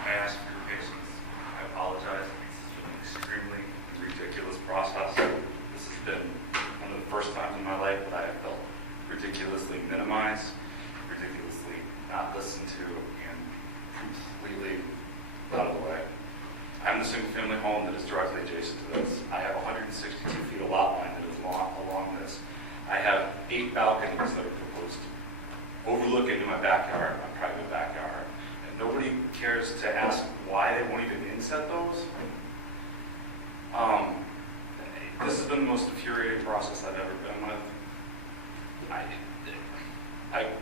I ask for your patience. I apologize. This is an extremely ridiculous process. This has been one of the first times in my life that I have felt ridiculously minimized, ridiculously not listened to, and completely out of the way. I'm the single-family home that is directly adjacent to this. I have 162 feet of lot line that is along this. I have 8 balconies that are proposed overlook into my backyard, my private backyard. Nobody cares to ask why they won't even inset those. This has been the most infuriating process I've ever been with.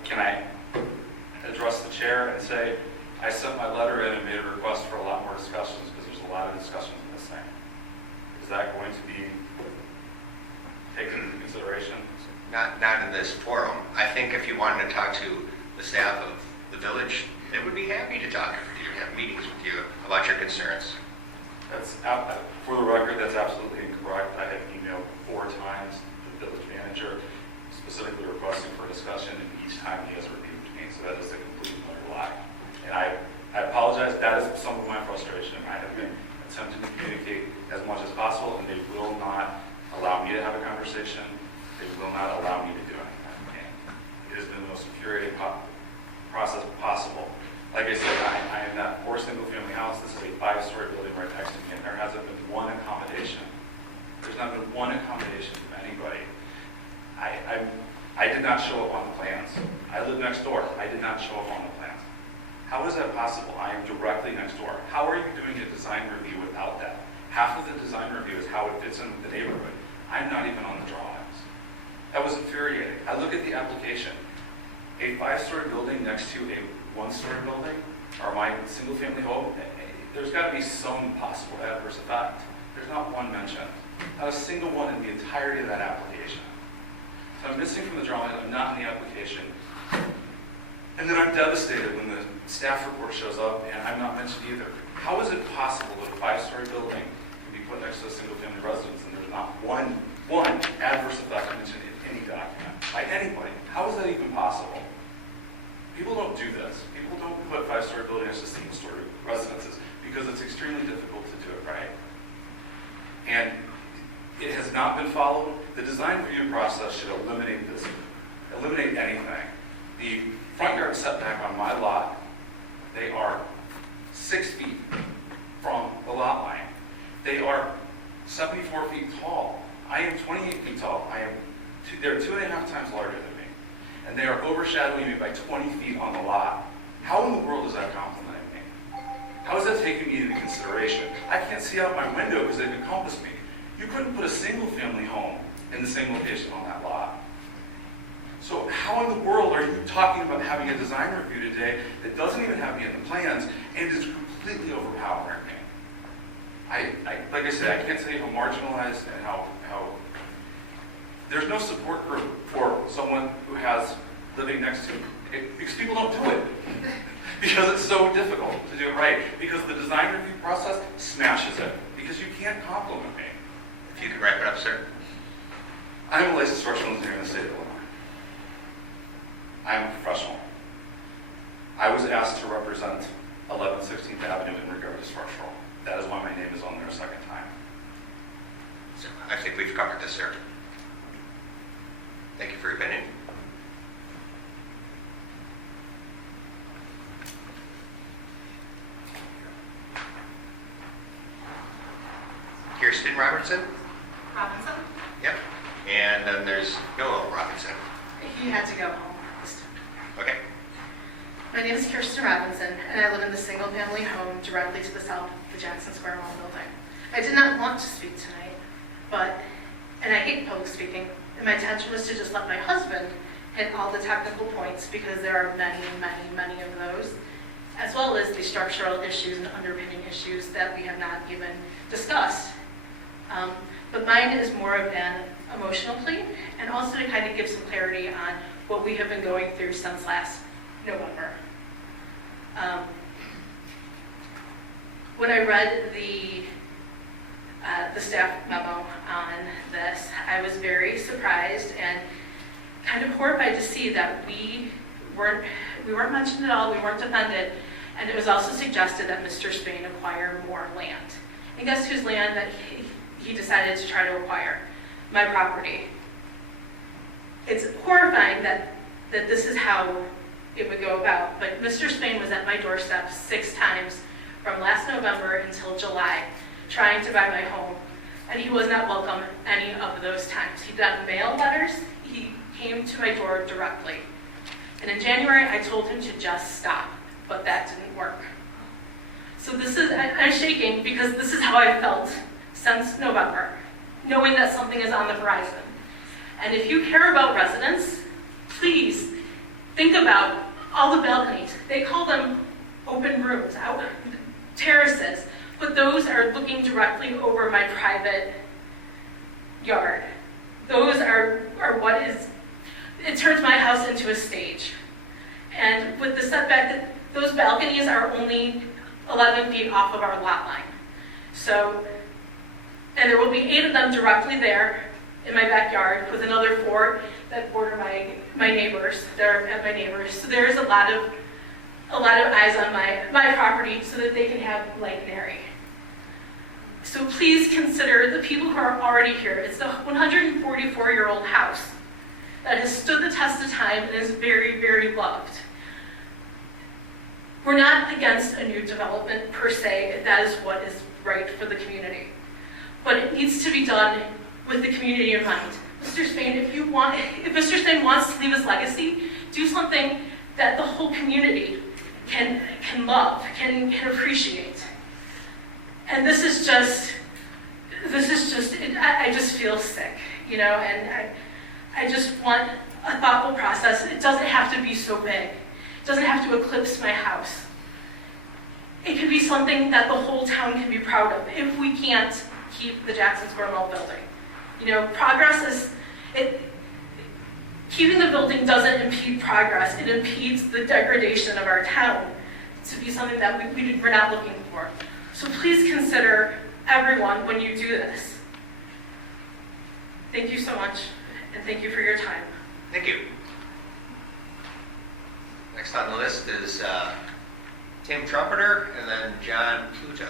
Can I address the chair and say, I sent my letter in and made a request for a lot more discussions because there's a lot of discussions in this thing. Is that going to be taken into consideration? Not in this forum. I think if you wanted to talk to the staff of the village, they would be happy to talk with you, have meetings with you about your concerns. For the record, that's absolutely incorrect. I have emailed 4 times the village manager, specifically requesting for a discussion, and each time he has rebuked me. So that is a complete and utter lie. And I apologize. That is some of my frustration. I have been attempting to communicate as much as possible, and they will not allow me to have a conversation. They will not allow me to do anything. And it has been the most infuriating process possible. Like I said, I am that 4 single-family house. This is a 5-story building right next to me, and there hasn't been one accommodation. There's not been one accommodation from anybody. I did not show up on the plans. I live next door. I did not show up on the plans. How is that possible? I am directly next door. How are you doing a design review without that? Half of the design review is how it fits in with the neighborhood. I'm not even on the drawings. That was infuriating. I look at the application. A 5-story building next to a 1-story building, or my single-family home, there's got to be some possible adverse effect. There's not one mentioned. Not a single one in the entirety of that application. So I'm missing from the drawing, I'm not in the application. And then I'm devastated when the staff report shows up and I'm not mentioned either. How is it possible that a 5-story building can be put next to a single-family residence and there's not one adverse effect mentioned in any document by anybody? How is that even possible? People don't do this. People don't put 5-story buildings next to single-story residences because it's extremely difficult to do it right. And it has not been followed. The design review process should eliminate this, eliminate anything. The front yard setback on my lot, they are 6 feet from the lot line. They are 74 feet tall. I am 28 feet tall. They're 2.5 times larger than me. And they are overshadowing me by 20 feet on the lot. How in the world is that complimenting me? How is that taking me into consideration? I can't see out my window because they've encompassed me. You couldn't put a single-family home in the same location on that lot. So how in the world are you talking about having a design review today that doesn't even have me in the plans and is completely overpowering me? Like I said, I can't tell you how marginalized and how there's no support group for someone who has living next to it because people don't do it. because it's so difficult to do it right. Because the design review process smashes it, because you can't compliment me. If you could wrap it up, sir. I'm a licensed structural engineer in the state of Illinois. I'm a professional. I was asked to represent 11 16th Avenue in regard to structural. That is why my name is on there a second time. So I think we've covered this, sir. Thank you for your opinion. Kirsten Robertson? Robinson? Yep. And then there's Noel Robinson. He had to go home. Okay. My name is Kirsten Robinson, and I live in the single-family home directly to the south of the Jackson Square Mall building. I did not want to speak tonight, and I hate public speaking, and my intention was to just let my husband hit all the technical points because there are many, many, many of those, as well as the structural issues and underpinning issues that we have not even discussed. But mine is more of an emotional plea, and also to kind of give some clarity on what we have been going through since last November. When I read the staff memo on this, I was very surprised and kind of horrified to see that we weren't mentioned at all, we weren't defended, and it was also suggested that Mr. Spain acquire more land. And guess whose land that he decided to try to acquire? My property. It's horrifying that this is how it would go about, but Mr. Spain was at my doorstep 6 times from last November until July trying to buy my home, and he was not welcome any of those times. He did not mail letters, he came to my door directly. And in January, I told him to just stop, but that didn't work. So I'm shaking because this is how I felt since November, knowing that something is on the horizon. And if you care about residents, please think about all the balconies. They call them open rooms, terraces, but those are looking directly over my private yard. Those are what is, it turns my house into a stage. And with the setback, those balconies are only 11 feet off of our lot line. So, and there will be 8 of them directly there in my backyard, with another 4 that border my neighbors. They're at my neighbors. So there's a lot of eyes on my property so that they can have light and airy. So please consider the people who are already here. It's the 144-year-old house that has stood the test of time and is very, very loved. We're not against a new development per se, if that is what is right for the community. But it needs to be done with the community in mind. Mr. Spain, if Mr. Spain wants to leave his legacy, do something that the whole community can love, can appreciate. And this is just, I just feel sick, and I just want a thoughtful process. It doesn't have to be so big. It doesn't have to eclipse my house. It could be something that the whole town can be proud of if we can't keep the Jackson Square Mall building. Progress keeping the building doesn't impede progress. It impedes the degradation of our town to be something that we're not looking for. So please consider everyone when you do this. Thank you so much, and thank you for your time. Thank you. Next on the list is Tim Trumpeter and then John Pluto.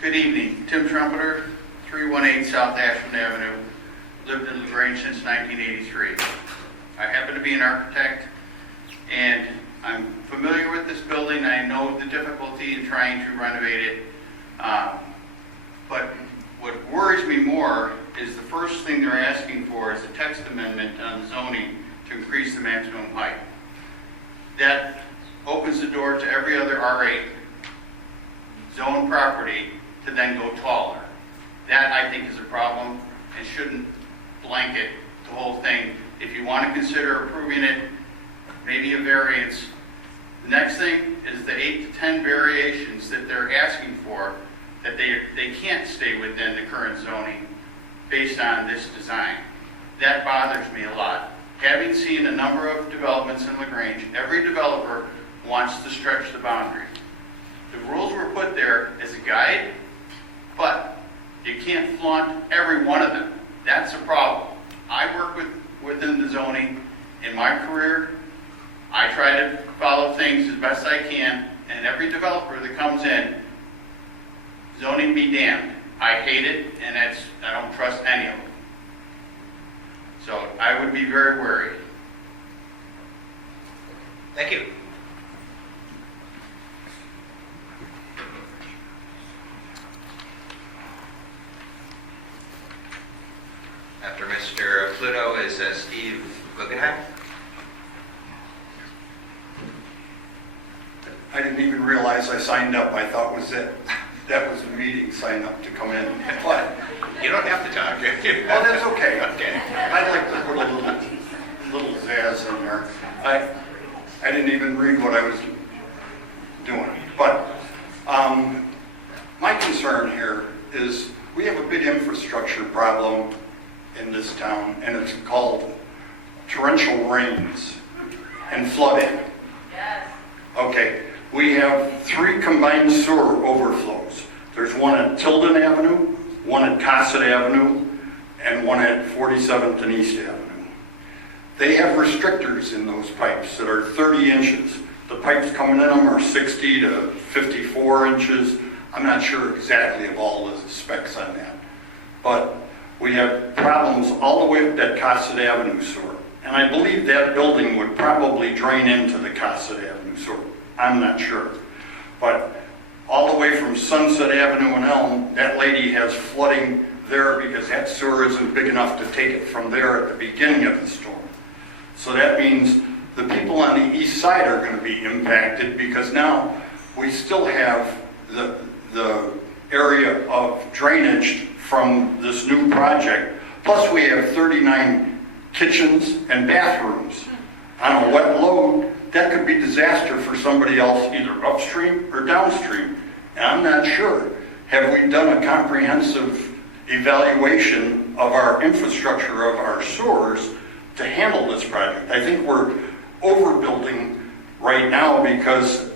Good evening. Tim Trumpeter, 318 South Ashland Avenue. Lived in Grange since 1983. I happen to be an architect, and I'm familiar with this building. I know the difficulty in trying to renovate it. But what worries me more is the first thing they're asking for is a text amendment on the zoning to increase the maximum height. That opens the door to every other R8 zone property to then go taller. That, I think, is a problem and shouldn't blanket the whole thing. If you want to consider approving it, maybe a variance. The next thing is the 8 to 10 variations that they're asking for, that they can't stay within the current zoning based on this design. That bothers me a lot. having seen a number of developments in LaGrange, every developer wants to stretch the boundary. The rules were put there as a guide, but you can't flaunt every one of them. That's a problem. I work within the zoning. In my career, I try to follow things as best I can, and every developer that comes in, zoning be damned. I hate it, and I don't trust any of them. So I would be very wary. Thank you. After Mr. Pluto is Steve Guggenheim. I didn't even realize I signed up. I thought that was the meeting, sign up to come in. But You don't have to talk. oh, that's okay. Okay. I'd like to put a little zazz in there. I didn't even read what I was doing. But my concern here is we have a big infrastructure problem in this town, and it's called torrential rains and flooding. Yes. Okay, we have 3 combined sewer overflows. There's one at Tilden Avenue, one at Cossett Avenue, and one at 47th and East Avenue. They have restrictors in those pipes that are 30 inches. The pipes coming in them are 60 to 54 inches. I'm not sure exactly of all the specs on that. But we have problems all the way up that Cossett Avenue sewer. And I believe that building would probably drain into the Cossett Avenue sewer. I'm not sure. But all the way from Sunset Avenue and Elm, that lady has flooding there because that sewer isn't big enough to take it from there at the beginning of the storm. So that means the people on the east side are going to be impacted because now we still have the area of drainage from this new project. Plus we have 39 kitchens and bathrooms. On a wet load, that could be disaster for somebody else either upstream or downstream. And I'm not sure. Have we done a comprehensive evaluation of our infrastructure of our sewers to handle this project? I think we're overbuilding right now because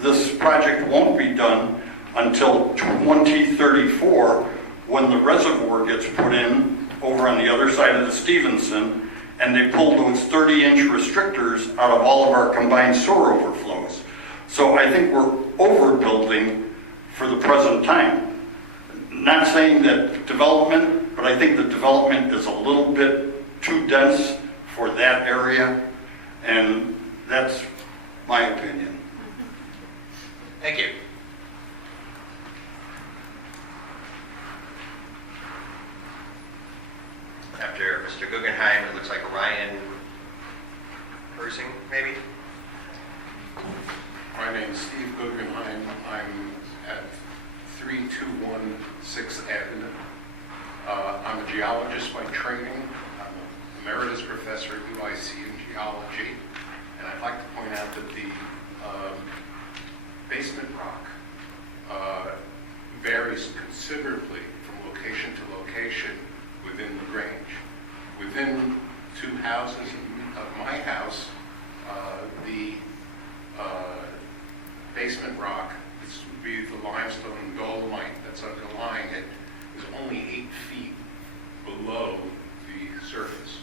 this project won't be done until 2034 when the reservoir gets put in over on the other side of the Stevenson, and they pull those 30-inch restrictors out of all of our combined sewer overflows. So I think we're overbuilding for the present time. Not saying that development, but I think the development is a little bit too dense for that area, and that's my opinion. Thank you. After Mr. Guggenheim, it looks like Ryan Persing, maybe? My name is Steve Guggenheim. I'm at 3216 6th Avenue. I'm a geologist by training. I'm an emeritus professor at UIC in geology. And I'd like to point out that the basement rock varies considerably from location to location within the range. Within 2 houses of my house, the basement rock, this would be the limestone and dolomite that's underlying it, is only 8 feet below the surface.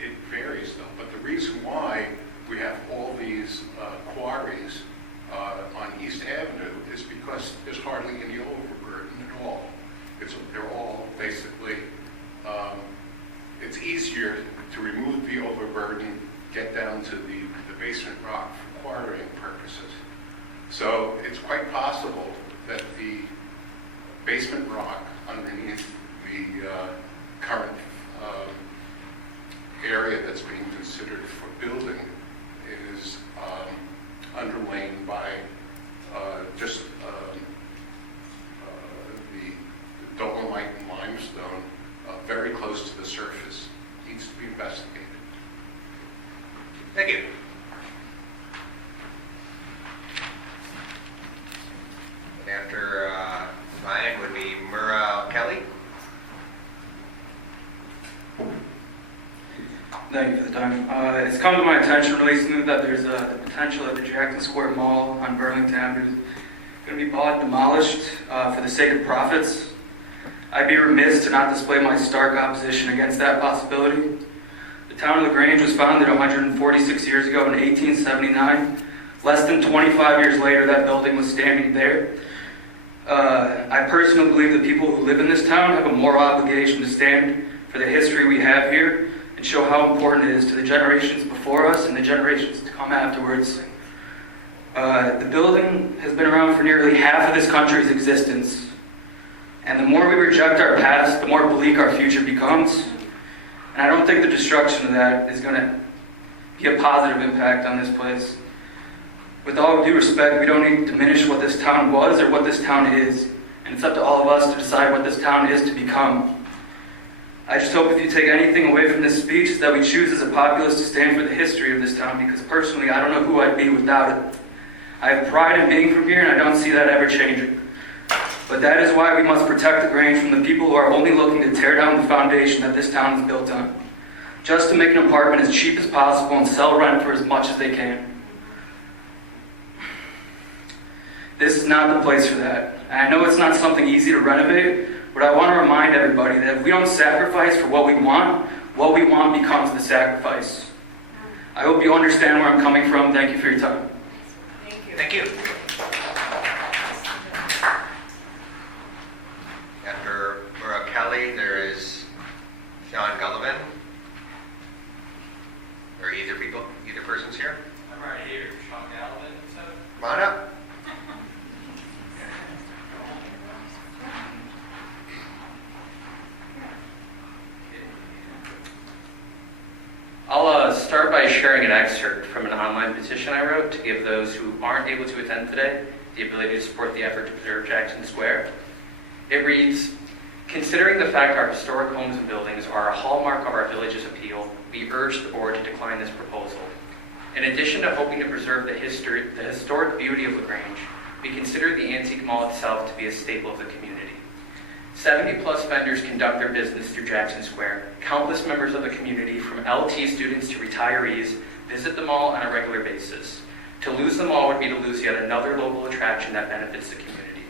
It varies though, but the reason why we have all these quarries on East Avenue is because there's hardly any overburden at all. They're all basically, it's easier to remove the overburden, get down to the basement rock for quarrying purposes. So it's quite possible that the basement rock underneath the current area that's being considered for building is underlain by just the dolomite and limestone very close to the surface. Needs to be investigated. Thank you. And after Ryan would be Murrah Kelly. It's come to my attention recently that there's the potential that the Jackson Square Mall on Burlington Avenue is going to be bought and demolished for the sake of profits. I'd be remiss to not display my stark opposition against that possibility. The town of LaGrange was founded 146 years ago in 1879. Less than 25 years later, that building was standing there. I personally believe the people who live in this town have a moral obligation to stand for the history we have here and show how important it is to the generations before us and the generations to come afterwards. The building has been around for nearly half of this country's existence. And the more we reject our past, the more bleak our future becomes. And I don't think the destruction of that is going to be a positive impact on this place. With all due respect, we don't need to diminish what this town was or what this town is. And it's up to all of us to decide what this town is to become. I just hope if you take anything away from this speech is that we choose as a populace to stand for the history of this town, because personally, I don't know who I'd be without it. I have pride in being from here, and I don't see that ever changing. But that is why we must protect the Grange from the people who are only looking to tear down the foundation that this town is built on, just to make an apartment as cheap as possible and sell rent for as much as they can. This is not the place for that. And I know it's not something easy to renovate, but I want to remind everybody that if we don't sacrifice for what we want becomes the sacrifice. I hope you understand where I'm coming from. Thank you for your time. Thank you. After Laura Kelly, there is Sean Gullivan. Are either persons here? I'm right here, Sean Gullivan. Come on up. I'll start by sharing an excerpt from an online petition I wrote to give those who aren't able to attend today the ability to support the effort to preserve Jackson Square. It reads, "Considering the fact our historic homes and buildings are a hallmark of our village's appeal, we urge the board to decline this proposal. In addition to hoping to preserve the historic beauty of LaGrange, we consider the antique mall itself to be a staple of the community. 70-plus vendors conduct their business through Jackson Square. Countless members of the community, from LT students to retirees, visit the mall on a regular basis. To lose the mall would be to lose yet another local attraction that benefits the community.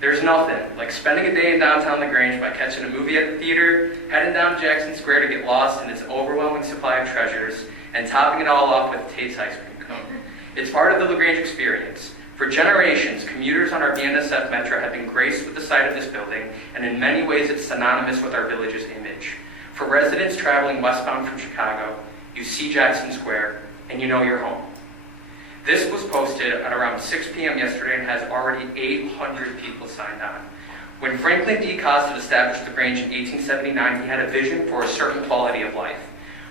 There's nothing like spending a day in downtown LaGrange by catching a movie at the theater, heading down to Jackson Square to get lost in its overwhelming supply of treasures, and topping it all off with Tate's ice cream cone. It's part of the LaGrange experience. For generations, commuters on our BNSF Metro have been graced with the sight of this building, and in many ways it's synonymous with our village's image. For residents traveling westbound from Chicago, you see Jackson Square, and you know you're home." This was posted at around 6 p.m. yesterday and has already 800 people signed on. When Franklin D. Cosset established the Grange in 1879, he had a vision for a certain quality of life.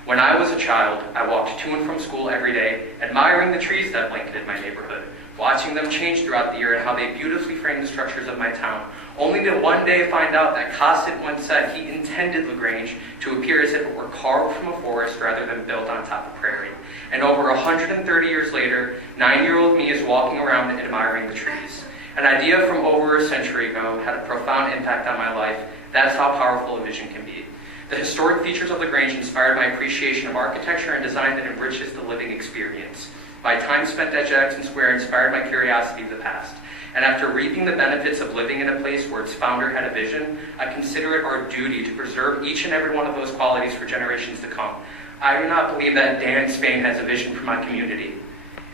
When I was a child, I walked to and from school every day, admiring the trees that blanketed my neighborhood, watching them change throughout the year and how they beautifully framed the structures of my town, only to one day find out that Cosset once said he intended LaGrange to appear as if it were carved from a forest rather than built on top of prairie. And over 130 years later, 9-year-old me is walking around admiring the trees. An idea from over a century ago had a profound impact on my life. That's how powerful a vision can be. The historic features of LaGrange inspired my appreciation of architecture and design that enriches the living experience. My time spent at Jackson Square inspired my curiosity of the past. And after reaping the benefits of living in a place where its founder had a vision, I consider it our duty to preserve each and every one of those qualities for generations to come. I do not believe that Dan Spain has a vision for my community.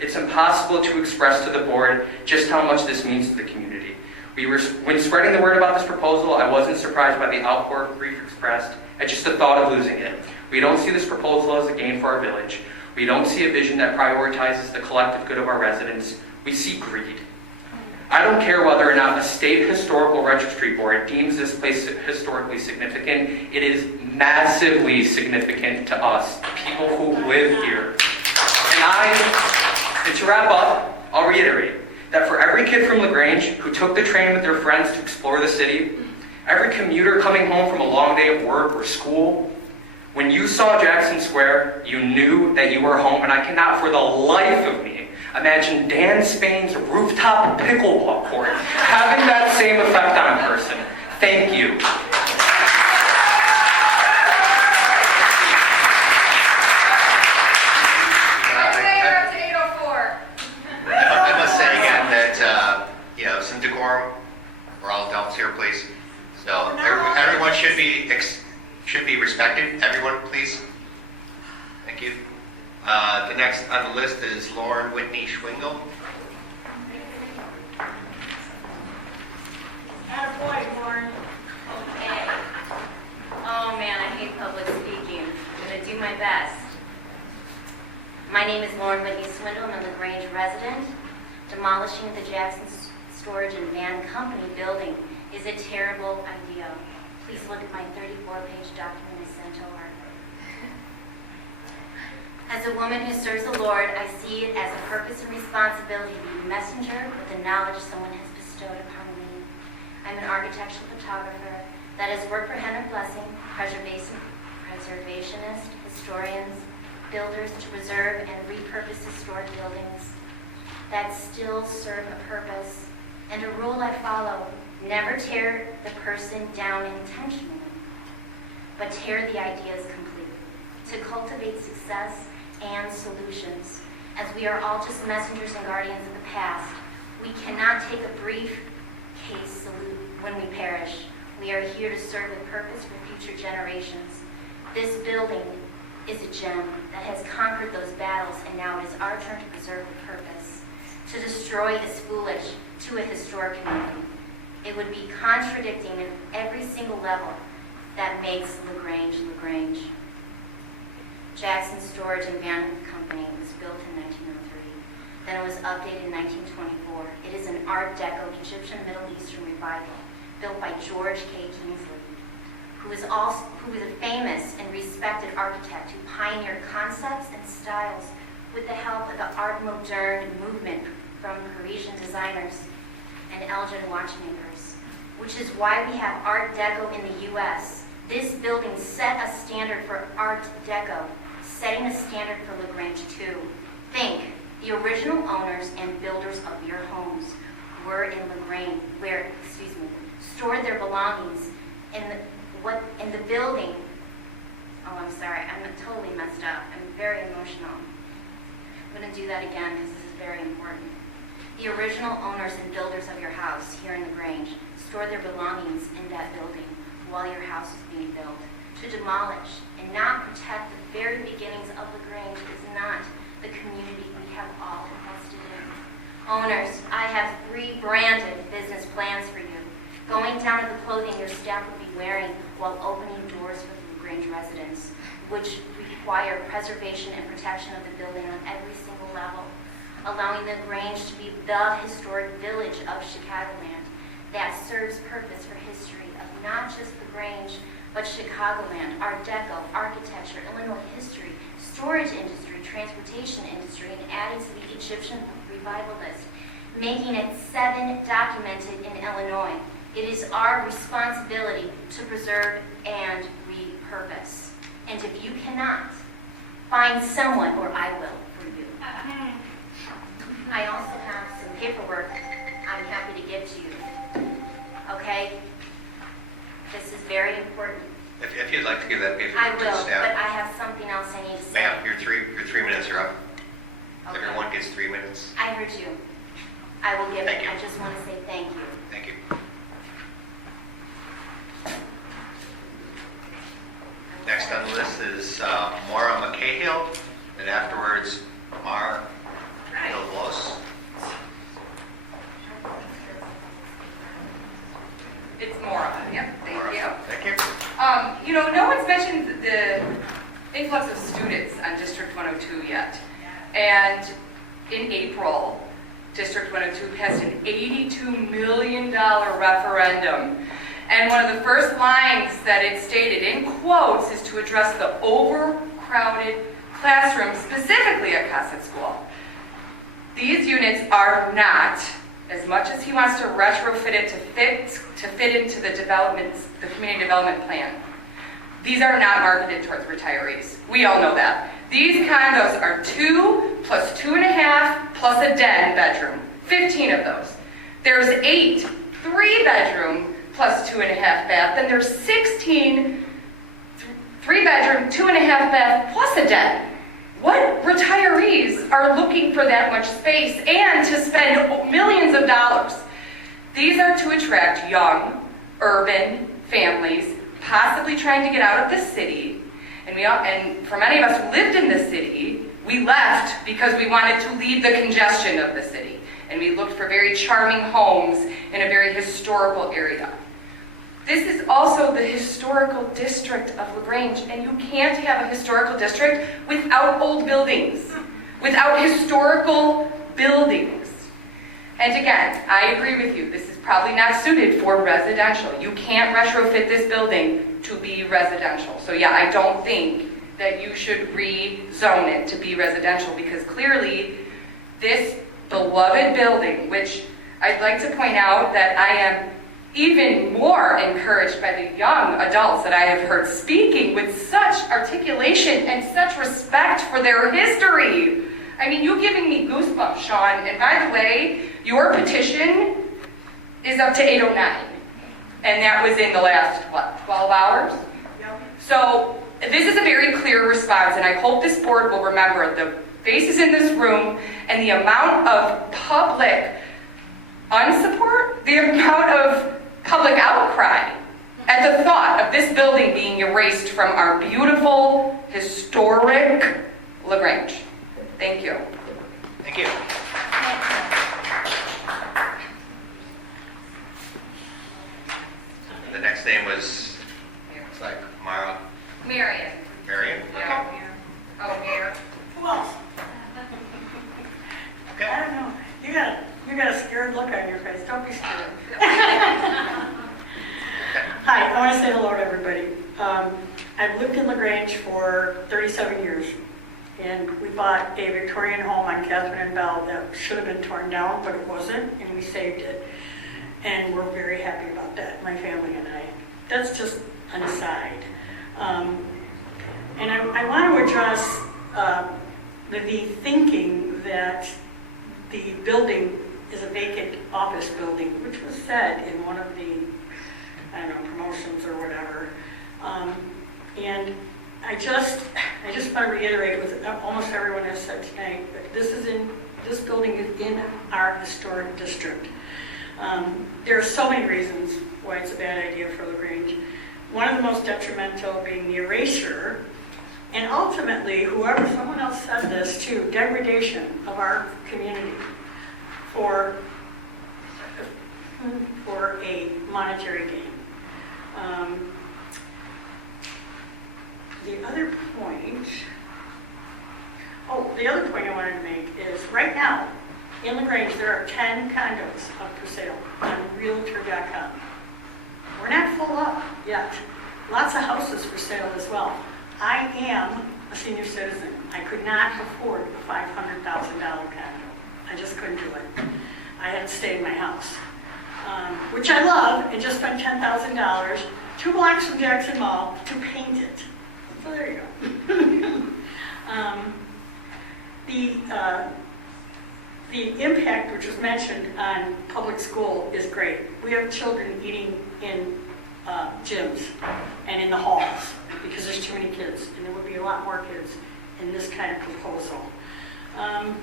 It's impossible to express to the board just how much this means to the community. When spreading the word about this proposal, I wasn't surprised by the outpour of grief expressed at just the thought of losing it. We don't see this proposal as a gain for our village. We don't see a vision that prioritizes the collective good of our residents. We see greed. I don't care whether or not the State Historical Registry Board deems this place historically significant. It is massively significant to us, people who live here. And to wrap up, I'll reiterate that for every kid from LaGrange who took the train with their friends to explore the city, every commuter coming home from a long day of work or school, when you saw Jackson Square, you knew that you were home, and I cannot for the life of me imagine Dan Spain's rooftop pickleball court having that same effect on a person. Thank you. We're all adults here, please. So everyone should be respected. Everyone, please. Thank you. The next on the list is Lauren Whitney Schwingle. Attaboy, Lauren. Okay. Oh man, I hate public speaking. I'm going to do my best. My name is Lauren Whitney Swindle, and I'm a Grange resident. Demolishing the Jackson Storage and Van Company building is a terrible idea. Please look at my 34-page document I sent over. As a woman who serves the Lord, I see it as a purpose and responsibility to be a messenger with the knowledge someone has bestowed upon me. I'm an architectural photographer that has worked for Henry Blessing, preservationist, historians, builders to preserve and repurpose historic buildings that still serve a purpose, and a rule I follow: never tear the person down intentionally, but tear the ideas completely, to cultivate success and solutions. As we are all just messengers and guardians of the past, we cannot take a brief case salute when we perish. We are here to serve a purpose for future generations. This building is a gem that has conquered those battles, and now it is our turn to preserve the purpose. To destroy is foolish to a historic community. It would be contradicting at every single level that makes LaGrange LaGrange. Jackson Storage and Van Company was built in 1903. Then it was updated in 1924. It is an Art Deco Egyptian Middle Eastern revival built by George K. Kingsley, who is a famous and respected architect who pioneered concepts and styles with the help of the Art Moderne movement from Parisian designers and Elgin watchmakers, which is why we have Art Deco in the U.S. This building set a standard for Art Deco, setting a standard for LaGrange too. Think, the original owners and builders of your homes were in LaGrange, stored their belongings in the building. Oh, I'm sorry, I'm totally messed up. I'm very emotional. I'm going to do that again because this is very important. The original owners and builders of your house here in LaGrange stored their belongings in that building while your house was being built. To demolish and not protect the very beginnings of LaGrange is not the community we have all invested in. Owners, I have 3 branded business plans for you, going down to the clothing your staff will be wearing while opening doors for the LaGrange residents, which require preservation and protection of the building on every single level, allowing the Grange to be the historic village of Chicagoland that serves purpose for history of not just the Grange, but Chicagoland, Art Deco, architecture, Illinois history, storage industry, transportation industry, and adding to the Egyptian revival list, making it 7 documented in Illinois. It is our responsibility to preserve and repurpose. And if you cannot, find someone, or I will, for you. I also have some paperwork I'm happy to give to you. Okay? This is very important. If you'd like to give that I paperwork to the will, but staff. I have something else I need to say. Ma'am, your 3 minutes are up. Okay. Everyone gets 3 minutes. I heard you. I will give Thank it. you. I just want to say thank you. Thank you. Next on the list is Maura McCahill, and afterwards, Mar Villos. It's Maura. Yep, thank Maura. you. Thank you. No one's mentioned the influx of students on District 102 yet. And in April, District 102 passed an $82 million referendum. And one of the first lines that it stated in quotes is to address the overcrowded classrooms, specifically at Cosset School. These units are not, as much as he wants to retrofit it to fit into the community development plan, these are not marketed towards retirees. We all know that. These condos are 2 plus 2.5 plus a den bedroom, 15 of those. There's 8 3-bedroom plus 2.5 bath. Then there's 16 3-bedroom, 2.5 bath plus a den. What retirees are looking for that much space and to spend millions of dollars? These are to attract young, urban families, possibly trying to get out of the city. And for many of us who lived in the city, we left because we wanted to leave the congestion of the city. And we looked for very charming homes in a very historical area. This is also the historical district of LaGrange, and you can't have a historical district without old buildings, without historical buildings. And again, I agree with you, this is probably not suited for residential. You can't retrofit this building to be residential. So yeah, I don't think that you should rezone it to be residential, because clearly this beloved building, which I'd like to point out that I am even more encouraged by the young adults that I have heard speaking with such articulation and such respect for their history. I mean, you're giving me goosebumps, Sean. And by the way, your petition is up to 8:09. And that was in the last, 12 hours? Yep. So this is a very clear response, and I hope this board will remember the faces in this room and the amount of public unsupport, the amount of public outcry at the thought of this building being erased from our beautiful, historic LaGrange. Thank you. Thank you. The next name was, it's like Mara. Marion. Marion? Yeah. Oh, Mayor. Who else? Okay. I don't know. You got a scared look on your face. Don't be scared. Hi, I want to say hello to everybody. I've lived in LaGrange for 37 years, and we bought a Victorian home on Catherine and Bell that should have been torn down, but it wasn't, and we saved it. And we're very happy about that, my family and I. That's just an aside. And I want to address the thinking that the building is a vacant office building, which was said in one of the, I don't know, promotions or whatever. And I just want to reiterate with almost everyone has said tonight, that this building is in our historic district. There are so many reasons why it's a bad idea for LaGrange. One of the most detrimental being the erasure, and ultimately, someone else said this too, degradation of our community for a monetary gain. The other point I wanted to make is right now in LaGrange there are 10 condos up for sale on Realtor.com. We're not full up yet. Lots of houses for sale as well. I am a senior citizen. I could not afford a $500,000 condo. I just couldn't do it. I had to stay in my house, which I love, and just spent $10,000, 2 blocks from Jackson Mall, to paint it. So there you go. The impact which was mentioned on public school is great. We have children eating in gyms and in the halls because there's too many kids, and there would be a lot more kids in this kind of proposal. I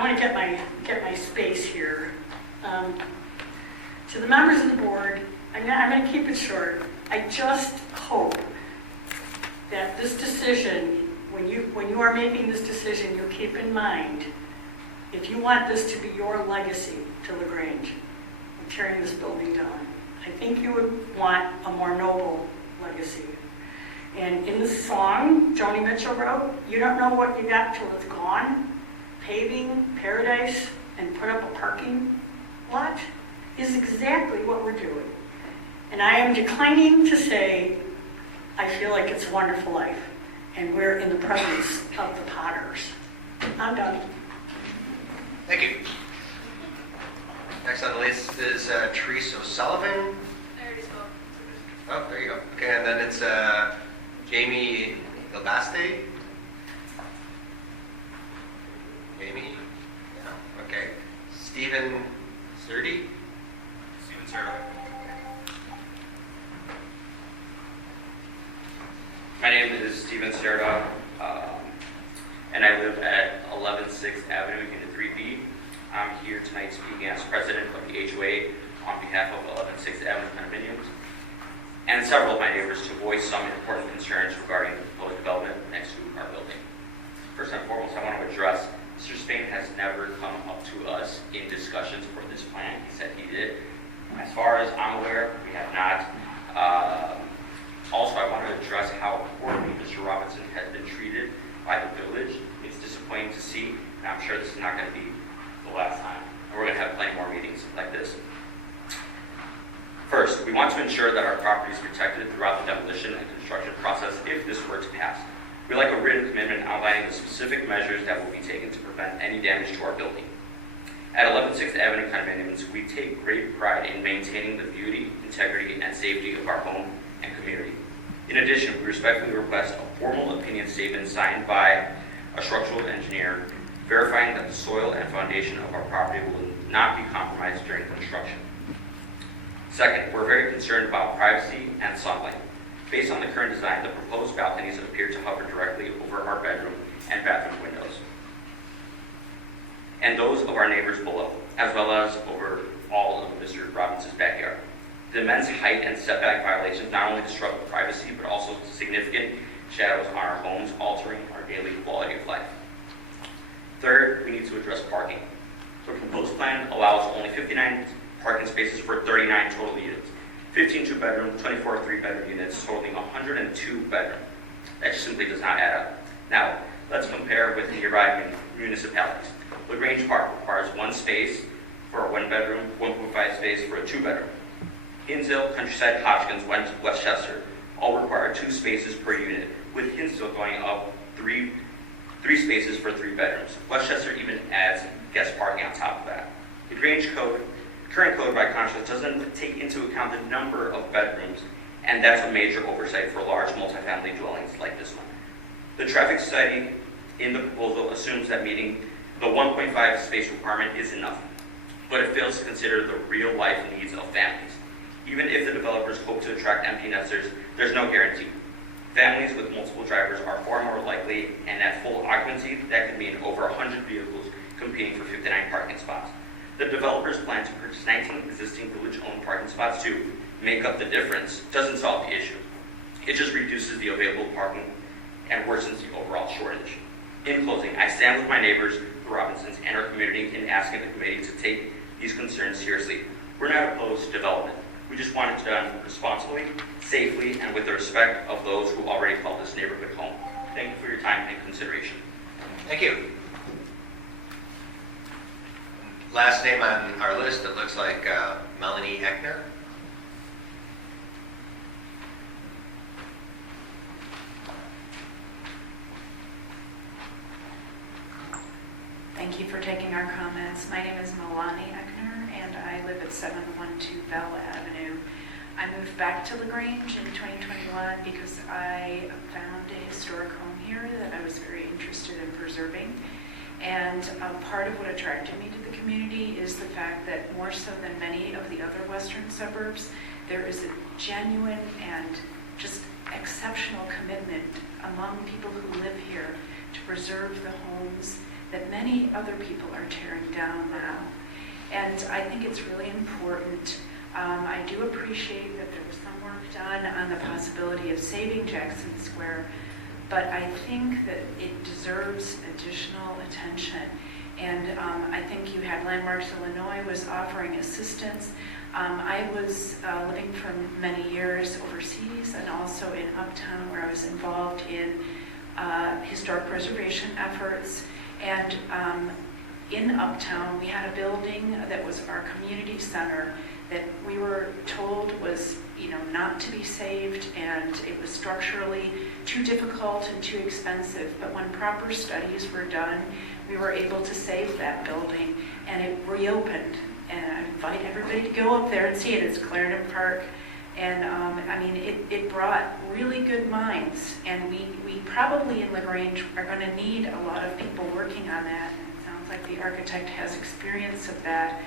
want to get my space here. To the members of the board, I'm going to keep it short. I just hope that this decision, when you are making this decision, you keep in mind, if you want this to be your legacy to LaGrange, of tearing this building down, I think you would want a more noble legacy. And in the song Joni Mitchell wrote, you don't know what you got till it's gone. Paving paradise and put up a parking lot is exactly what we're doing. And I am declining to say I feel like it's a wonderful life, and we're in the presence of the Potters. I'm done. Thank you. Next on the list is Therese O'Sullivan. I already spoke. Oh, there you go. Okay, and then it's Jamie Gilbaste. Jamie? Yeah, okay. Stephen Surdy. Stephen Surdy. My name is Stephen Serda, and I live at 11 6th Avenue, Unit 3B. I'm here tonight speaking as president of the HOA on behalf of 11 6th Avenue condominiums and several of my neighbors to voice some important concerns regarding the proposed development next to our building. First and foremost, I want to address Mr. Spain has never come up to us in discussions for this plan. He said he did. As far as I'm aware, we have not. Also, I want to address how poorly Mr. Robinson has been treated by the village. It's disappointing to see, and I'm sure this is not going to be the last time. And we're going to have plenty more meetings like this. First, we want to ensure that our property is protected throughout the demolition and construction process if this were to pass. We like a written commitment outlining the specific measures that will be taken to prevent any damage to our building. At 11 6th Avenue condominiums, we take great pride in maintaining the beauty, integrity, and safety of our home and community. In addition, we respectfully request a formal opinion statement signed by a structural engineer verifying that the soil and foundation of our property will not be compromised during construction. Second, we're very concerned about privacy and sunlight. Based on the current design, the proposed balconies appear to hover directly over our bedroom and bathroom windows, and those of our neighbors below, as well as over all of Mr. Robinson's backyard. The immense height and setback violations not only disrupt privacy, but also significant shadows on our homes, altering our daily quality of life. Third, we need to address parking. The proposed plan allows only 59 parking spaces for 39 total units, 15 two-bedroom, 24 three-bedroom units, totaling 102 bedroom. That just simply does not add up. Now, let's compare with nearby municipalities. Grange Park requires 1 space for a 1-bedroom, 1.5 space for a 2-bedroom. Hinsdale, Countryside, Hopkins, Westchester all require 2 spaces per unit, with Hinsdale going up 3 spaces for 3 bedrooms. Westchester even adds guest parking on top of that. The Grange current code, by contrast, doesn't take into account the number of bedrooms, and that's a major oversight for large multifamily dwellings like this one. The traffic study in the proposal assumes that meeting the 1.5 space requirement is enough, but it fails to consider the real-life needs of families. Even if the developers hope to attract empty nesters, there's no guarantee. Families with multiple drivers are far more likely, and at full occupancy, that could mean over 100 vehicles competing for 59 parking spots. The developers plan to purchase 19 existing village-owned parking spots to make up the difference. Doesn't solve the issue. It just reduces the available parking and worsens the overall shortage. In closing, I stand with my neighbors, the Robinsons, and our community in asking the committee to take these concerns seriously. We're not opposed to development. We just want it done responsibly, safely, and with the respect of those who already call this neighborhood home. Thank you for your time and consideration. Thank you. Last name on our list, it looks like Melanie Eckner. Thank you for taking our comments. My name is Melanie Eckner, and I live at 712 Bell Avenue. I moved back to LaGrange in 2021 because I found a historic home here that I was very interested in preserving. And part of what attracted me to the community is the fact that more so than many of the other western suburbs, there is a genuine and just exceptional commitment among people who live here to preserve the homes that many other people are tearing down now. And I think it's really important. I do appreciate that there was some work done on the possibility of saving Jackson Square, but I think that it deserves additional attention. And I think you had Landmarks Illinois was offering assistance. I was living for many years overseas and also in Uptown, where I was involved in historic preservation efforts. And in Uptown, we had a building that was our community center that we were told was, not to be saved, and it was structurally too difficult and too expensive. But when proper studies were done, we were able to save that building, and it reopened. And I invite everybody to go up there and see it. It's Clarendon Park. And it brought really good minds, and we probably in LaGrange are going to need a lot of people working on that. And it sounds like the architect has experience of that.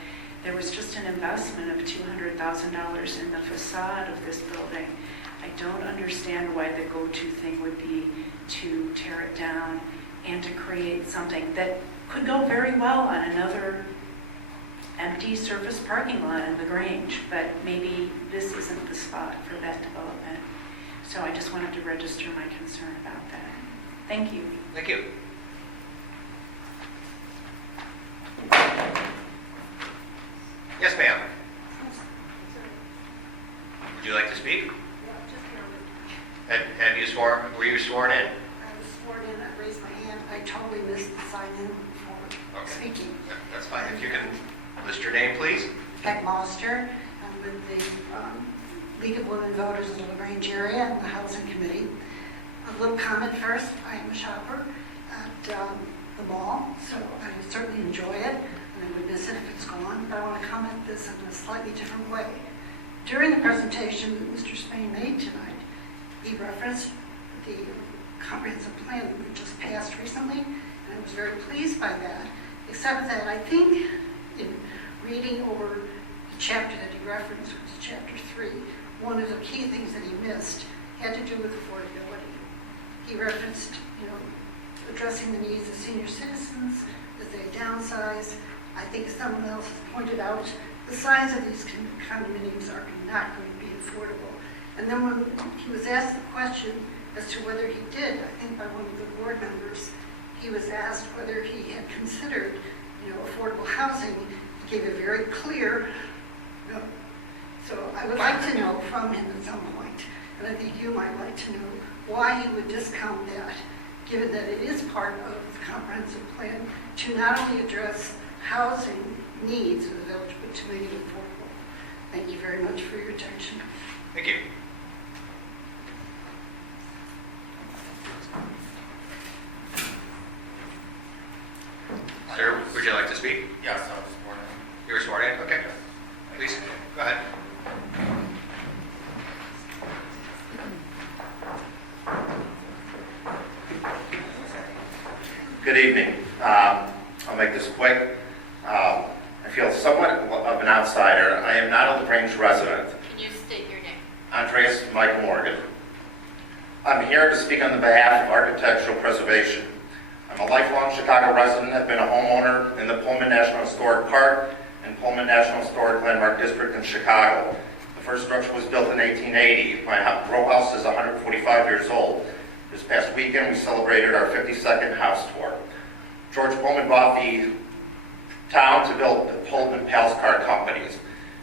There was just an investment of $200,000 in the facade of this building. I don't understand why the go-to thing would be to tear it down and to create something that could go very well on another empty surface parking lot in LaGrange, but maybe this isn't the spot for that development. So I just wanted to register my concern about that. Thank you. Thank you. Yes, ma'am. Would you like to speak? Have you sworn, were you sworn in? I was sworn in, I raised my hand, I totally missed the sign-in for speaking. That's fine. If you can list your name, please. Peg Moster, I'm with the League of Women Voters in the LaGrange area and the Housing Committee. A little comment first, I am a shopper at the mall, so I certainly enjoy it, and I would miss it if it's gone, but I want to comment this in a slightly different way. During the presentation that Mr. Spain made tonight, he referenced the comprehensive plan that we just passed recently, and I was very pleased by that, except that I think in reading over the chapter that he referenced, which was chapter 3, one of the key things that he missed had to do with affordability. He referenced, addressing the needs of senior citizens as they downsize. I think someone else has pointed out the size of these condominiums are not going to be affordable. And then when he was asked the question as to whether he did, I think by one of the board members, he was asked whether he had considered, affordable housing. He gave a very clear no. So I would like to know from him at some point, and I think you might like to know why he would discount that, given that it is part of the comprehensive plan to not only address housing needs of the village, but to make it affordable. Thank you very much for your attention. Thank you. Sir, would you like to speak? Yes, I was sworn in. You were sworn in? Okay. Please, go ahead. Good evening. I'll make this quick. I feel somewhat of an outsider. I am not a LaGrange resident. Can you state your name? Andreas Michael Morgan. I'm here to speak on the behalf of architectural preservation. I'm a lifelong Chicago resident. I've been a homeowner in the Pullman National Historic Park and Pullman National Historic Landmark District in Chicago. The first structure was built in 1880. My row house is 145 years old. This past weekend, we celebrated our 52nd house tour. George Pullman bought the town to build the Pullman Palace Car Companies.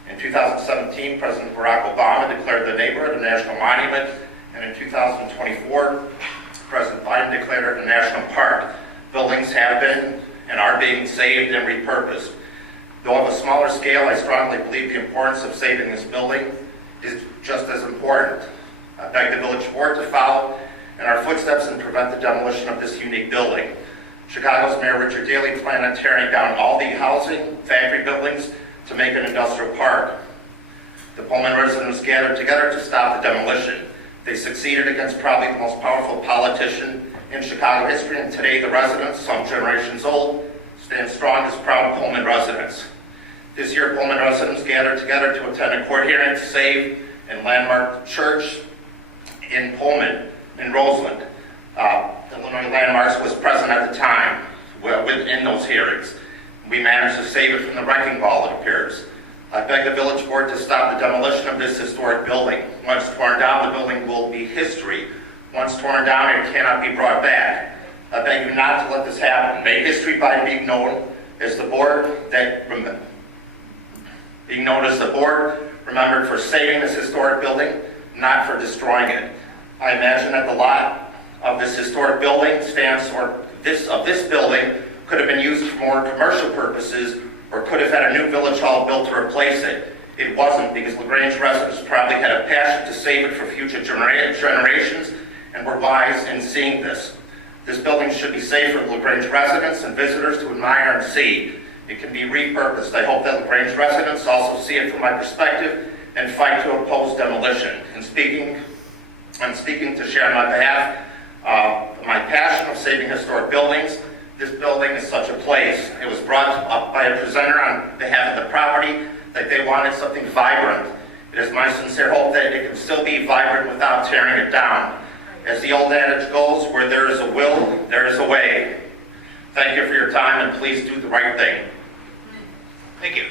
In 2017, President Barack Obama declared the neighborhood a national monument, and in 2024, President Biden declared it a national park. Buildings have been and are being saved and repurposed. Though of a smaller scale, I strongly believe the importance of saving this building is just as important. I beg the village board to follow in our footsteps and prevent the demolition of this unique building. Chicago's Mayor Richard Daley planned on tearing down all the housing, factory buildings to make an industrial park. The Pullman residents gathered together to stop the demolition. They succeeded against probably the most powerful politician in Chicago history, and today the residents, some generations old, stand strong as proud Pullman residents. This year, Pullman residents gathered together to attend a court hearing to save and landmark church in Pullman, in Roseland. Illinois Landmarks was present at the time within those hearings. We managed to save it from the wrecking ball, it appears. I beg the village board to stop the demolition of this historic building. Once torn down, the building will be history. Once torn down, it cannot be brought back. I beg you not to let this happen. Make history by being known as the board remembered for saving this historic building, not for destroying it. I imagine that the lot of this historic building this building could have been used for more commercial purposes or could have had a new village hall built to replace it. It wasn't, because LaGrange residents probably had a passion to save it for future generations and were wise in seeing this. This building should be safe for LaGrange residents and visitors to admire and see. It can be repurposed. I hope that LaGrange residents also see it from my perspective and fight to oppose demolition. I'm speaking to share on my behalf my passion of saving historic buildings. This building is such a place. It was brought up by a presenter on behalf of the property that they wanted something vibrant. It is my sincere hope that it can still be vibrant without tearing it down. As the old adage goes, where there is a will, there is a way. Thank you for your time, and please do the right thing. Thank you.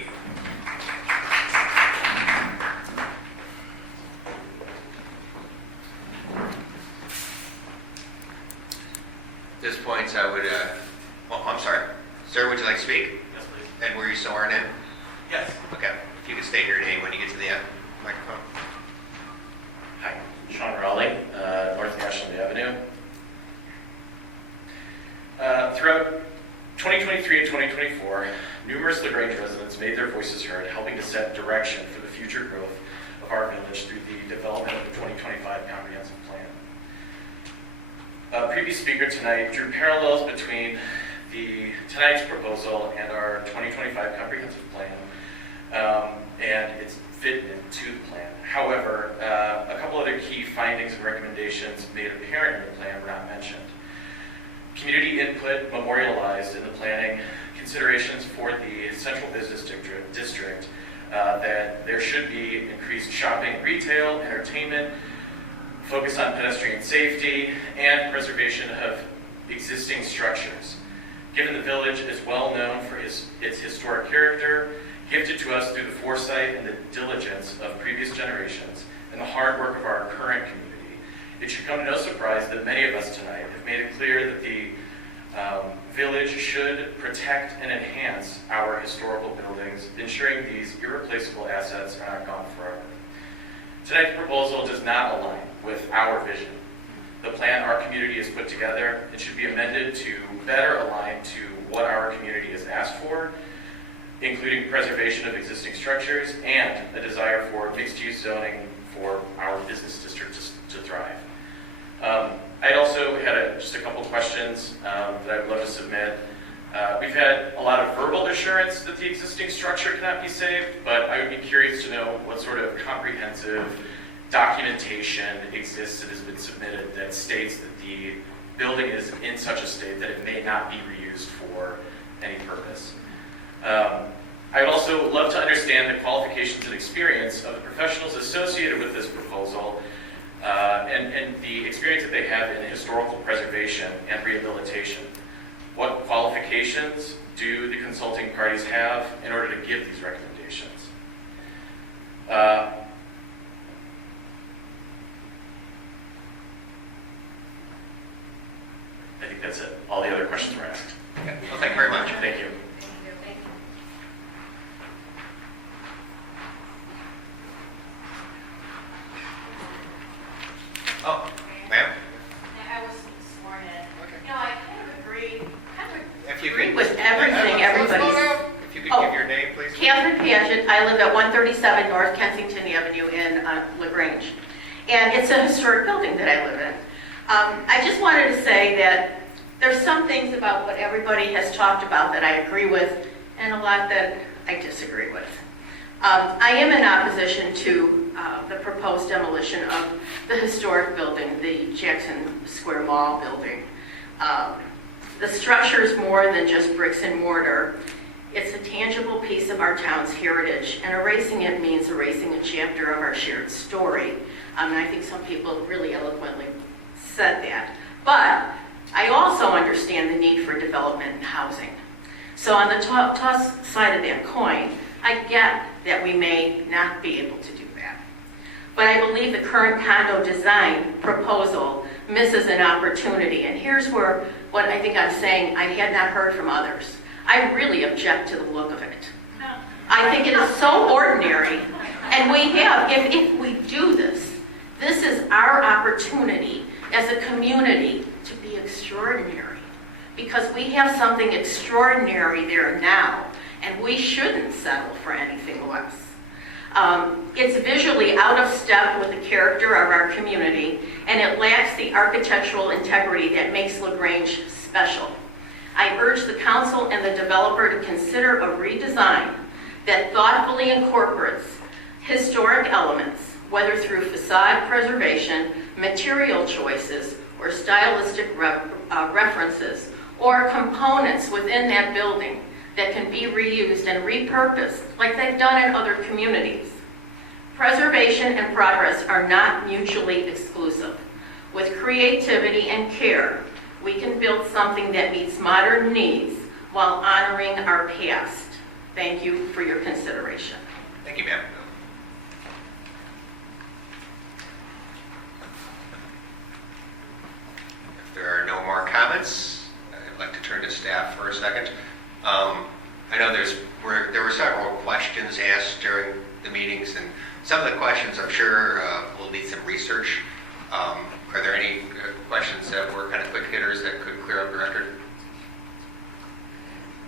speak? Yes, please. And were you sworn in? Yes. Okay. If you could state your name when you get to the microphone. Hi, Sean Raleigh, North Ashland Avenue. Throughout 2023 and 2024, numerous LaGrange residents made their voices heard, helping to set direction for the future growth of our village through the development of the 2025 Comprehensive Plan. A previous speaker tonight drew parallels between tonight's proposal and our 2025 Comprehensive Plan and its fitment to the plan. However, a couple other key findings and recommendations made apparent in the plan were not mentioned. Community input memorialized in the planning considerations for the central business district that there should be increased shopping, retail, entertainment, focus on pedestrian safety, and preservation of existing structures. Given the village is well known for its historic character, gifted to us through the foresight and the diligence of previous generations, and the hard work of our current community, it should come to no surprise that many of us tonight have made it clear that the village should protect and enhance our historical buildings, ensuring these irreplaceable assets are not gone forever. Tonight's proposal does not align with our vision. The plan our community has put together, it should be amended to better align to what our community has asked for, including preservation of existing structures and a desire for mixed-use zoning for our business district to thrive. I also had just a couple questions that I would love to submit. We've had a lot of verbal assurance that the existing structure cannot be saved, but I would be curious to know what sort of comprehensive documentation exists that has been submitted that states that the building is in such a state that it may not be reused for any purpose. I would also love to understand the qualifications and experience of the professionals associated with this proposal and the experience that they have in historical preservation and rehabilitation. What qualifications do the consulting parties have in order to give these recommendations? I think that's it. All the other questions were asked. Okay. Well, thank you very much. Thank you. Oh, ma'am? I was sworn in. I kind of agree If you could, with everything everybody's. If you could give your name, please. Catherine Paget, I live at 137 North Kensington Avenue in LaGrange. And it's a historic building that I live in. I just wanted to say that there's some things about what everybody has talked about that I agree with and a lot that I disagree with. I am in opposition to the proposed demolition of the historic building, the Jackson Square Mall building. The structure is more than just bricks and mortar. It's a tangible piece of our town's heritage, and erasing it means erasing a chapter of our shared story. And I think some people really eloquently said that. But I also understand the need for development and housing. So on the toss side of that coin, I get that we may not be able to do that. But I believe the current condo design proposal misses an opportunity. And here's where what I think I'm saying I had not heard from others. I really object to the look of it. I think it is so ordinary. And we have, if we do this, this is our opportunity as a community to be extraordinary. Because we have something extraordinary there now, and we shouldn't settle for anything less. It's visually out of step with the character of our community, and it lacks the architectural integrity that makes LaGrange special. I urge the council and the developer to consider a redesign that thoughtfully incorporates historic elements, whether through facade preservation, material choices, or stylistic references, or components within that building that can be reused and repurposed like they've done in other communities. Preservation and progress are not mutually exclusive. With creativity and care, we can build something that meets modern needs while honoring our past. Thank you for your consideration. Thank you, ma'am. If there are no more comments, I'd like to turn to staff for a second. meetings, and some of the questions I'm sure will need some research. Are there any questions that were kind of quick hitters that could clear up the record?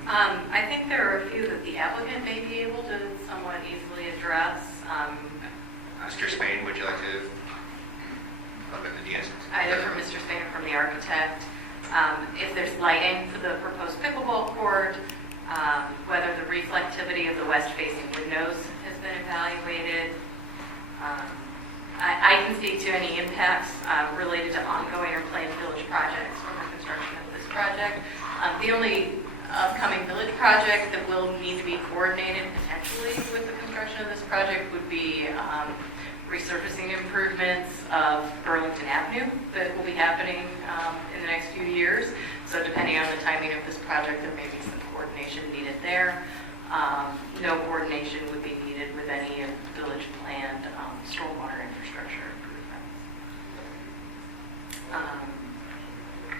I think there are a few that the applicant may be able to somewhat easily address. Mr. Spain, would you like to comment on the answers? Either from Mr. Spain or from the architect. If there's lighting for the proposed pickleball court, whether the reflectivity of the west-facing windows has been evaluated. I can speak to any impacts related to ongoing or planned village projects from the construction of this project. The only upcoming village project that will need to be coordinated potentially with the construction of this project would be resurfacing improvements of Burlington Avenue that will be happening in the next few years. So depending on the timing of this project, there may be some coordination needed there. No coordination would be needed with any of the village planned stormwater infrastructure improvements.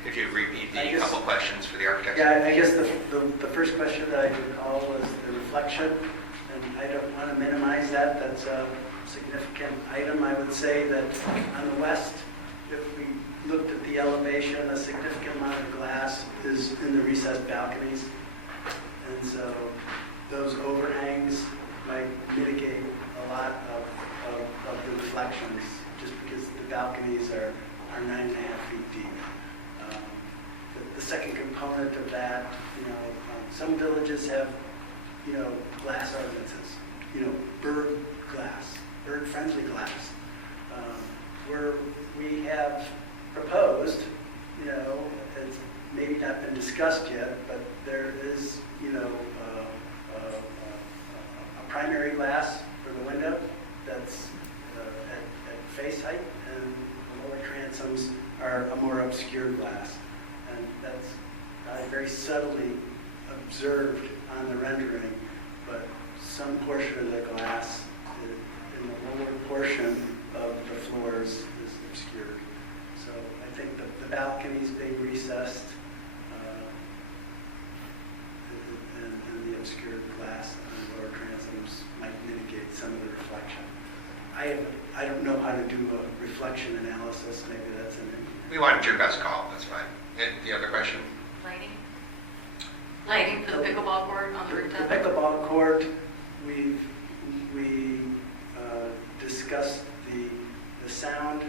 If you repeat the couple questions for the architect. Yeah, I guess the first question that I recall was the reflection, and I don't want to minimize that. That's a significant item. I would say that on the west, if we looked at the elevation, a significant amount of glass is in the recessed balconies. And so those overhangs might mitigate a lot of the reflections, just because the balconies are 9.5 feet deep. The second component of that, some villages have, glass ordinances, bird glass, bird-friendly glass, where we have proposed, it's maybe not been discussed yet, but there is, a primary glass for the window that's at face height, and the lower transoms are a more obscure glass. And that's very subtly observed on the rendering, but some portion of the glass in the lower portion of the floors is obscured. So I think the balconies being recessed and the obscured glass on the lower transoms might mitigate some of the reflection. I don't know how to do a reflection analysis. Maybe that's an. We wanted your best call. That's fine. The other question? Lighting? Lighting for the pickleball court on the rooftop? The pickleball court, we discussed the sound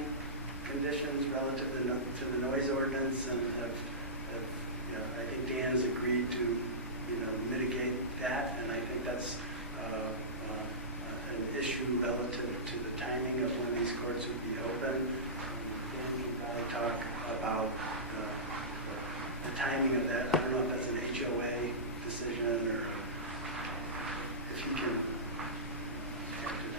conditions relative to the noise ordinance, and I think Dan has agreed to mitigate that, and I think that's an issue relative to the timing of when these courts would be open. Dan can probably talk about the timing of that. I don't know if that's an HOA decision or if you can.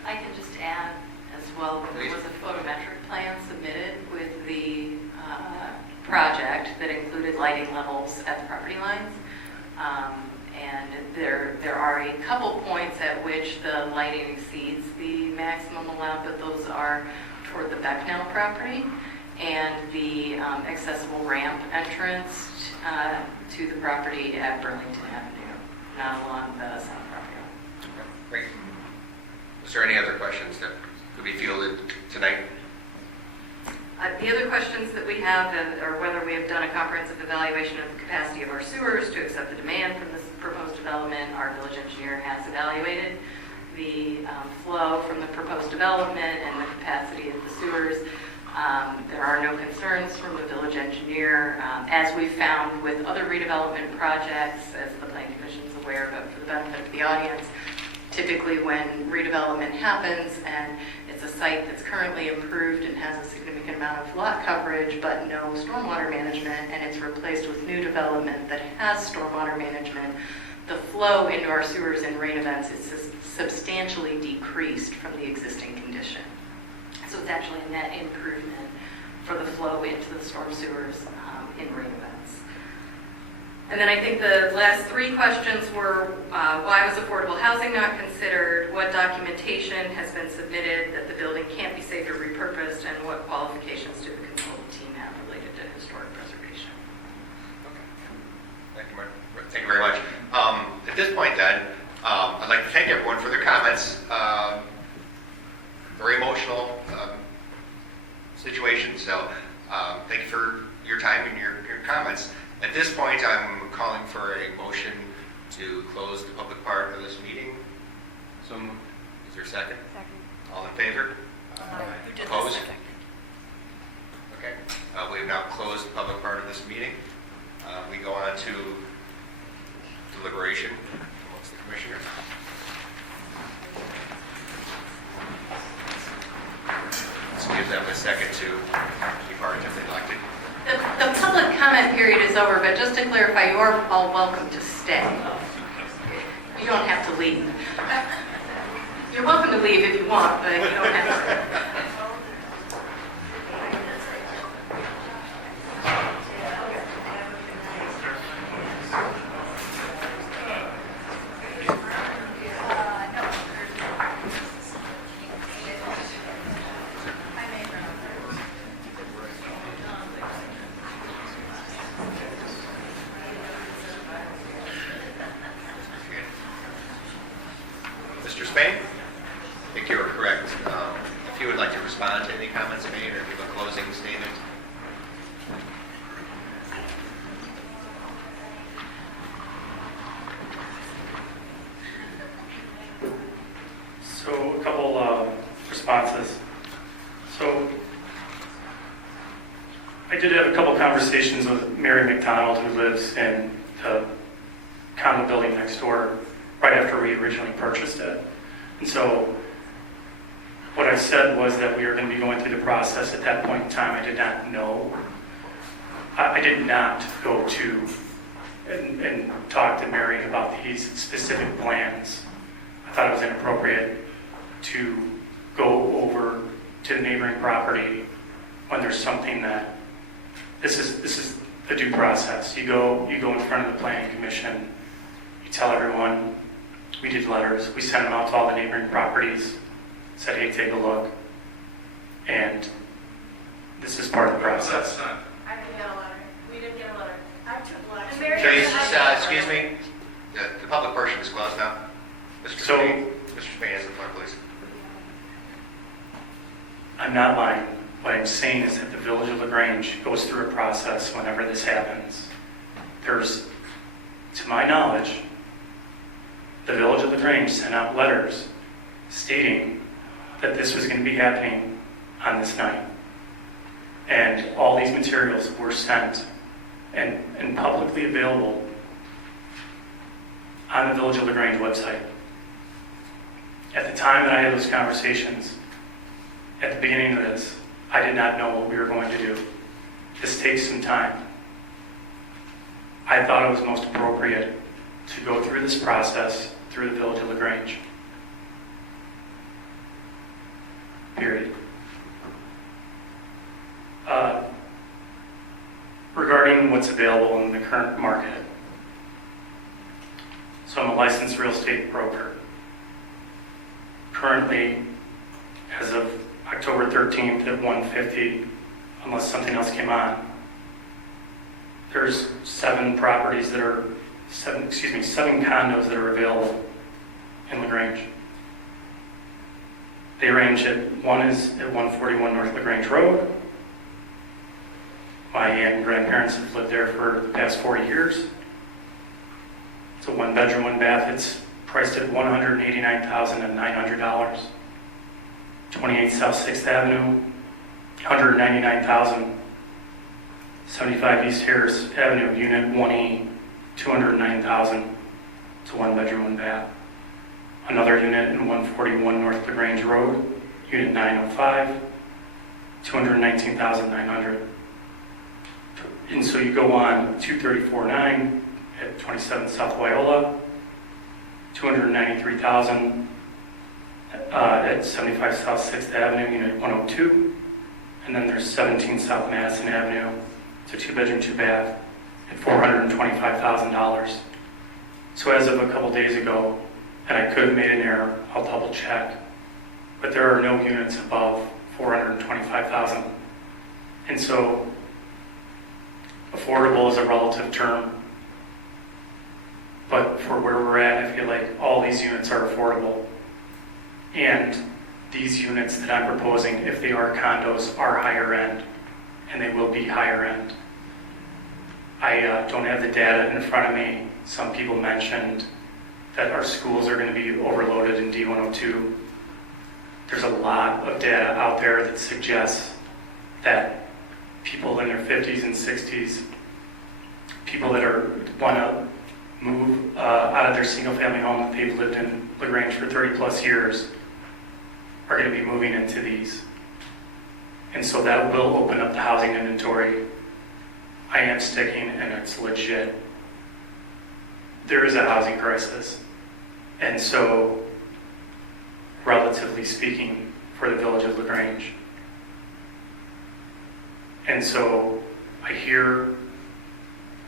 I can just add as well that there was a photometric plan submitted with the project that included lighting levels at the property lines. And there are a couple points at which the lighting exceeds the maximum allowed, but those are toward the Becknell property and the accessible ramp entrance to the property at Burlington Avenue, not along the south property line. Okay, great. Is there any other questions that could be fielded tonight? The other questions that we have are whether we have done a comprehensive evaluation of the capacity of our sewers to accept the demand from this proposed development. Our village engineer has evaluated the flow from the proposed development and the capacity of the sewers. There are no concerns from the village engineer. As we found with other redevelopment projects, as the Planning Commission is aware of, for the benefit of the audience, typically when redevelopment happens and it's a site that's currently improved and has a significant amount of lot coverage but no stormwater management, and it's replaced with new development that has stormwater management, the flow into our sewers in rain events is substantially decreased from the existing condition. So it's actually a net improvement for the flow into the storm sewers in rain events. And then I think the last three questions were why was affordable housing not considered, what documentation has been submitted that the building can't be saved or repurposed, and what qualifications do the consultant team have related to historic preservation. Okay. Thank you very much. At this point then, I'd like to thank everyone for their comments. very emotional situation. So thank you for your time and your comments. At this point, I'm calling for a motion to close the public part of this meeting. So is there a second? Second. All in favor? Opposed? Okay. We have now closed the public part of this meeting. We go on to deliberation amongst the commissioners. Let's give them a second to depart if they'd like to. The public comment period is over, but just to clarify, you are all welcome to stay. You don't have to leave. You're welcome to leave if you want, but you don't have to. Mr. Spain? I think you were correct. If you would like to respond to any comments made or give a closing statement. So a couple responses. So I did have a couple conversations with Mary McDonald, who lives in the condo building next door, right after we originally purchased it. And so what I said was that we were going to be going through the process. At that point in time, I did not know. I did not go to and talk to Mary about these specific plans. I thought it was inappropriate to go over to the neighboring property when there's something that, this is the due process. You go in front of the planning commission, you tell everyone. We did letters. We sent them out to all the neighboring properties, said, hey, take a look. And this is part of the process. I didn't get a letter. We didn't get a letter. I took letters. Excuse me. The public portion is closed now. Mr. Spain has the floor, please. I'm not lying. What I'm saying is that the Village of LaGrange goes through a process whenever this happens. There's, to my knowledge, the Village of LaGrange sent out letters stating that this was going to be happening on this night. And all these materials were sent and publicly available on the Village of LaGrange website. At the time that I had those conversations, at the beginning of this, I did not know what we were going to do. This takes some time. I thought it was most appropriate to go through this process through the Village of LaGrange. Period. Regarding what's available in the current market. So I'm a licensed real estate broker. Currently, as of October 13th at 1:50, unless something else came on, there's seven condos that are available in LaGrange. They range one is at 141 North LaGrange Road. My aunt and grandparents have lived there for the past 40 years. It's a one bedroom, one bath. It's priced at $189,900. 28 South 6th Avenue, $199,000. 75 East Harris Avenue, Unit 1E, $209,000. It's a one bedroom, one bath. Another unit in 141 North LaGrange Road, Unit 905, $219,900. And so you go on 234-9 at 27 South Wyola, $293,000 at 75 South 6th Avenue, Unit 102. And then there's 17 South Madison Avenue. It's a two bedroom, two bath at $425,000. So as of a couple days ago, and I could have made an error, I'll double check, but there are no units above $425,000. And so affordable is a relative term, but for where we're at, I feel like all these units are affordable. And these units that I'm proposing, if they are condos, are higher end, and they will be higher end. I don't have the data in front of me. Some people mentioned that our schools are going to be overloaded in D102. There's a lot of data out there that suggests that people in their 50s and 60s, people that want to move out of their single-family home that they've lived in LaGrange for 30 plus years, are going to be moving into these. And so that will open up the housing inventory. I am sticking, and it's legit. There is a housing crisis. And so, relatively speaking, for the village of LaGrange. And so, I hear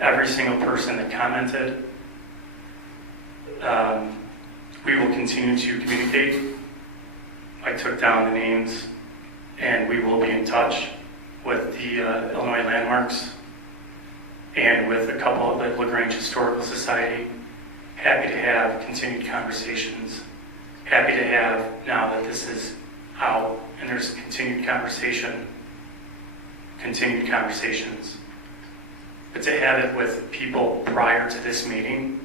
every single person that commented. We will continue to communicate. I took down the names, and we will be in touch with the Illinois Landmarks and with a couple of the LaGrange Historical Society. Happy to have continued conversations. Happy to have, now that this is out and there's continued conversations. But to have it with people prior to this meeting,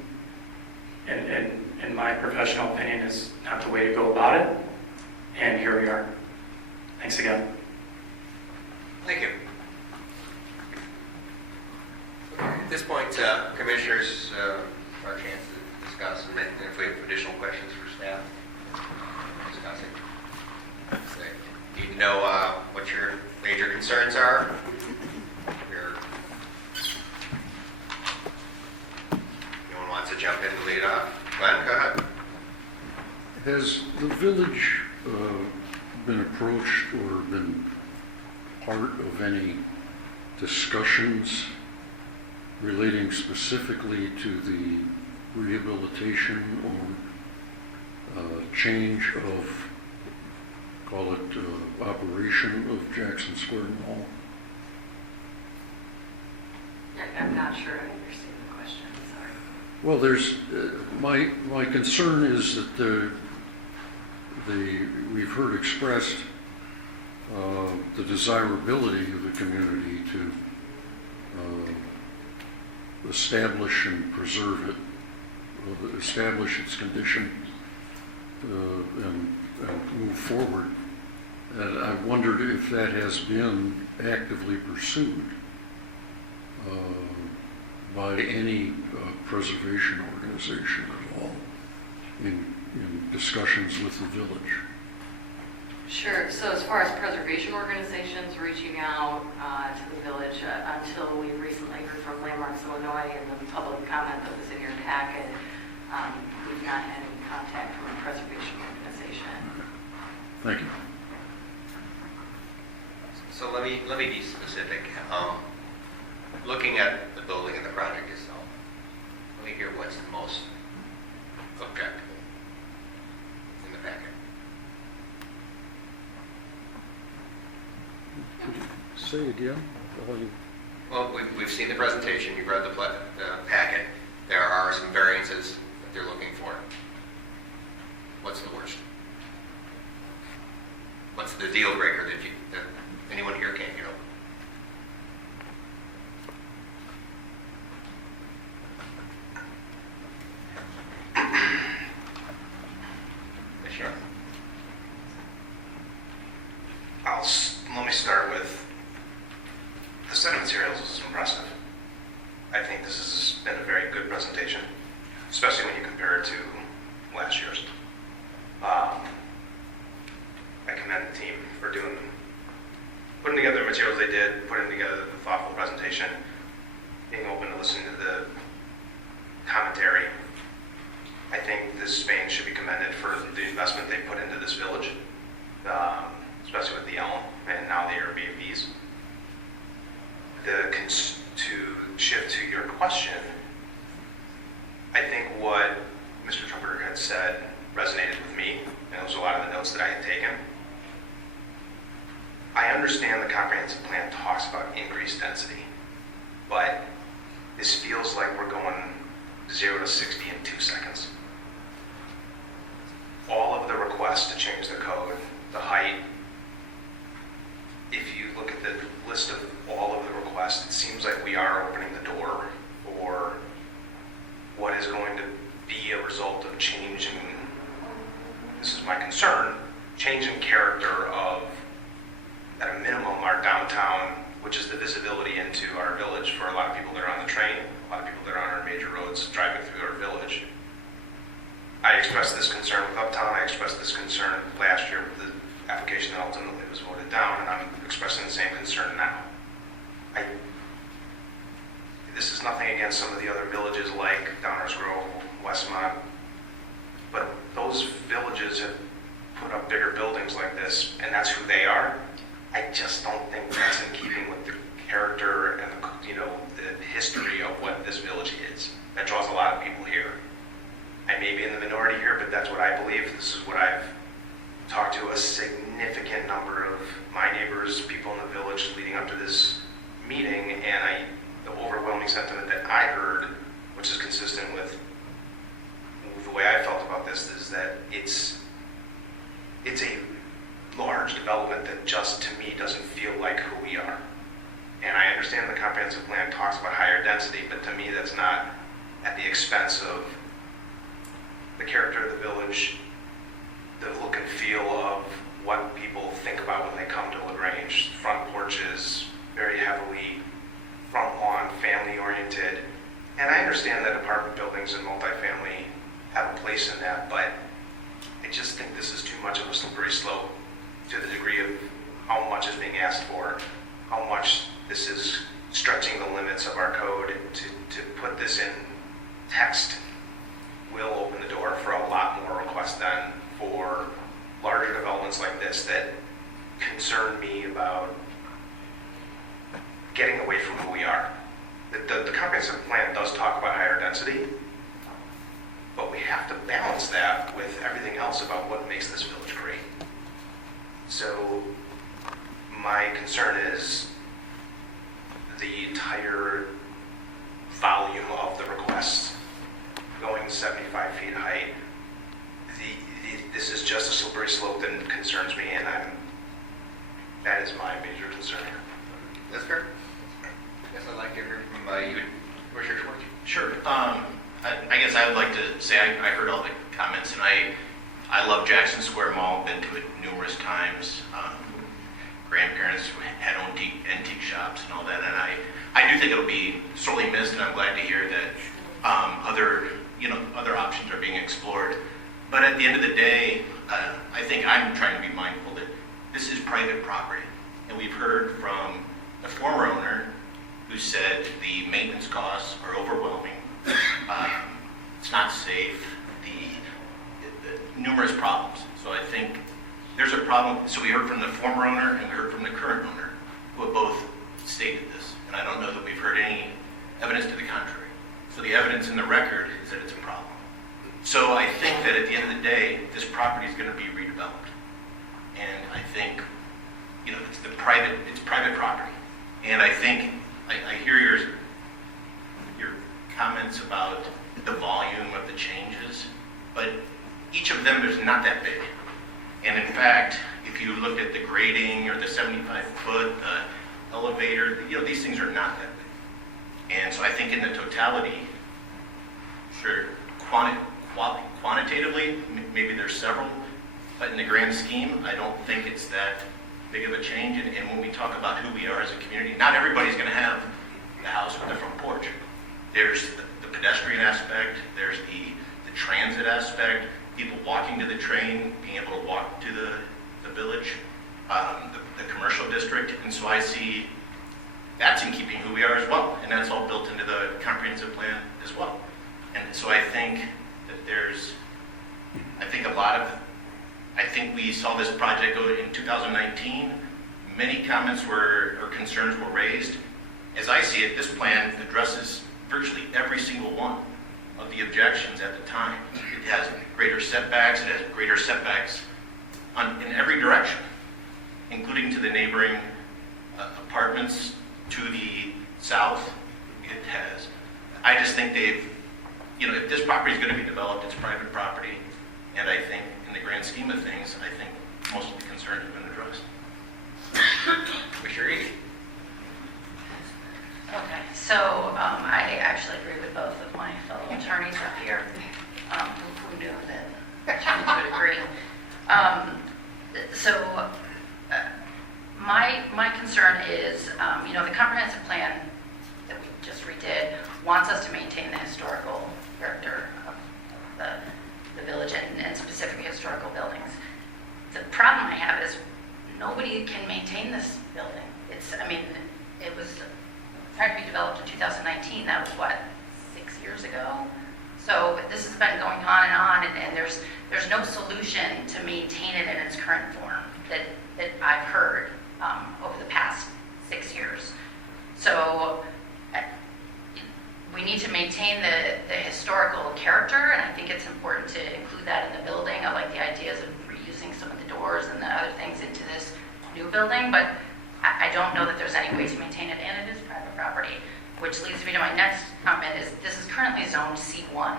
and in my professional opinion, is not the way to go about it. And here we are. Thanks again. Thank you. At this point, commissioners, our chance to discuss, and if we have additional questions for staff, discuss it. Need to know what your major concerns are. Anyone wants to jump in and lead off? Glenn, go ahead. Has the village been approached or been part of any discussions relating specifically to the rehabilitation or change of, call it, operation of Jackson Square Mall? I'm not sure I understand the question, sorry. Well, there's, my concern is that we've heard expressed the desirability of the community to establish and preserve it, establish its condition, and move forward. And I wondered if that has been actively pursued by any preservation organization at all in discussions with the village. Sure. So as far as preservation organizations reaching out to the village, until we recently heard from Landmarks Illinois and the public comment that was in your packet, we've not had any contact from a preservation organization. Thank you. So let me be specific. Looking at the building and the project itself, let me hear what's the most objective in the packet. Say again. Well, we've seen the presentation. You've read the packet. There are some variances that they're looking for. What's the worst? What's the deal breaker that anyone here can't get over? Sure. Let me start with the set of materials is impressive. I think this has been a very good presentation, especially when you compare it to last year's. I commend the team for putting together the materials they did, putting together the thoughtful presentation, being open to listening to the commentary. I think this Spain should be commended for the investment they put into this village, especially with the Elm and now the Airbnbs. To shift to your question, I think what Mr. Trumper had said resonated with me, and it was a lot of the notes that I had taken. I understand the comprehensive plan talks about increased density, but this feels like we're going 0 to 60 in 2 seconds. All of the requests to change the code, change in character of, at a minimum, our downtown, which is the visibility into our village for a lot of people that are on the train, a lot of people that are on our major roads driving through our village. I expressed this concern with Uptown. I expressed this concern last year with the application that ultimately was voted down, and I'm expressing the same concern now. This is nothing against some of the other villages like Downers Grove, Westmont, but those villages have put up bigger buildings like this, and that's who they are. I just don't think that's in keeping with the character and the history of what this village is. That draws a lot of people here. I may be in the minority here, but that's what I believe. This is what I've talked to a significant number of my neighbors, people in the village leading up to this meeting, and the overwhelming sentiment that I heard, which is consistent with the way I felt about this, is that it's a large development that just, to me, doesn't feel like who we are. And I understand the comprehensive plan talks about higher density, but to me that's not at the expense of the character of the village, the look and feel of what people think about when they come to LaGrange. Front porches, very heavily front lawn, family-oriented. And I understand that apartment buildings and multifamily have a place in that, but I just think this is too much of a slippery slope to the degree of how much is being asked for, how much this is stretching the limits of our code. To put this in text will open the door for a lot more requests than for larger developments like this that concern me about getting away from who we are. The comprehensive plan does talk about higher density, but we have to balance that with everything else about what makes this village great. So my concern is the entire volume of the requests going 75 feet height. This is just a slippery slope that concerns me, and that is my major concern here. That's fair. Yes, I'd like to hear from you, Commissioner Schwartz. Sure. I guess I would like to say I heard all the comments, and I love Jackson Square Mall, been to it numerous times. Grandparents had antique shops and all that, and I do think it'll be sorely missed, and I'm glad to hear that other options are being explored. But at the end of the day, I think I'm trying to be mindful that this is private property, and we've heard from the former owner who said the maintenance costs are overwhelming. It's not safe. The numerous problems. So I think there's a problem. So we heard from the former owner and we heard from the current owner, who have both stated this. And I don't know that we've heard any evidence to the contrary. So the evidence in the record is that it's a problem. So I think that at the end of the day, this property is going to be redeveloped. And I think, it's private property. And I think, I hear your comments about the volume of the changes, but each of them is not that big. And in fact, if you looked at the grading or the 75-foot elevator, these things are not that big. And so I think in the totality, sure, quantitatively, maybe there's several, but in the grand scheme, I don't think it's that big of a change. And when we talk about who we are as a community, not everybody's going to have the house with the front porch. There's the pedestrian aspect, there's the transit aspect, people walking to the train, being able to walk to the village, the commercial district, and so I see that's in keeping who we are as well, and that's all built into the comprehensive plan as well. And so I think that I think we saw this project go in 2019. Many comments or concerns were raised. As I see it, this plan addresses virtually every single one of the objections at the time. It has greater setbacks, in every direction, including to the neighboring apartments to the south. It has. I just think if this property is going to be developed, it's private property, and I think in the grand scheme of things, I think most of the concerns have been addressed. Commissioner Eady. Okay, so I actually agree with both of my fellow attorneys up here who knew that attorneys would agree. So my concern is, the comprehensive plan that we just redid wants us to maintain the historical character of the village and specific historical buildings. The problem I have is nobody can maintain this building. It was tried to be developed in 2019. That was what, 6 years ago? So this has been going on, and there's no solution to maintain it in its current form that I've heard over the past 6 years. So we need to maintain the historical character, and I think it's important to include that in the building. I like the ideas of reusing some of the doors and the other things into this new building, but I don't know that there's any way to maintain it, and it is private property, which leads me to my next comment is this is currently zoned C1.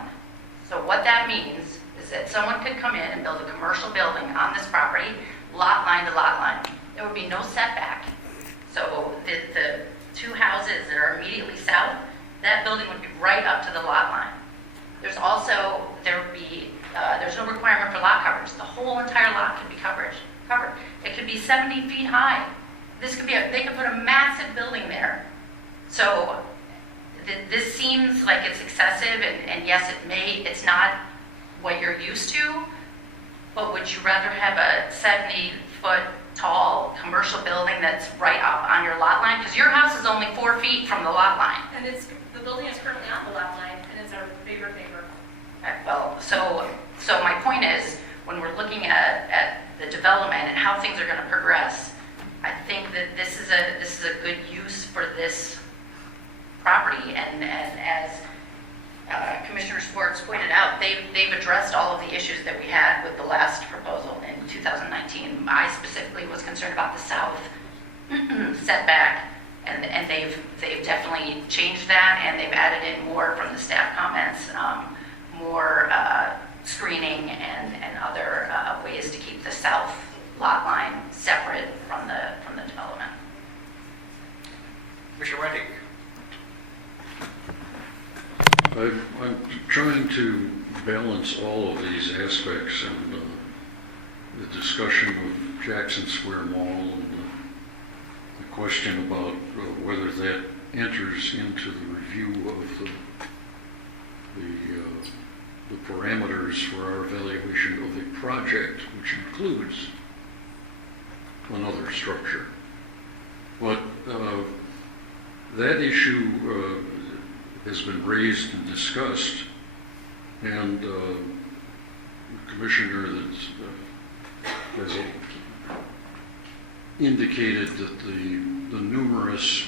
So what that means is that someone could come in and build a commercial building on this property, lot line to lot line. There would be no setback. So the two houses that are immediately south, that building would be right up to the lot line. There's also, there's no requirement for lot coverage. The whole entire lot could be covered. It could be 70 feet high. They could put a massive building there. So this seems like it's excessive, and yes, it's not what you're used to, but would you rather have a 70-foot tall commercial building that's right up on your lot line? Because your house is only 4 feet from the lot line. And the building is currently on the lot line, and it's our neighbor. Well, so my point is, when we're looking at the development and how things are going to progress, I think that this is a good use for this property, and as Commissioner Sports pointed out, they've addressed all of the issues that we had with the last proposal in 2019. I specifically was concerned about the south setback, and they've definitely changed that, and they've added in more from the staff comments, more screening and other ways to keep the south lot line separate from the development. Commissioner Wendig. I'm trying to balance all of these aspects, and the discussion of Jackson Square Mall and the question about whether that enters into the review of the parameters for our evaluation of a project, which includes another structure. But that issue has been raised and discussed, and the commissioner has indicated that the numerous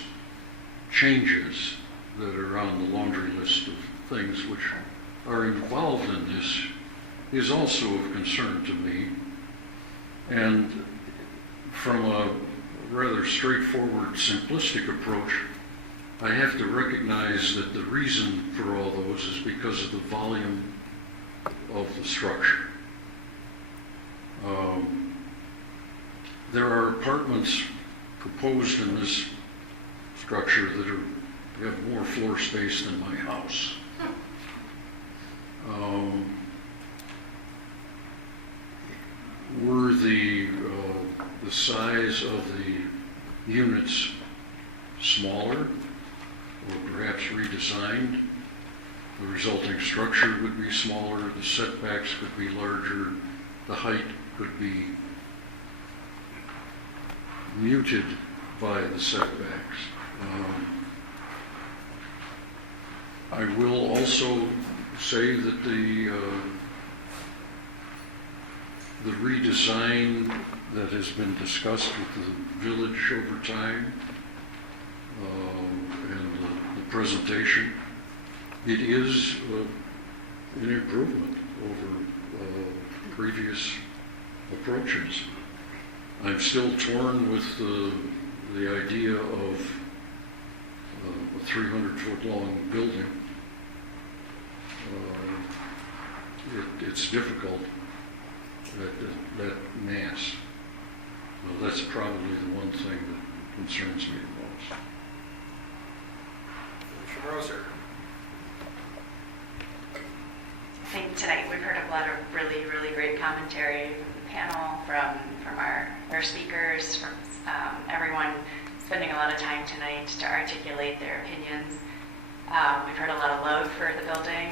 changes that are on the laundry list of things which are involved in this is also of concern to me. And from a rather straightforward, simplistic approach, I have to recognize that the reason for all those is because of the volume of the structure. There are apartments proposed in this structure that have more floor space than my house. Were the size of the units smaller, or perhaps redesigned, the resulting structure would be smaller, the setbacks could be larger, the height could be muted by the setbacks. I will also say that the redesign that has been discussed with the village over time, and the presentation, it is an improvement over previous approaches. I'm still torn with the idea of a 300-foot long building. It's difficult at that mass. Well, that's probably the one thing that concerns me the most. Commissioner Roser. I think tonight we've heard a lot of really, really great commentary from the panel, from our spending a lot of time tonight to articulate their opinions. We've heard a lot of load for the building,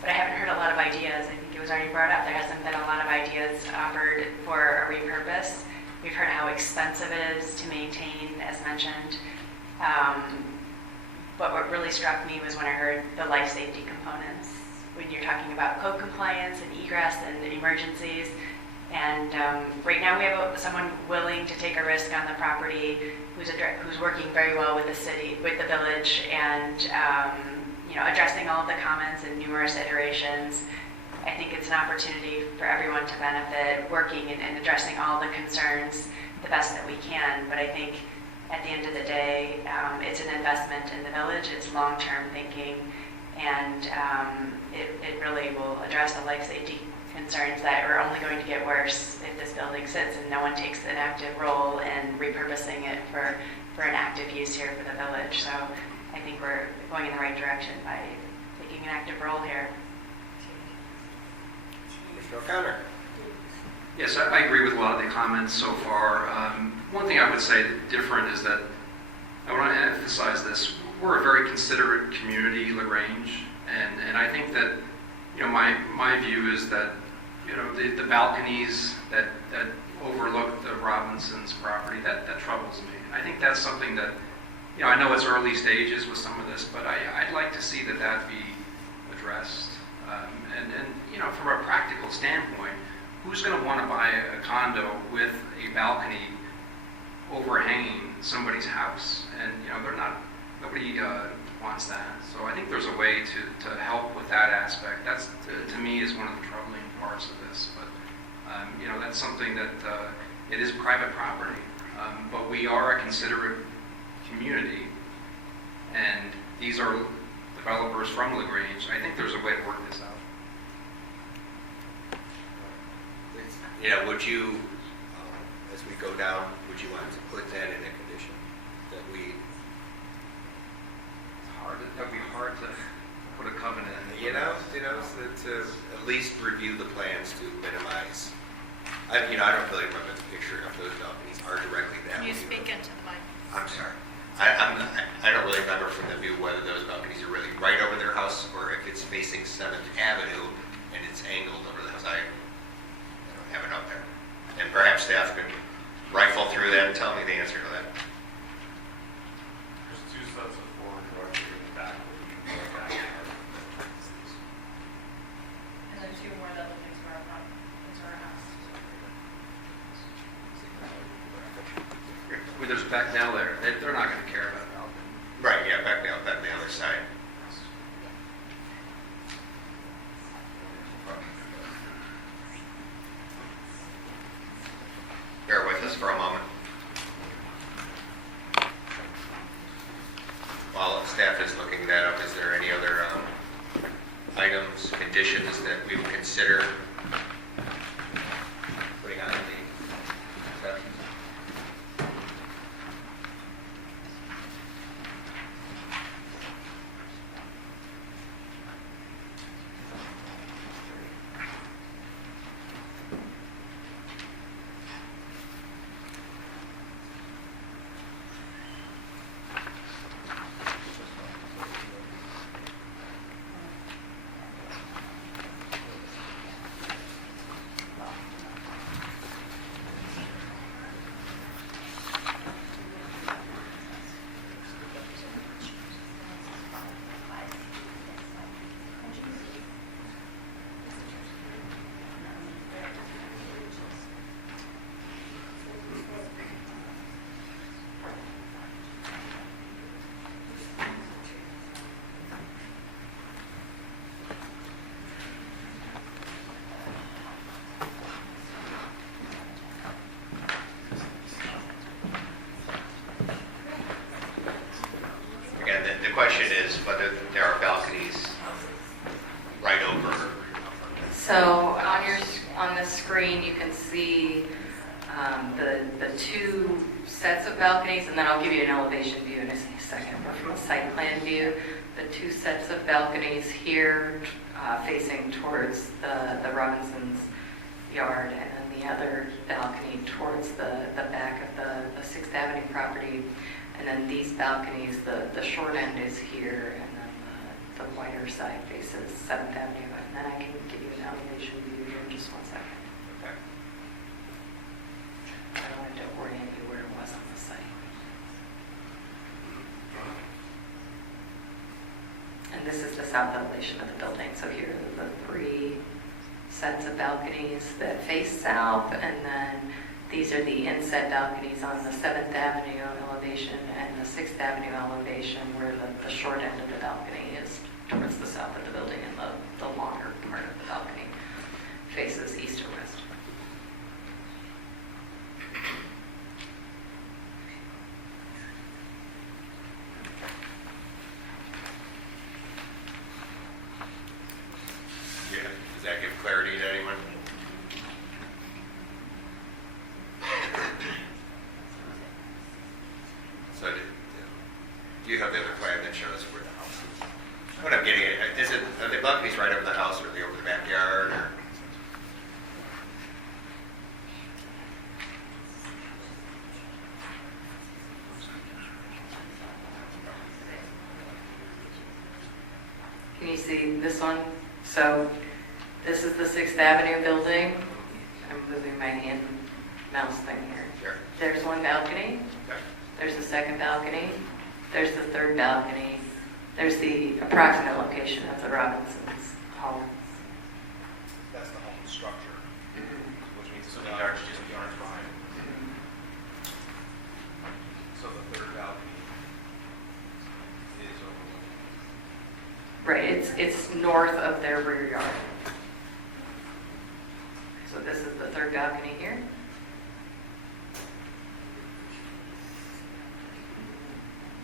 but I haven't heard a lot of ideas. I think it was already brought up. There hasn't been a lot of ideas offered for a repurpose. We've heard how expensive it is to maintain, as mentioned. But what really struck me was when I heard the life safety components. When you're talking about code compliance and egress and emergencies. And right now we have someone willing to take a risk on the property who's working very well with the city, with the village, and addressing all of the comments in numerous iterations. I think it's an opportunity for everyone to benefit, working and addressing all the concerns the best that we can. But I think at the end of the day, it's an investment in the village, it's long-term thinking, and it really will address the life safety concerns that are only going to get worse if this building sits and no one takes an active role in repurposing it for an active use here for the village. So I think we're going in the right direction by taking an active role here. Mr. O'Connor. Yes, I agree with a lot of the comments so far. One thing I would say different is that I want to emphasize this. We're a very considerate community, LaGrange, and I think that my view is that the balconies that overlook the Robinsons' property, that troubles me. I think that's something that I know it's early stages with some of this, but I'd like to see that be addressed. And from a practical standpoint, who's going to want to buy a condo with a balcony overhanging somebody's house? And nobody wants that. So I think there's a way to help with that aspect. That's to me is one of the troubling parts of this. But that's something that it is private property, but we are a considerate community, and these are developers from LaGrange. I think there's a way to work this out. Would you, as we go down, would you want to put that in a condition that we? That'd be hard to put a covenant in. To at least review the plans to minimize. I don't really remember the picture of those balconies are directly that. Can you speak into the mic? I'm sorry. I don't really remember from the view whether those balconies are really right over their house or if it's facing 7th Avenue and it's angled over the house. I don't have it up there. And perhaps staff could rifle through that and tell me the answer to that. There's 2 sets of 4 directly in the back. And then 2 more that look into our house. There's back now there. They're not going to care about balcony. Right, yeah, back on the other side. Bear with us for a moment. While staff is looking that up, is there any other items, conditions that we would consider putting on the exceptions? Question is whether there are balconies right over. So on the screen, you can see the 2 sets of balconies, and then I'll give you an elevation view in a second. But from a site plan view, the 2 sets of balconies here facing towards the Robinsons' yard, and then the other balcony towards the back of the 6th Avenue property. And then these balconies, the short end is here, and then the wider side faces 7th Avenue. And then I can give you an elevation view here in just 1 second. Okay. I wanted to orient you where it was on the site. And this is the south elevation of the building. So here are the 3 sets of balconies that face south, and then these are the inset balconies on the 7th Avenue elevation and the 6th Avenue elevation, where the short end of the balcony is towards the south of the building, and the longer part of the balcony faces east or west. Yeah, does that give clarity to anyone? So do you have the other plan that shows where the house is? What I'm getting at, are the balconies right over the house, or are they over the backyard? Or? Can you see this one? So this is the 6th Avenue building. I'm moving my hand mouse thing here. Sure. There's one balcony. Okay. There's the 2nd balcony. There's the 3rd balcony. There's the approximate location of the Robinsons' home. That's the home structure, which means So the yard's just yard's behind. So the 3rd balcony is over. Right, it's north of their rear yard. So this is the 3rd balcony here.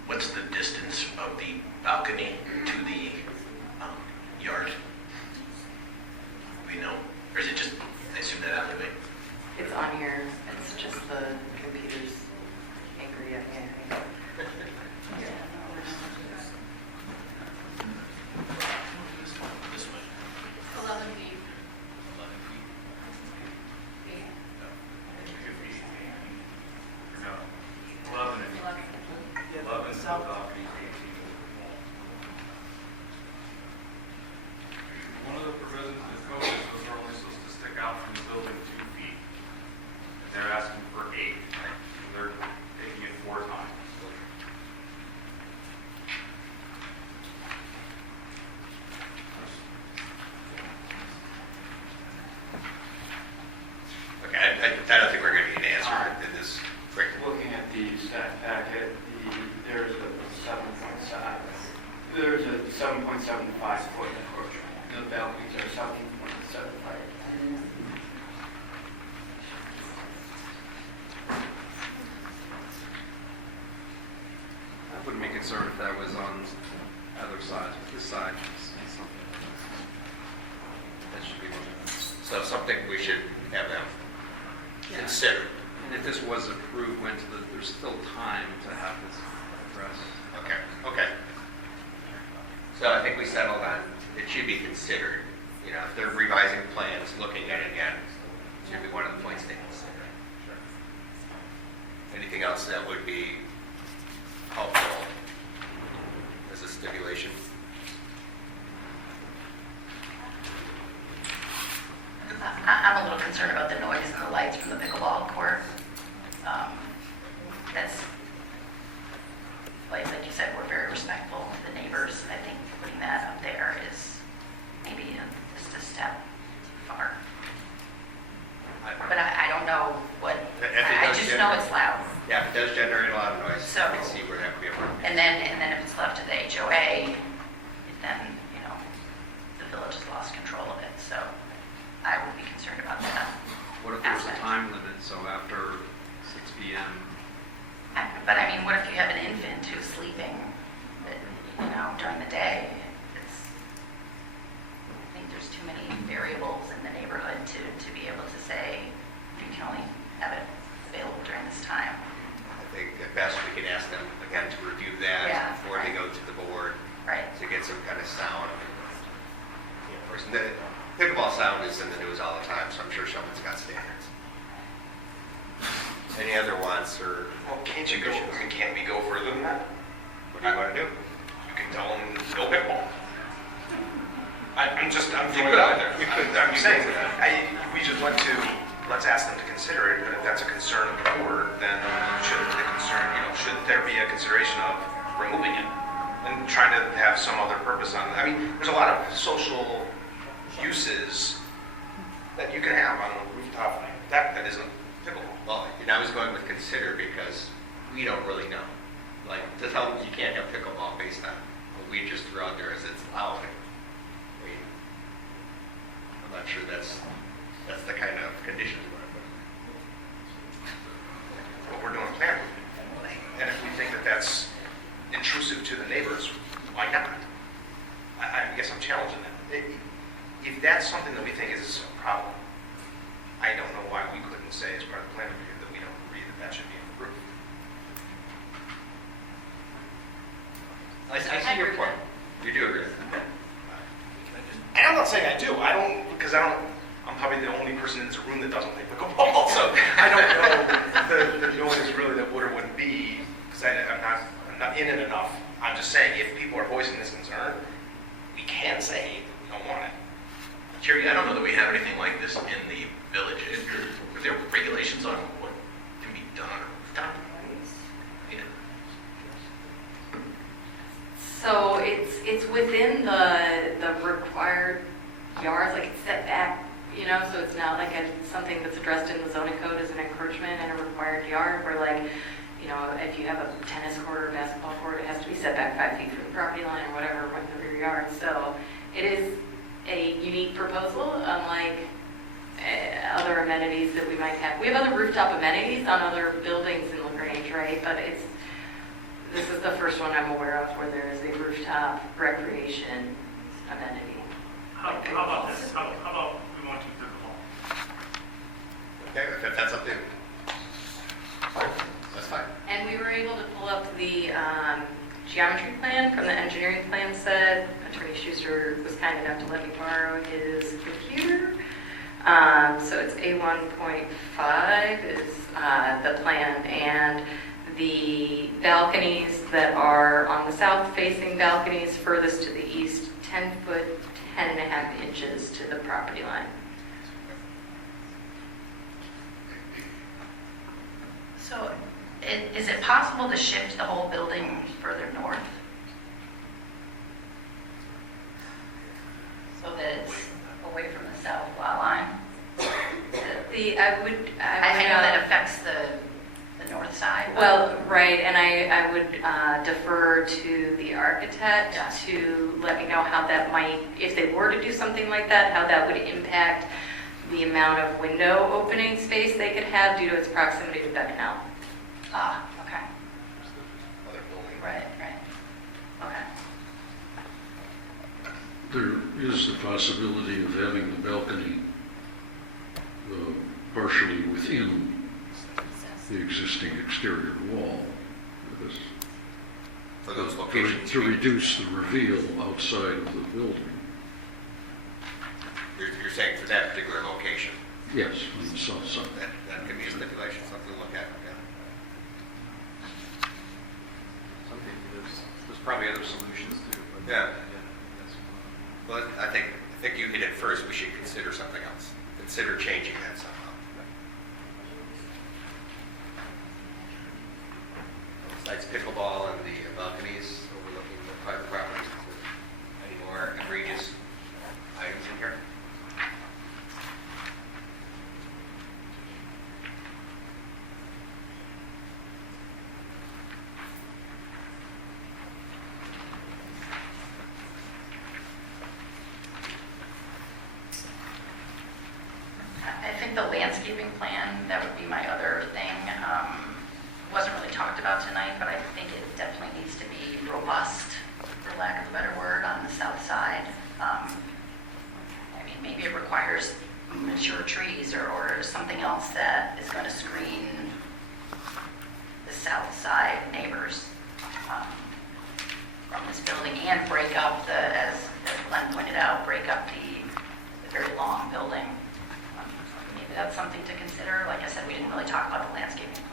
What's the distance of the balcony to the yard? We know, or is it just, I assume that alleyway? It's on here. It's just the computer's angry at me, I think. This way. 11 feet. 11 feet. Yeah. No, 11 is 11 is the balcony. One of the provisions of the code is those are only supposed to stick out from the building 2 feet. And they're asking for 8. So they're taking it 4 times. Okay, I don't think we're going to get an answer in this quick. Looking at the staff packet, there's a 7.7. There's a 7.75 foot encroachment. The balconies are 7.75. I wouldn't be concerned if that was on other sides, but this side is something that should be looked at. So something we should have them consider. And if this was approved, there's still time to have this addressed. Okay, okay. So I think we settled on, it should be considered. You know, if they're revising plans, looking at it again, should be one of the points they consider. Anything else that would be helpful as a stipulation? I'm a little concerned about the noise and the lights from the pickleball court. That's, like you said, we're very respectful of the neighbors. I think putting that up there is maybe just a step far. But I don't know what, I just know it's loud. Yeah, if it does generate a lot of noise, So- I can see where that could be a problem. And then if it's left to the HOA, then, the village has lost control of it. So I would be concerned about that. What if there's a aspect. time limit, so after 6 p.m.? But I mean, what if you have an infant who's sleeping, during the day? I think there's too many variables in the neighborhood to be able to say you can only have it available during this time. I think at best we can ask them again to review that Yeah, before they go to the board Right. to get some kind of sound. Of course, the pickleball sound is in the news all the time, so I'm sure someone's got standards. Any other wants or? Well, can't you go, I mean, can't we go further than that? What do you want to do? You can tell them no pickleball. I'm throwing it out there. I'm saying, we just went to, let's ask them to consider it, but if that's a concern of the board, then shouldn't there be a consideration of removing it? And trying to have some other purpose on it. I mean, there's a lot of social uses that you can have on a rooftop deck that isn't pickleball. Well, and I was going with consider because we don't really know. Like, to tell them you can't have pickleball based on what we just threw out there as it's allowed. I mean, I'm not sure that's the kind of conditions we're going to put. But we're doing plan review. And if we think that that's intrusive to the neighbors, why not? I guess I'm challenging that. If that's something that we think is a problem, I don't know why we couldn't say as part of the plan review that we don't agree that that should be approved. I see your point. You do agree. And I'm not saying I do. I'm probably the only person in this room that doesn't play pickleball, so I don't know the noise really that would or wouldn't be, because I'm not in it enough. I'm just saying, if people are voicing this concern, we can say that we don't want it. Jerry, I don't know that we have anything like this in the village. Are there regulations on what can be done on a rooftop? Yeah. So it's within the required yards, like it's set back, so it's not like something that's addressed in the zoning code as an encroachment in a required yard where like, if you have a tennis court or a basketball court, it has to be set back 5 feet from the property line or whatever with the rear yard. So it is a unique proposal, unlike other amenities that we might have. We have other rooftop amenities on other buildings in LaGrange, right? But this is the first one I'm aware of where there is a rooftop recreation amenity. How about this? How about we want to pickleball? Okay, if that's up to you. Fine, that's fine. And we were able to pull up the geometry plan from the engineering plan set. Attorney Schuster was kind enough to let me borrow his computer. So it's A1.5 is the plan, and the balconies that are on the south-facing balconies furthest to the east, 10 foot, 10.5 inches to the property line. So is it possible to shift the whole building further north? So that it's away from the south lot line? I know that affects the north side. Well, right, and I would defer to the architect to let me know how that might, if they were to do something like that, how that would impact the amount of window opening space they could have due to its proximity to Beck Canal. Ah, okay. Right. Okay. There is the possibility of having the balcony partially within the existing exterior wall. For those locations. To reduce the reveal outside of the building. You're saying for that particular location? Yes, on the south side. That could be a stipulation, something to look at. There's probably other solutions too. Yeah. Well, I think you hit it first. We should consider something else. Consider changing that somehow. Besides pickleball and the balconies overlooking the private properties, any more egregious items in here? I think the landscaping plan, that would be my other thing. Wasn't really talked about tonight, but I think it definitely needs to be robust, for lack of a better word, on the south side. I mean, maybe it requires mature trees or something else that is going to screen the south side neighbors from this building and break up as Glenn pointed out, break up the very long building. Maybe that's something to consider. Like I said, we didn't really talk about the landscaping plan.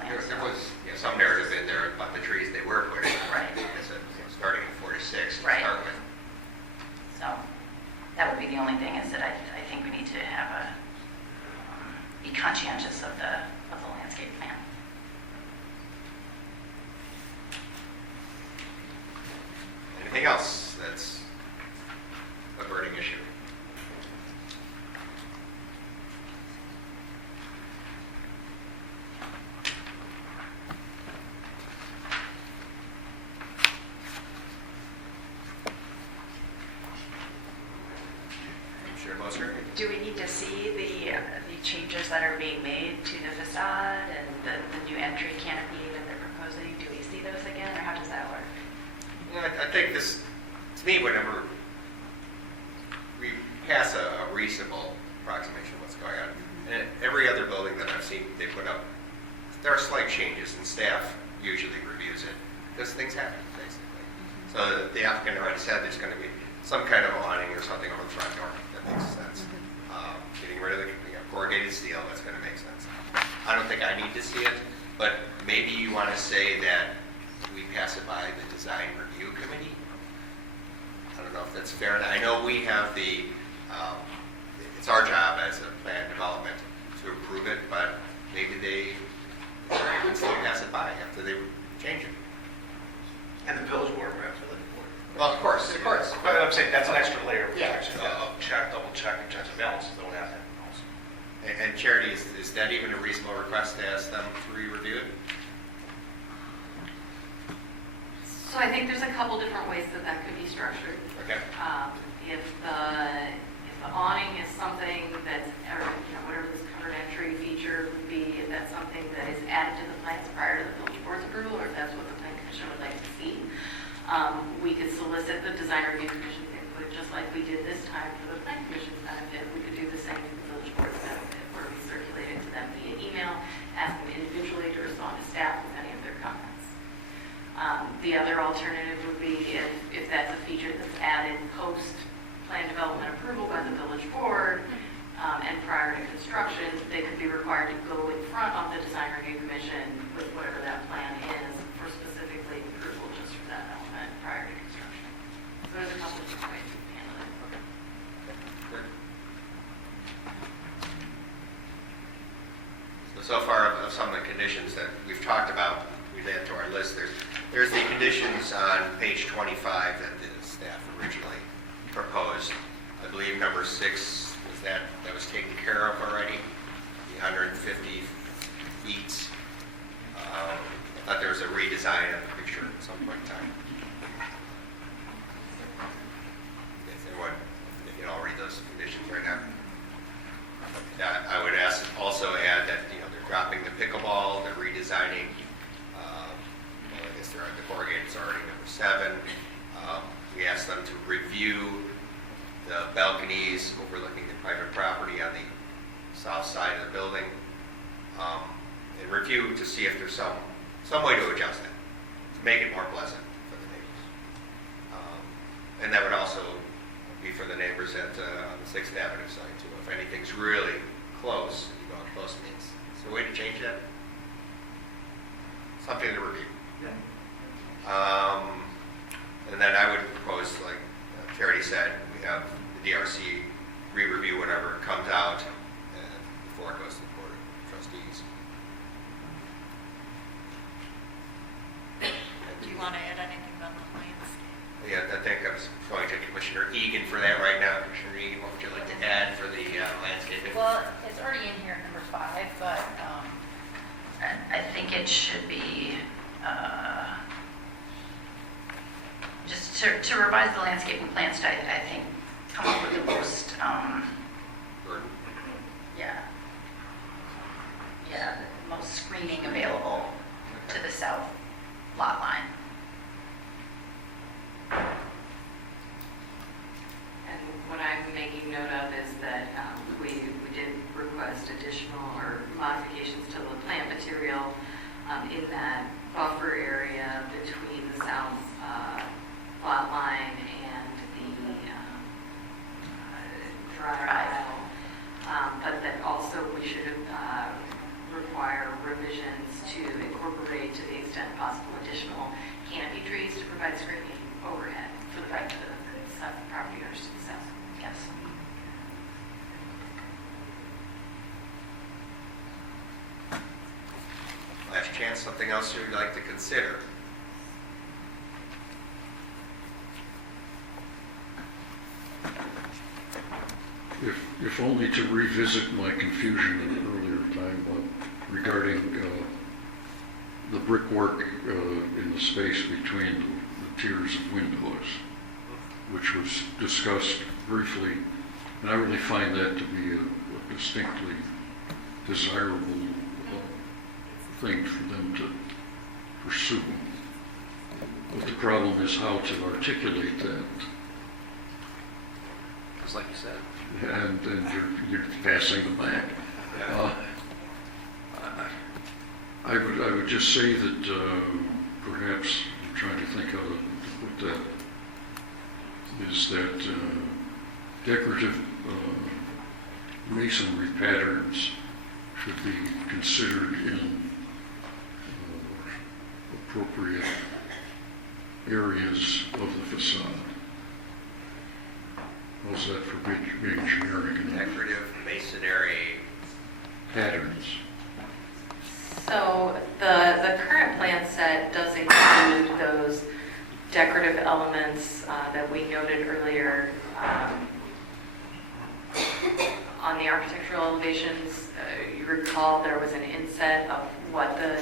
I think this, to me, whenever we pass a reasonable approximation of what's going on, and every other building that I've seen they put up, there are slight changes, and staff usually reviews it, because things happen, basically. So the applicant already said there's going to be some kind of awning or something over the front door. That makes sense. Getting rid of the corrugated steel, that's going to make sense. I don't think I need to see it, but maybe you want to say that we pass it by the design review committee. I don't know if that's fair. I know we have it's our job as a plan development to approve it, but maybe they can still pass it by after they change it. And the village board perhaps with the board. Well, of course. But I'm saying that's an extra layer of Yeah. protection. Double check, and checks and balances don't have that also. And Charity, is that even a reasonable request to ask them to re-review it? So I think there's a couple different ways that could be structured. Okay. If the awning is something that's, or whatever this covered entry feature would be, if that's something that is added to the plans prior to the village board's approval, or if that's what the plan commission would like to see, we could solicit the design review commission's input, just like we did this time for the plan commission's benefit. We could do the same for the village board's benefit, where we circulate it to them via email, ask them individually to respond to staff with any of their comments. The other alternative would be if that's a feature that's added post-plan development approval by the village board and prior to construction, they could be required to go in front of the design review commission with whatever that plan is for specifically approval just for that element prior to construction. So there's a couple of different ways to handle it. Good. So far, of some of the conditions that we've talked about, we've added to our list. There's the conditions on page 25 that the staff originally proposed. I believe number 6 was that was taken care of already, the 150 feet. I thought there was a redesign of the picture at some point in time. If anyone, I'll read those conditions right now. I would also add that they're dropping the pickleball, they're redesigning. The corrugated's already number 7. We asked them to review the balconies overlooking the private property on the south side of the building, and review to see if there's some way to adjust it, to make it more pleasant for the neighbors. And that would also be for the neighbors on the 6th Avenue side too. If anything's really close, you know what close means. Is there a way to change that? Something to review. Yeah. And then I would propose, like Charity said, we have the DRC re-review whenever it comes out before it goes to the Board of Trustees. Do you want to add anything about the plans? Yeah, I think I was going to Commissioner Egan for that right now. Commissioner Egan, what would you like to add for the landscaping? Well, it's already in here at number 5, but I think it should be just to revise the landscaping plans to, I think, come up with the most, the most screening available to the south lot line. And what I'm making note of is that we did request additional or modifications to the plant material in that buffer area between the south lot line and the drive aisle. But that also we should require revisions to incorporate, to the extent possible, additional canopy trees to provide screening overhead for the right to the south property owners to the south. Yes. Last chance, something else you'd like to consider? If only to revisit my confusion at an earlier time regarding the brickwork in the space between the tiers of windows, which was discussed briefly, and I really find that to be a distinctly desirable thing for them to pursue. But the problem is how to articulate that. Just like you said. And you're passing the back. I would just say that perhaps, I'm trying to think how to put that, is that decorative masonry patterns should be considered in appropriate areas of the facade. How's that for being generic? Decorative masonry patterns. So the current plan set does include those decorative elements that we noted earlier on the architectural elevations. You recall there was an inset of what the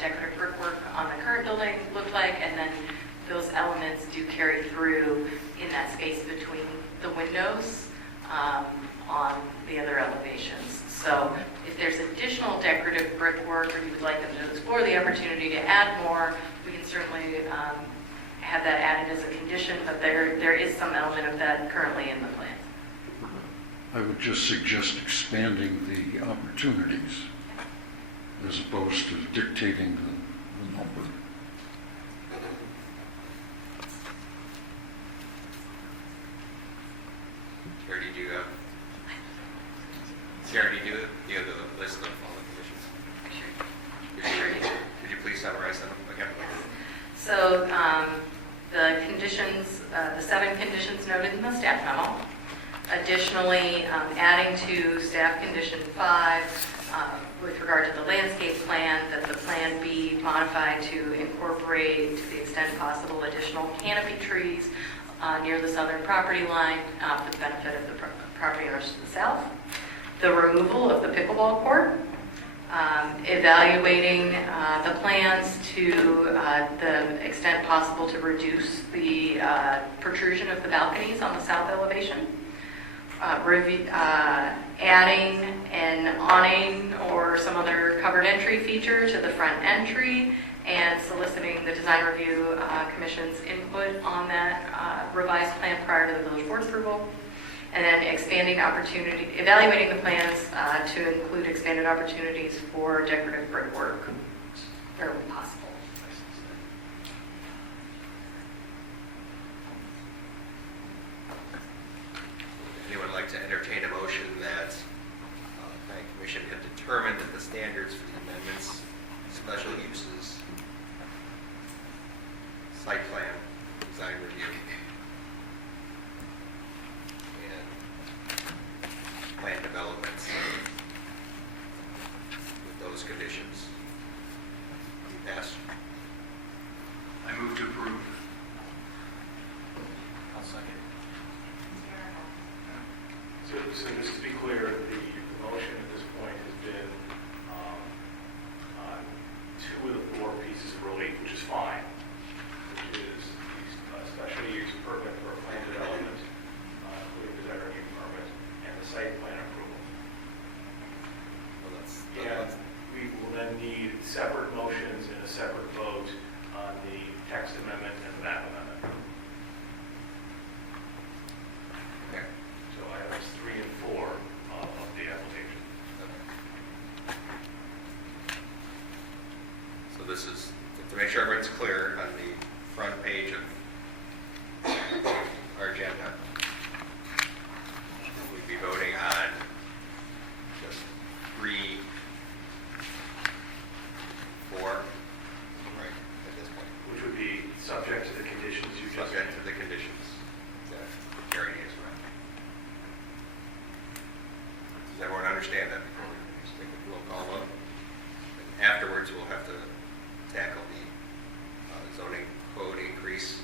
decorative brickwork on the current building looked like, and then those elements do carry through in that space between the windows on the other elevations. So if there's additional decorative brickwork, or you would like them to explore the opportunity to add more, we can certainly have that added as a condition, but there is some element of that currently in the plan. I would just suggest expanding the opportunities as opposed to dictating the number. Charity, do you have the list of all the conditions? Could you please summarize them again? So the conditions, the 7 conditions noted in the staff memo. Additionally, adding to staff condition 5 with regard to the landscape plan, that the plan be modified to incorporate, to the extent possible, additional canopy trees near the southern property line for the benefit of the property owners to the south. The removal of the pickleball court. Evaluating the plans to the extent possible to reduce the protrusion of the balconies on the south elevation. Adding an awning or some other covered entry feature to the front entry, and soliciting the design review commission's input on that revised plan prior to the village board's approval. And then evaluating the plans to include expanded opportunities for decorative brickwork where possible. Anyone like to entertain a motion that the Planning Commission had determined that the standards for the amendments, special uses, site plan, design review, and plan developments with those conditions be passed? I move to approve. I'll second. So just to be clear, the motion at this point has been on 2 of the 4 pieces of relief, which is fine, which is the special use permit for a plan development, including design review permit, and the site plan approval. And we will then need separate motions and a separate vote on the text amendment and the map amendment. Okay. So items 3 and 4 of the application. So this is, to make sure everyone's clear, on the front page of our agenda, we'd be voting on just 3, 4, right, at this point. Which would be subject to the conditions you just Subject mentioned. to the conditions that Gary has read. Does everyone understand that before we just take a roll call vote? And afterwards, we'll have to tackle the zoning code increase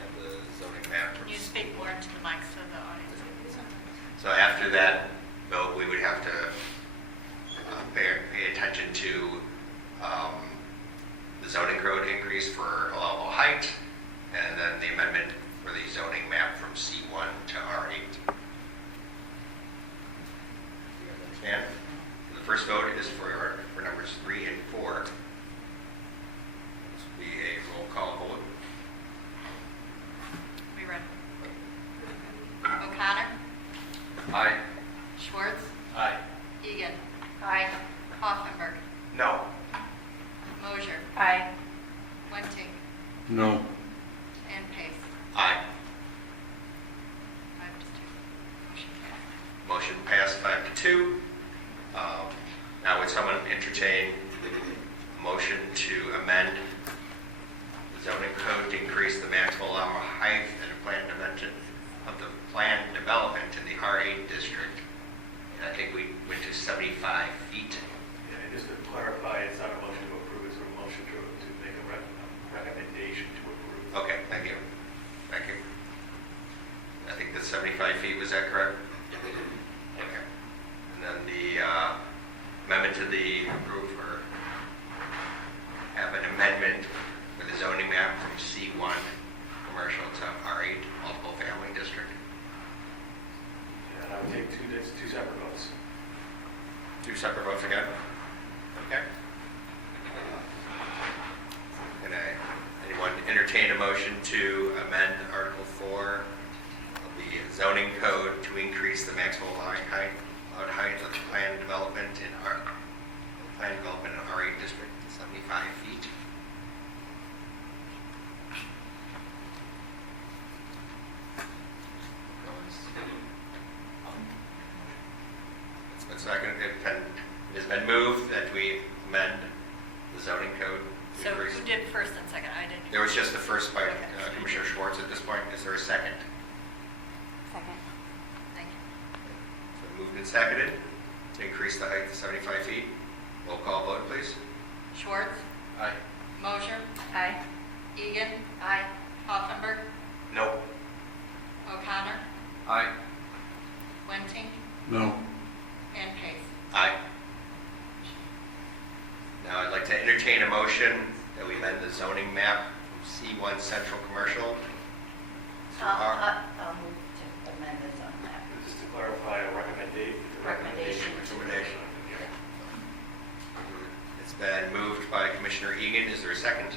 and the zoning map. Can you speak more into the mic so the audience can listen? So after that vote, we would have to pay attention to the zoning code increase for allowable height, and then the amendment for the zoning map from C1 to R8. You guys understand? The first vote is for numbers 3 and No. Mosier. Aye. Wenting. No. And Pace. Aye. 5-2. Motion passed. Motion passed 5-2. Now would someone entertain a motion to amend the zoning code to increase the maximum allowable height and a planned dimension of the planned development in the R8 district? And I think we went to 75 feet. Yeah, and just to clarify, it's not a motion to approve, it's a motion to make a recommendation to approve. Okay, thank you. Thank you. I think that's 75 feet, was that correct? Okay. And then the amendment to the approve or have an amendment for the zoning map from C1 commercial to R8 multiple family district. Yeah, and I would take two separate votes. Two separate votes again? Okay. Can anyone entertain a motion to amend Article 4 of the zoning code to increase the maximum allowed height of the planned development in R8 district to 75 feet? It has been moved that we amend the zoning code. to So increase- who did first and second? I didn't. There was just the first by Commissioner Schwartz at this point. Is there a second? Second. Thank you. So moved and seconded to increase the height to 75 feet. Roll call vote, please. Schwartz. Aye. Mosier. Aye. Egan. Aye. Hoffenberg. No. O'Connor. Aye. Wenting. No. And Pace. Aye. Now I'd like to entertain a motion that we amend the zoning map from C1 Central Commercial to R. I'll move to amend the zone map. Just to clarify, a recommendation. Recommendation. Recommendation. It's been moved by Commissioner Egan. Is there a second?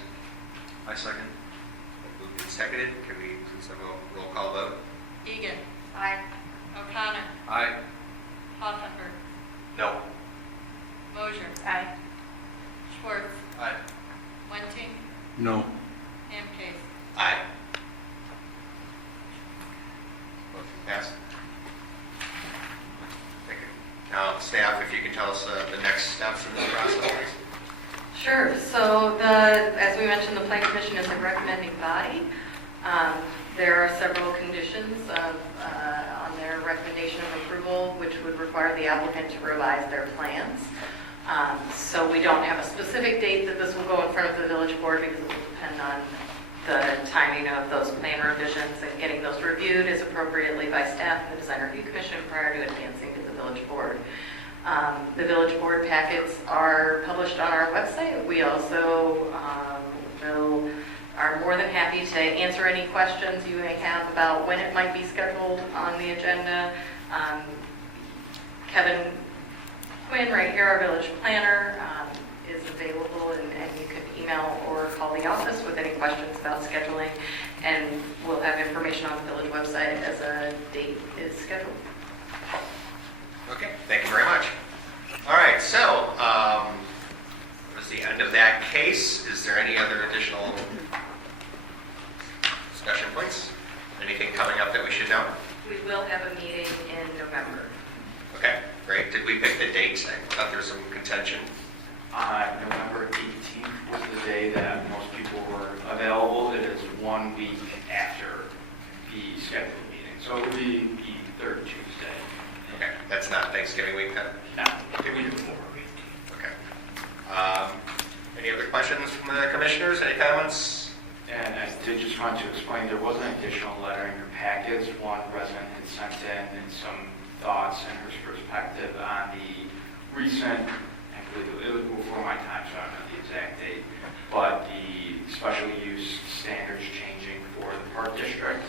I second. Moved and seconded. Can we please have a roll call vote? Egan. Aye. O'Connor. Aye. Hoffenberg. No. Mosier. Aye. Schwartz. Aye. Wenting. No. And Pace. Aye. Motion passed. Thank you. Now, staff, if you can tell us the next steps in this process, please. Sure. So as we mentioned, the Plan Commission is a recommending body. There are several conditions on their recommendation of approval, which would require the applicant to revise their plans. So we don't have a specific date that this will go in front of the village board because it will depend on the timing of those plan revisions and getting those reviewed as appropriately by staff and the Design Review Commission prior to advancing to the village board. The village board packets are published on our website. We also are more than happy to answer any questions you may have about when it might be scheduled on the agenda. Kevin Quinn, right here, our village planner, is available, and you can email or call the office with any questions about scheduling, and we'll have information on the village website as a date is scheduled. Okay, thank you very much. All right, so that was the end of that case. Is there any other additional discussion points? Anything coming up that we should know? We will have a meeting in November. Okay, great. Did we pick the date? I thought there was some contention. November 18th was the day that most people were available. It is 1 week after the scheduled meeting, so it will be the third Tuesday. Okay, that's not Thanksgiving week then? No, it will be before. Okay. Any other questions from the commissioners? Any comments? And I did just want to explain, there was an additional letter in your packets. One resident had sent in some thoughts and her perspective on the recent, I believe it was before my time, so I don't know the exact date, but the special use standards changing for the park district.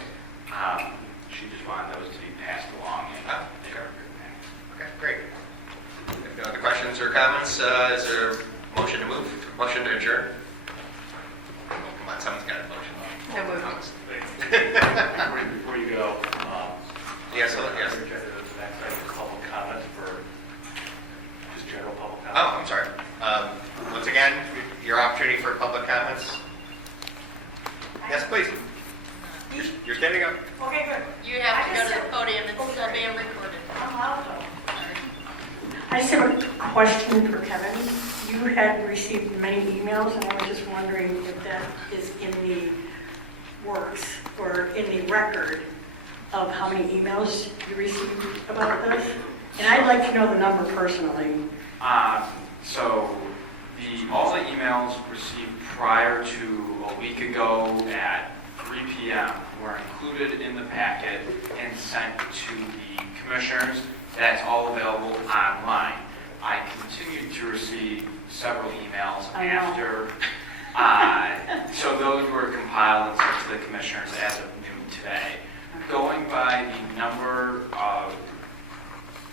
She just wanted those to be passed along. Okay, great. If no other questions or comments, is there a motion to move? Motion to adjourn? Oh, come on, someone's got a motion. So moved. Before you go, Yes. next item is public comment for just general public comment. Oh, I'm sorry. opportunity for public comments. Yes, please. You're standing up. Okay, good. You have to go to the podium, it's still being recorded. I'm loud though. I just have a question for Kevin. You had received many emails, and I was just wondering if that is in the works or in the record of how many emails you received about this? And I'd like to know the number personally. So all the emails received prior to a week ago at 3 p.m. were included in the packet and sent to the commissioners. That's all available online. I continued to receive several emails after, so those were compiled and sent to the commissioners as of noon today. Going by the number of,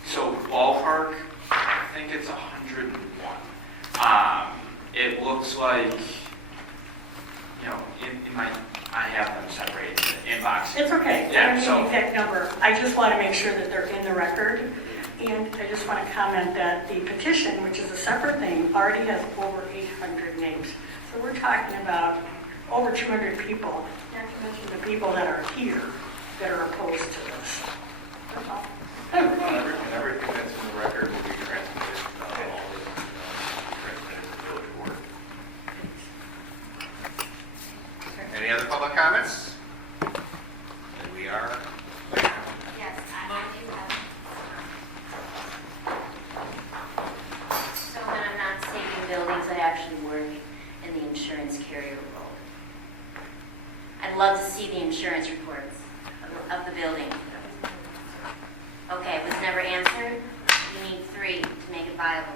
so ballpark, I think it's 101. It looks like, you know, in my, I have them separated in inbox. It's okay. Yeah, I don't so- need the exact number. I just want to make sure that they're in the record. And I just want to comment that the petition, which is a separate thing, already has over 800 names. So we're talking about over 200 people, not to mention the people that are here that are opposed to this. That's all. Everything that's in the record will be transmitted, all of it, transmitted to the village board. Any other public comments? And we are. Yes, I do have. So when I'm not saving buildings, I actually work in the insurance carrier role. I'd love to see the insurance reports of the building. Okay, it was never answered. You need 3 to make it viable.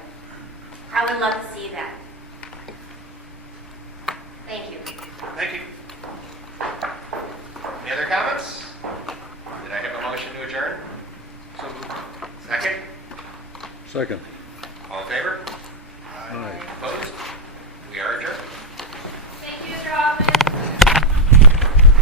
I would love to see that. Thank you. Thank you. Any other comments? Did I have a motion to adjourn? Second? Second. All in favor? Aye.